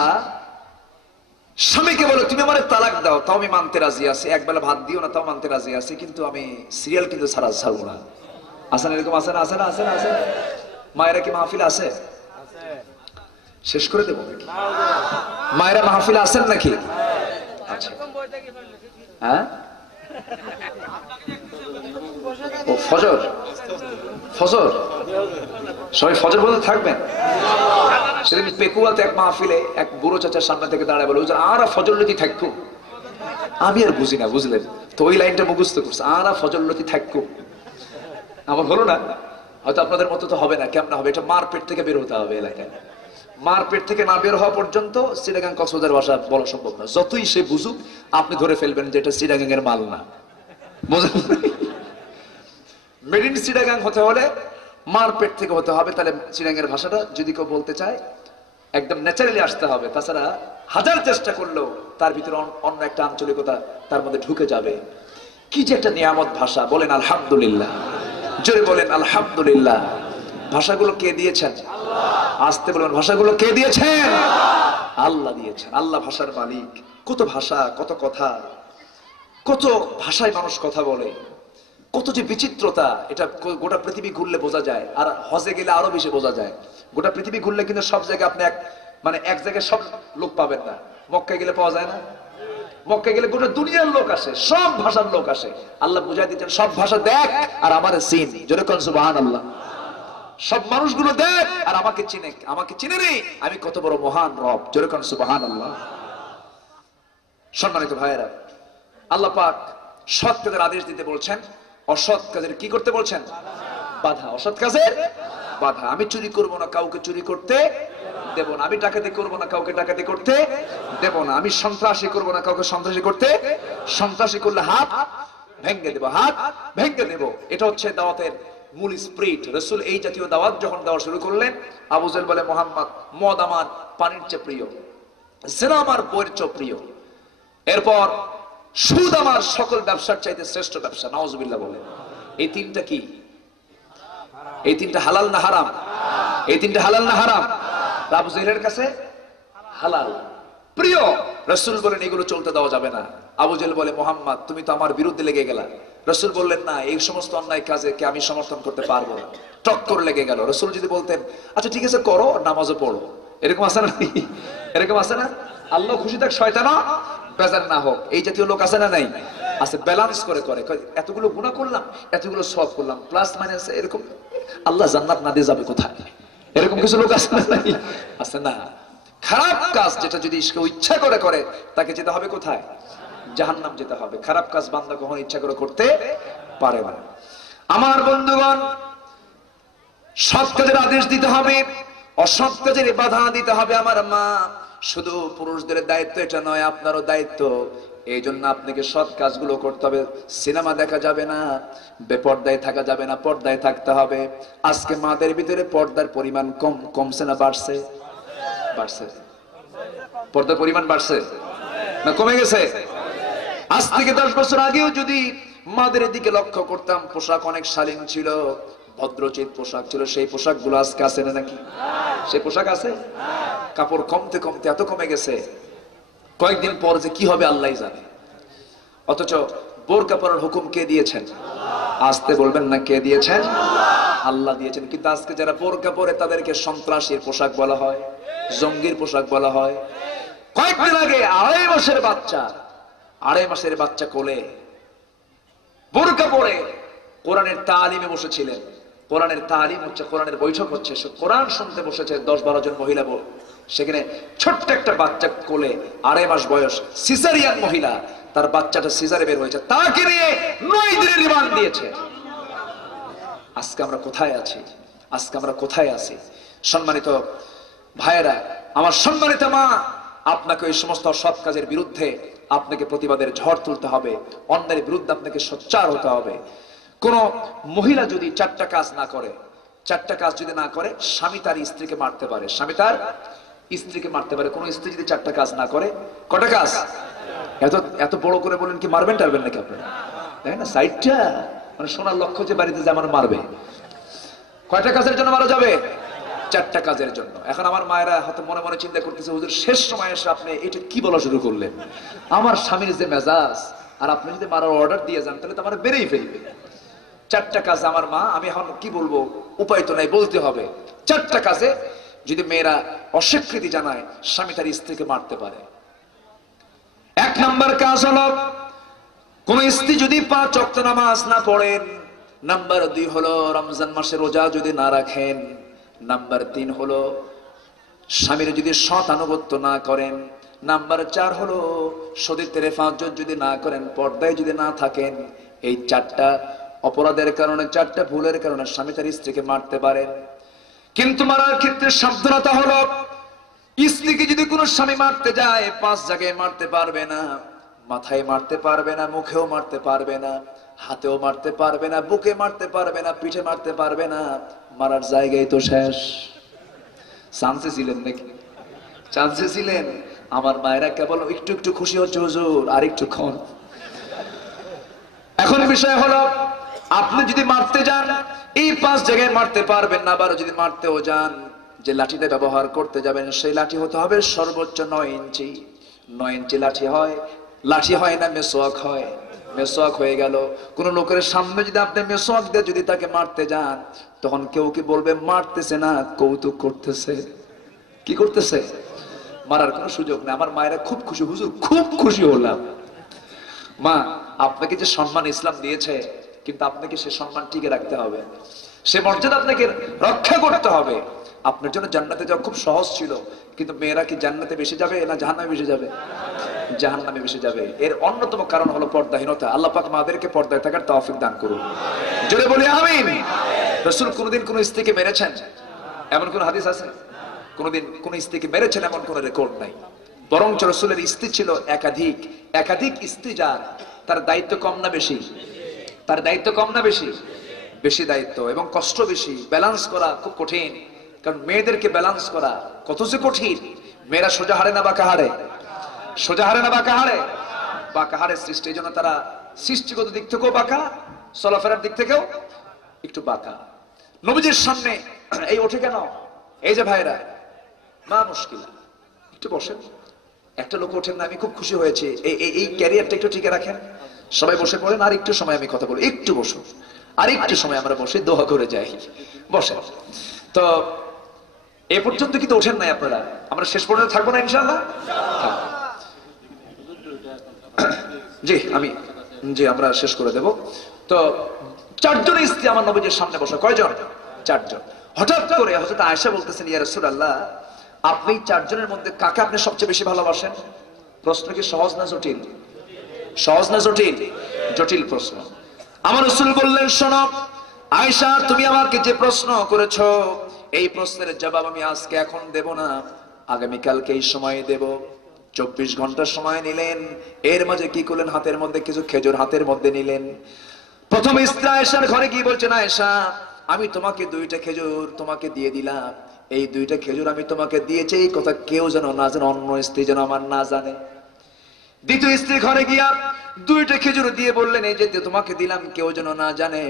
স্বামীকে বলে তুমি আমার তালাক দাও, তাও আমি মানতে রাজি আছি, একবেলা ভাত দিও না তাও মানতে রাজি আছি, কিন্তু আমি সিরিয়াল কিন্তু ছাড়বো না। আসেন এরকম? আসে না? আসে না? আসে না? আসে। মায়েরা কি মাহফিল আছে? শেষ করে দেবো নাকি? মায়েরা মাহফিল আসেন নাকি? আচ্ছা, হ্যাঁ, ও ফজর, ফজর সবাই ফজর পর্যন্ত থাকবেন। সেদিন পেকুয়াতে এক মাহফিলে এক বুড়ো চাচার সামনে থেকে দাঁড়ায় বলে, আর ফজরলতি থাকবো। আমি আর বুঝি না, বুঝলেন তো? ওই লাইনটা মুখস্থ করছে, আর ফজরলতি থাকবো। আমার হলো না, হয়তো আপনাদের মতো তো হবে না, কেমন হবে? এটা মার পেট থেকে বের হতে হবে এলাকায়। মার পেট থেকে না বের হওয়া পর্যন্ত চিটাগাং কক্সবাজার ভাষা বলা সম্ভব না। যতই সে বুঝুক, আপনি ধরে ফেলবেন যে এটা চিটাগাং এর মাল না। মেড ইন চিটাগাং হতে হলে মার পেট থেকে হতে হবে। তাহলে চিটাগাং এর ভাষাটা যদি কেউ বলতে চায় একদম ন্যাচারালি আসতে হবে। তাছাড়া হাজার চেষ্টা করলেও তার ভিতরে অন্য একটা আঞ্চলিকতা তার মধ্যে ঢুকে যাবে। কি যে একটা নিয়ামত ভাষা, বলেন আলহামদুলিল্লাহ, জোরে বলেন আলহামদুলিল্লাহ। ভাষাগুলো কে দিয়েছেন? আসতে বলেন, ভাষাগুলো কে দিয়েছেন? আল্লাহ দিয়েছেন। আল্লাহ ভাষার মালিক। কত ভাষা, কত কথা, কত ভাষায় মানুষ কথা বলে, কত যে বিচিত্রতা, এটা গোটা পৃথিবী ঘুরলে বোঝা যায়। আর হজে গেলে আরো বেশি বোঝা যায়। গোটা পৃথিবী ঘুরলে কিন্তু সব জায়গায় আপনি এক জায়গায় সব লোক পাবেন না। মক্কায় গেলে পাওয়া যায় না? মক্কায় গেলে গোটা দুনিয়ার লোক আসে, সব ভাষার লোক আসে। আল্লাহ বুঝাই দিচ্ছেন সব ভাষা দেখ আর আমার চিন। যেরকম সুবহানাল্লাহ, সব মানুষগুলো দেখ আর আমাকে চিনে। আমাকে চিনে নেই, আমি কত বড় মহান রব। যেরকম সুবহানাল্লাহ। সম্মানিত ভাইয়েরা, আল্লাহ পাক সৎ কাজের আদেশ দিতে বলছেন, অসৎ কাজের কি করতে বলছেন? বাধা। অসৎ কাজের বাধা। আমি চুরি করব না, কাউকে চুরি করতে দেব না। আমি ডাকাতি করব না, কাউকে ডাকাতি করতে দেব না। আমি সন্ত্রাসী করব না, কাউকে সন্ত্রাসী করতে। সন্ত্রাসী করলে হাত ভেঙে দেব, হাত ভেঙে দেব। এটা হচ্ছে দাওয়াতের মূল স্পিরিট। রাসূল এই জাতীয় দাওয়াত যখন দেওয়া শুরু করলেন, আবু জেহেল বলে, মুহাম্মদ, মদ আমার পানির চেয়ে প্রিয়, জিনা আমার বইয়ের চেয়ে প্রিয়, এরপর সুদ আমার সকল ব্যবসার চাইতে শ্রেষ্ঠ ব্যবসা। নাউজুবিল্লাহ বলে। এই তিনটা কি? এই তিনটা হালাল না হারাম? এই তিনটা হালাল না হারাম? আবু জেহেলের কাছে হালাল, প্রিয়। রাসূল বলেন এগুলো চলতে দেওয়া যাবে না। আবু জেহেল বলে, মুহাম্মদ, তুমি তো আমার বিরুদ্ধে লেগে গেলা। রাসূল বললেন, না, এই সমস্ত অন্যায় কাজে কে আমি সমর্থন করতে পারবো না। টক্কর লেগে গেল। রাসূল যদি বলতেন, আচ্ছা ঠিক আছে করো, নামাজও পড়ো, এরকম আছে না? এরকম আছে না? আল্লাহ খুশি থাক, শয়তানও বেজার না হোক। এই জাতীয় লোক আছে না? নাই? আছে। ব্যালেন্স করে করে এতগুলো গুনাহ করলাম, এতগুলো সওয়াব করলাম, প্লাস মাইনাস এরকম, আল্লাহ জান্নাত না দিয়ে যাবে কোথায়? এরকম কিছু লোক আছে না? নাই? আছে না? খারাপ কাজ যেটা যদি কেউ ইচ্ছা করে করে, তাকে যেতে হবে কোথায়? জাহান্নাম যেতে হবে। খারাপ কাজ বান্দা কখনো ইচ্ছা করে করতে পারে না। আমার বন্ধুগণ, সৎ কাজের আদেশ দিতে হবে, অসৎ কাজের বাধা দিতে হবে। আমার মা, শুধু পুরুষদের দায়িত্ব এটা নয়, আপনারও দায়িত্ব। এই জন্য আপনাকে সৎ কাজগুলো করতে হবে। সিনেমা দেখা যাবে না, বেপর্দায় থাকা যাবে না, পর্দায় থাকতে হবে। আজকে মাদের ভিতরে পর্দার পরিমাণ কমছে না বাড়ছে? বাড়ছে। পর্দার পরিমাণ বাড়ছে না কমে গেছে? আজ থেকে 10 বছর আগেও যদি মাদের দিকে লক্ষ্য করতাম, পোশাক অনেক শালীন ছিল, ভদ্রচিত পোশাক ছিল। সেই পোশাকগুলো আজকে আছে না নাকি? সেই পোশাক আছে? কাপড় কমতে কমতে এত কমে গেছে, কয়েকদিন পর যে কি হবে আল্লাহই জানে। অথচ বোরকা পরার হুকুম কে দিয়েছেন? আসতে বলবেন না, কে দিয়েছেন? আল্লাহ দিয়েছেন। কিন্তু আজকে যারা বোরকা পরে তাদেরকে সন্ত্রাসীর পোশাক বলা হয়, জঙ্গির পোশাক বলা হয়। কয়েকদিন আগে 2.5 মাসের বাচ্চা কোলে বোরকা পরে কোরআনের তালিমে বসেছিলেন। কোরআনের তালিম হচ্ছে, কোরআনের বৈঠক হচ্ছে, কোরআন শুনতে বসেছে 10-12 জন মহিলা। সেখানে ছোট্ট একটা বাচ্চা কোলে, 2.5 মাস বয়স, সিজারিয়ান মহিলা, তার বাচ্চাটা সিজারে বের হয়েছে, তাকে নিয়ে 9 দিনের রিমান্ড দিয়েছে। আজকে আমরা কোথায় আছি? আজকে আমরা কোথায় আছি? সম্মানিত ভাইয়েরা, আমার সম্মানিত মা, আপনাকে এই সমস্ত সৎ কাজের বিরুদ্ধে আপনাকে প্রতিবাদের ঝড় তুলতে হবে। অন্যের বিরুদ্ধে আপনাকে সোচ্চার হতে হবে। কোন মহিলা যদি 4টা কাজ না করে, 4টা কাজ যদি না করে, স্বামী তার স্ত্রীকে মারতে পারে। স্বামী তার স্ত্রীকে মারতে পারে। কোন স্ত্রী যদি 4টা কাজ না করে, কটা কাজ? এত বড় করে বলেন কি মারবেন টারবেন নাকি আপনারা? দেখেন না, 60টা, মানে শোনার লক্ষ্য যে বাড়িতে যে আমার মারবে। কয়টা কাজের জন্য মারা যাবে? 4টা কাজের জন্য। এখন আমার মায়েরা হয়তো মনে মনে চিন্তা করতেছে, হুজুর শেষ সময় এসে আপনি এটা কি বলা শুরু করলেন? আমার স্বামীর যে মেজাজ, আর আপনি যদি মারার অর্ডার দিয়ে যান তাহলে তো আমার বেড়েই ফেলবে। 4টা কাজ আমার মা, আমি এখন কি বলবো, উপায় তো নাই, বলতে হবে। 4টা কাজে যদি মেয়েরা অস্বীকৃতি জানায়, স্বামী তার স্ত্রীকে মারতে পারে। 1 নম্বর কাজ হলো, কোন স্ত্রী যদি 5 ওয়াক্ত নামাজ না পড়েন। নাম্বার 2 হলো, রমজান মাসে রোজা যদি না রাখেন। নাম্বার 3 হলো, স্বামীর যদি সৎ আনুগত্য না করেন। নাম্বার 4 হলো, সতীত্বের হেফাজত যদি না করেন, পর্দায় যদি না থাকেন। এই 4টা অপরাধের কারণে, 4টা ভুলের কারণে স্বামী তার স্ত্রীকে মারতে পারে, কিন্তু মারার ক্ষেত্রে সাবধানতা হলো স্ত্রীকে যদি কোনো স্বামী মারতে যায় 5 জায়গায় মারতে পারবে না। মাথায় মারতে পারবে না, মুখেও মারতে পারবে না, হাতেও মারতে পারবে না, বুকে মারতে পারবে না, পিঠে মারতে পারবে না, মারার জায়গায় তো শেষ। চান্সে ছিলেন নাকি? চান্সে ছিলেন? আমার মায়েরা কেবল একটু একটু খুশি হচ্ছে, হুজুর আর একটু ক্ষণ। এখন বিষয় হলো আপনি যদি মারতে যান এই 5 জায়গায় মারতে পারবেন না, আবার যদি মারতেও যান যে লাঠিটা ব্যবহার করতে যাবেন সেই লাঠি হতে হবে সর্বোচ্চ 9 ইঞ্চি। 9 ইঞ্চি লাঠি হয়, লাঠি হয় না মেসোয়াক হয়। মেসোয়াক হয়ে গেল। কোন লোকের সামনে যদি আপনি মেসোয়াক দিয়ে যদি তাকে মারতে যান, তখন কেউ কি বলবে মারতেছে না, কৌতুক করতেছে। কি করতেছে? মারার কোনো সুযোগ নেই। আমার মায়েরা খুব খুশি, হুজুর খুব খুশি হলাম। মা, আপনাকে যে সম্মান ইসলাম দিয়েছে, কিন্তু আপনাকে সে সম্মান টিকে রাখতে হবে, সে মর্যাদা আপনাকে রক্ষা করতে হবে। আপনার জন্য জান্নাতে যাওয়া খুব সহজ ছিল, কিন্তু মেয়েরা কি জান্নাতে বেশি যাবে না জাহান্নামে বেশি যাবে? জাহান্নামে বেশি যাবে। এর অন্যতম কারণ হলো পর্দাহীনতা। আল্লাহ পাক মাদেরকে পর্দায় থাকার তৌফিক দান করুন। জোরে বলি আমিন। রাসূল কোনদিন কোন স্ত্রীকে মেরেছেন এমন কোন হাদিস আছে? কোনদিন কোন স্ত্রীকে মেরেছেন এমন কোন রেকর্ড নাই। বরং রাসূলের স্ত্রী ছিল একাধিক। একাধিক স্ত্রী যার, তার দায়িত্ব কম না বেশি? তার দায়িত্ব কম না বেশি? বেশি দায়িত্ব এবং কষ্ট বেশি। ব্যালেন্স করা খুব কঠিন, কারণ মেয়েদেরকে ব্যালেন্স করা কত যে কঠিন। মেয়েরা সোজা হারে না বাঁকা হারে? সোজা হারে না বাঁকা হারে? বাঁকা হারে সৃষ্টি। এই জন্য তারা সৃষ্টিগত দিক থেকেও বাঁকা, চলাফেরার দিক থেকেও একটু বাঁকা। নবীজির সামনে এই ওঠে কেন? এই যে ভাইরা, মা মুশকিল, একটু বসেন। একটা লোক ওঠেন না, আমি খুব খুশি হয়েছে, এই ক্যারিয়ারটা একটু টিকে রাখেন। সবাই বসে পড়েন, আর একটু সময় আমি কথা বলি। একটু বসুন, আর একটু সময় আমরা বসে দোয়া করে যাই। বসেন। তো এ পর্যন্ত কিন্তু ওঠেন নাই আপনারা। আমরা শেষ পর্যন্ত থাকবো না ইনশাআল্লাহ? জি আমরা শেষ করে দেব। তো 4 জন স্ত্রী আমার নবীজির সামনে বসে। কয়জন? 4 জন। হঠাৎ করে হযরত আয়েশা বলতেছেন, ইয়া রাসূলুল্লাহ, আপনি 4 জনের মধ্যে কাকে আপনি সবচেয়ে বেশি ভালোবাসেন? প্রশ্ন কি সহজ না জটিল? সহজ না জটিল? জটিল প্রশ্ন। আমার রাসূল বললেন, শোনো আয়েশা, তুমি আমাকে যে প্রশ্ন করেছো এই প্রশ্নের জবাব আমি আজকে এখন দেব না, আগামীকালকে এই সময় দেব। 24 ঘন্টা সময় নিলেন। এর মাঝে কি করলেন? হাতের মধ্যে কিছু খেজুর হাতের মধ্যে নিলেন। প্রথম স্ত্রী আয়েশার ঘরে গিয়ে বলছেন, আয়েশা, আমি তোমাকে 2টা খেজুর তোমাকে দিয়ে দিলাম। এই 2টা খেজুর আমি তোমাকে দিয়েছি, এই কথা কেউ যেন না জানে, অন্য স্ত্রী যেন আমার না জানে। দ্বিতীয় স্ত্রী ঘরে গিয়া 2টা খেজুর দিয়ে বললেন, এই যে তোমাকে দিলাম, কেউ যেন না জানে।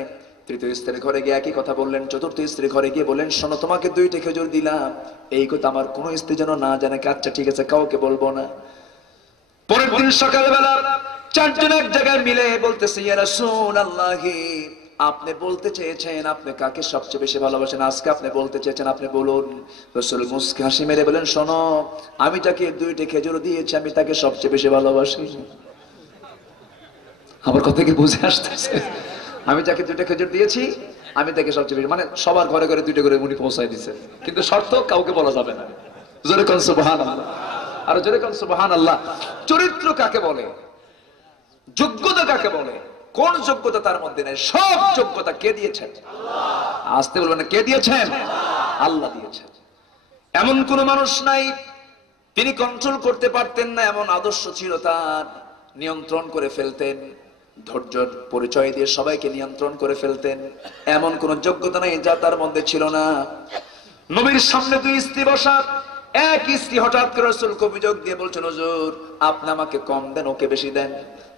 তৃতীয় স্ত্রীর ঘরে গিয়ে একই কথা বললেন। চতুর্থ স্ত্রীর ঘরে গিয়ে বললেন, শোনো তোমাকে 2টা খেজুর দিলাম, এই কথা আমার কোন স্ত্রী যেন না জানে। আচ্ছা ঠিক আছে, কাউকে বলবো না। পরের দিন সকালবেলা 4 জন এক জায়গায় মিলে বলতেছে, ইয়া রাসূলুল্লাহ, আপনি বলতে চেয়েছেন আপনি কাকে সবচেয়ে বেশি ভালোবাসেন, আজকে আপনি বলতে চেয়েছেন, আপনি বলুন। রাসূল মুস্কি হাসি মেরে বলেন, শোনো আমি যাকে 2টা খেজুর দিয়েছি আমি তাকে সবচেয়ে বেশি ভালোবাসি। আমার কথা কি বুঝে আসতেছে? আমি যাকে 2টা খেজুর দিয়েছি আমি তাকে সবচেয়ে বেশি, মানে সবার ঘরে ঘরে 2টা করে উনি পৌঁছায় দিচ্ছেন, কিন্তু শর্ত কাউকে বলা যাবে না। জোরে কোন সুবহানাল্লাহ, আর জোরে কোন সুবহানাল্লাহ। চরিত্র কাকে বলে? যোগ্যতা কাকে বলে? কোন যোগ্যতা তার মধ্যে নেই? সব যোগ্যতা কে দিয়েছেন? আল্লাহ। আসতে বলবেন না, কে দিয়েছেন? আল্লাহ দিয়েছেন। এমন কোন মানুষ নাই তিনি কন্ট্রোল করতে পারতেন না, এমন আদর্শ ছিল তার, নিয়ন্ত্রণ করে ফেলতেন। ধৈর্যের পরিচয় দিয়ে সবাইকে নিয়ন্ত্রণ করে ফেলতেন। এমন কোন যোগ্যতা নাই যা তার মধ্যে ছিল না। নবীর সামনে 2 স্ত্রী বসা। এক স্ত্রী হঠাৎ করে রাসূলকে অভিযোগ দিয়ে বলছেন, হুজুর আপনি আমাকে কম দেন, ওকে বেশি দেন।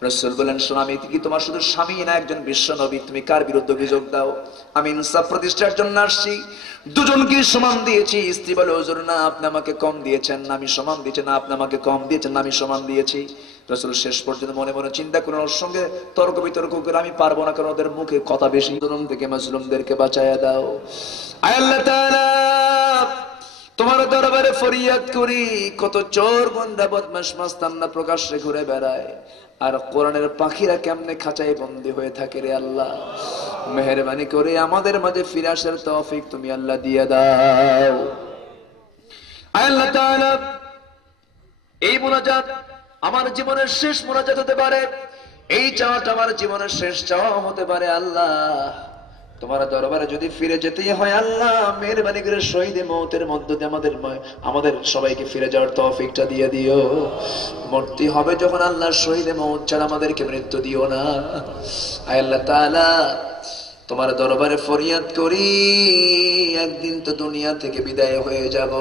রাসূল বলেন, শোনো আমি কি তোমার শুধু স্বামী না, একজন বিশ্ব নবী, তুমি কার বিরুদ্ধে অভিযোগ দাও? আমি ইনসাফ প্রতিষ্ঠার জন্য আসছি, দুজনকে সমান দিয়েছি। স্ত্রী বলে, হুজুর না, আপনি আমাকে কম দিয়েছেন না, আমি সমান দিয়েছি। না, আপনি আমাকে কম দিয়েছেন না, আমি সমান দিয়েছি। রাসূল শেষ পর্যন্ত মনে মনে চিন্তা করেন, ওর সঙ্গে তর্ক বিতর্ক করে আমি পারবো না, কারণ ওদের মুখে কথা বেশি। জুলুম থেকে মাজলুমদেরকে বাঁচায়া দাও। আয় আল্লাহ তাআলা, তোমার দরবারে ফরিয়াদ করি, কত চোর গুন্ডা বদমাশ মাস্তানরা প্রকাশ্যে ঘুরে বেড়ায়, আর কোরআনের পাখিরা কেমনে খাঁচায় বন্দী হয়ে থাকে রে আল্লাহ। মেহেরবানি করে আমাদের মাঝে ফিরে আসার তৌফিক তুমি আল্লাহ দিয়ে দাও। আয় আল্লাহ তাআলা, এই মুনাজাত আমার জীবনের শেষ মুনাজাত হতে পারে, এই চাওয়াটা আমার জীবনের শেষ চাওয়া হতে পারে আল্লাহ, তোমার দরবারে যদি ফিরে যেতেই হয় আল্লাহ, মেহেরবানি করে শহীদ মওতের মধ্য দিয়ে আমাদের সবাইকে ফিরে যাওয়ার তৌফিকটা দিয়ে দিও। মরতে হবে যখন আল্লাহ, শহীদ মওত ছাড়া আমাদেরকে মৃত্যু দিও না। আয় আল্লাহ তাআলা, তোমার দরবারে ফরিয়াদ করি, একদিন তো দুনিয়া থেকে বিদায় হয়ে যাব,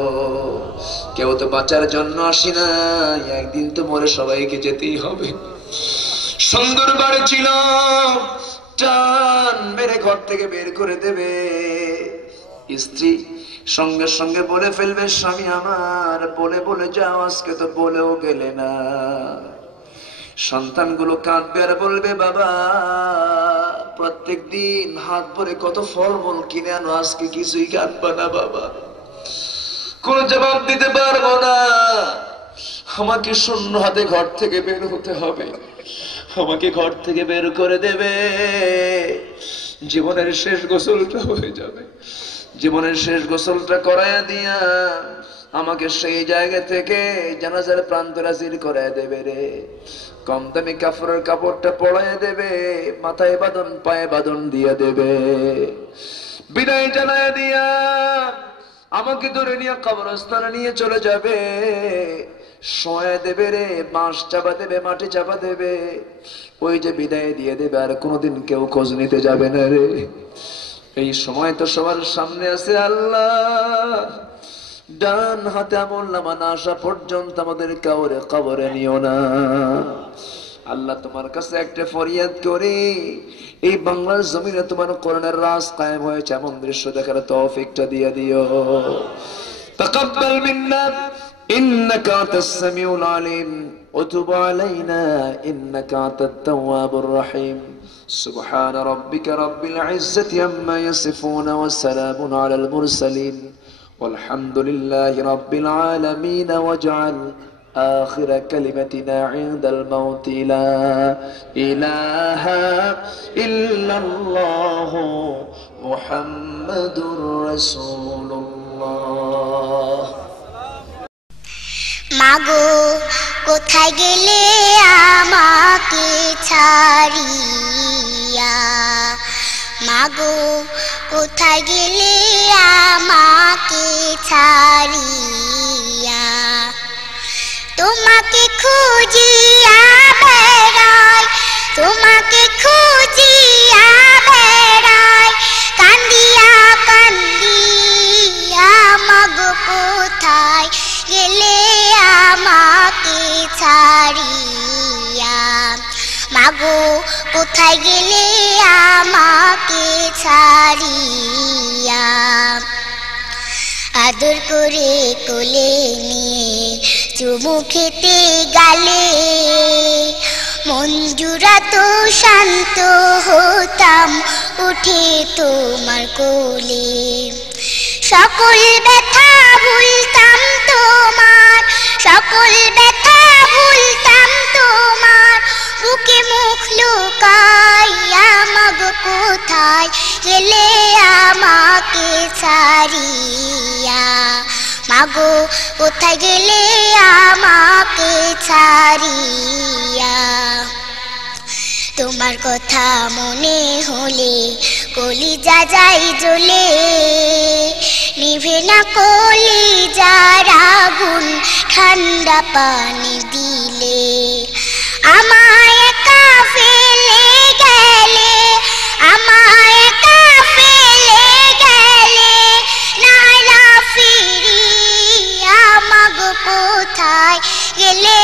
কেউ তো বাঁচার জন্য আসি না, একদিন তো মরে সবাইকে যেতেই হবে। সুন্দর বাড়ি ছিল, টান মেরে ঘর থেকে বের করে দেবে, স্ত্রী সঙ্গে সঙ্গে বলে ফেলবে, স্বামী আমার বলে বলে যাও, আজকে তো বলেও গেলে না। সন্তানগুলো কাঁদবে আর বলবে, বাবা প্রত্যেক দিন হাত ভরে কত ফলমূল কিনে আনো, আজকে কিছুই কাটবা না বাবা। কোন জবাব দিতে পারবো না, আমাকে শূন্য হাতে ঘর থেকে বের হতে হবে, আমাকে ঘর থেকে বের করে দেবে। জীবনের শেষ গোসলটা হয়ে যাবে, জীবনের শেষ গোসলটা করাইয়া দিয়া আমাকে সেই জায়গা থেকে জানাজার প্রান্তরে হাজির করায় দেবে রে। কম দামি কাপড়ের কাপড়টা পরাইয়া দেবে, মাথায় বাঁধন পায়ে বাঁধন দিয়ে দেবে, বিদায় জানায় দিয়া আমাকে ধরে নিয়ে কবরস্থানে নিয়ে চলে যাবে, শোয়া দেবে রে, বাঁশ চাপা দেবে, মাটি চাপা দেবে, ওই যে বিদায় দিয়ে দেবে, আর কোনোদিন কেউ খোঁজ নিতে যাবে না রে। এই সময় তো সবার সামনে আছে আল্লাহ, ডান হাতে আমলনামা না আসা পর্যন্ত আমাদের কাউরে কবরে নিও না। আল্লাহ তোমার কাছে একটা ফরিয়াদ করি, এই বাংলার জমিনে তোমার কোরআনের রাজ কায়েম হয়েছে, এমন দৃশ্য দেখার তৌফিকটা দিয়ে দিও। তাকাব্বাল মিন্না ইন্নাকা আনতাস সামিউল আলিম ওয়া তুব আলাইনা ইন্নাকা আনতাত তাওয়াবুর রহিম। সুবহান রাব্বিকা রাব্বিল ইজ্জাতি আম্মা ইয়াসিফুন ওয়া সালামুন আলাল মুরসালিন ওয়ালহামদুলিল্লাহি রাব্বিল আলামিন। ওয়াজআল آخر كلمتنا عند الموت لا إله إلا الله محمد رسول الله। মাগো কোথায় গেলে আমাকে ছাড়িয়া, মাগো কোথায় গেলে আমাকে ছাড়িয়া, তোমাকে খুঁজিয়া বেড়াই, তোমাকে খুঁজিয়া বেড়াই, কান্দিয়া কান্দিয়া, মাগো কোথায় গেলে আমাকে ছাড়িয়া, মাগো কোথায় গেলে আমাকে ছাড়িয়া। আদর করে কোলে নিয়ে চুমু খেতে গালে, মঞ্জুরা তো শান্ত হতাম উঠে তোমার কোলে, সকল ব্যথা ভুলতাম তোমার, সকল ব্যথা ভুলতাম তোমার, বুকে মুখ লুকাইয়া, মাগো কোথায় গেলে আমাকে ছাড়িয়া, মাগো কোথায় গেলে আমাকে ছাড়িয়া। তোমার কথা মনে হলে কলিজা যাই জ্বলে, নিভে না কলিজার আগুন ঠান্ডা পানি দিলে, আমায় একা ফেলে গেলে, আমায় একা ফেলে গেলে, নাইলা ফিরিয়া, মাগো কোথায় গেলে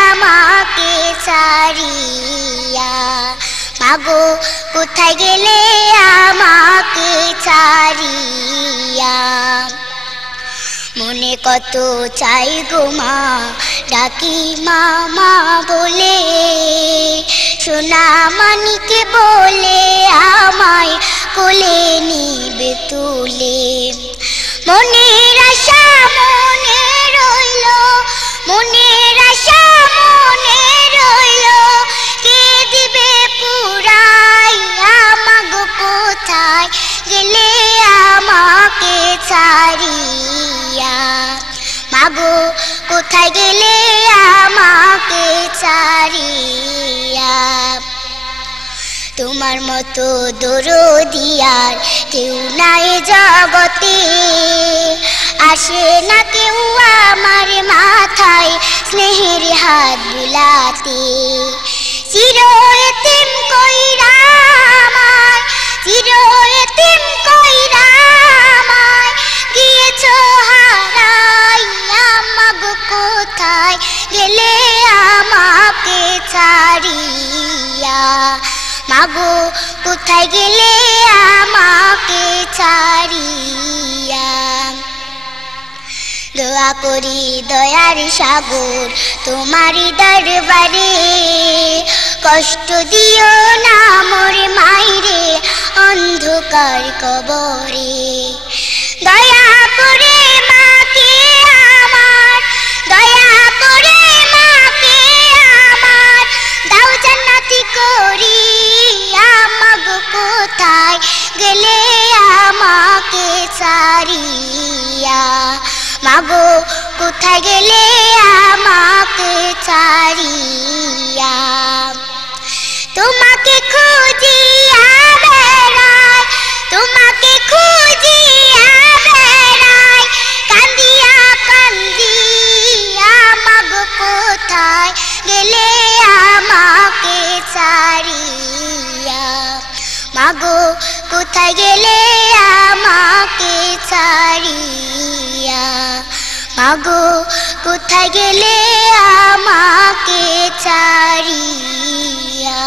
আমাকে ছাড়িয়া, মাগো কোথায় গেলে আমাকে ছাড়িয়া। মনে কত চাই গো মা, ডাকি মামা বলে, সোনা মানিকে বলে আমায় কোলে নিবে তুলে, মনের আশা মনে রইল, মনের আশা মনে রইল, কে দিবে পুরাইয়া, মাগো কোথায় গেলে আমাকে ছাড়িয়া, মাগো কোথায় গেলে আমাকে ছাড়িয়া তোমার মতো দরদি আর কেউ নাই জগতে আসে না কেউ আমার মাথায় স্নেহের হাত বুলাতে চির এতিম কইরা আমায় চির এতিম কইরা আমায় গিয়েছো হারাইয়া মাগো কোথায় গেলে আমাকে ছাড়িয়া মাগো কোথায় গেলে আমাকে ছাড়িয়া দোয়া করি দয়ার সাগর তোমারই দরবারে কষ্ট দিও না মোর মাইরে অন্ধকার কবরে দয়া করে মাকে আমার দয়া করে মাকে আমার দাও জান্নাতি করি মাগো কোথায় গেলে আমাকে ছাড়িয়া মাগো কোথায় গেলে আমাকে ছাড়িয়া তোমাকে খুঁজিয়া বেড়াই তোমাকে খুঁজিয়া বেড়াই কান্দিয়া কান্দিয়া মাগো কোথায় গেলে আমাকে ছাড়িয়া মাগো কোথায় গেলে আমাকে ছাড়িয়া মাগো কোথায় গেলে আমাকে ছাড়িয়া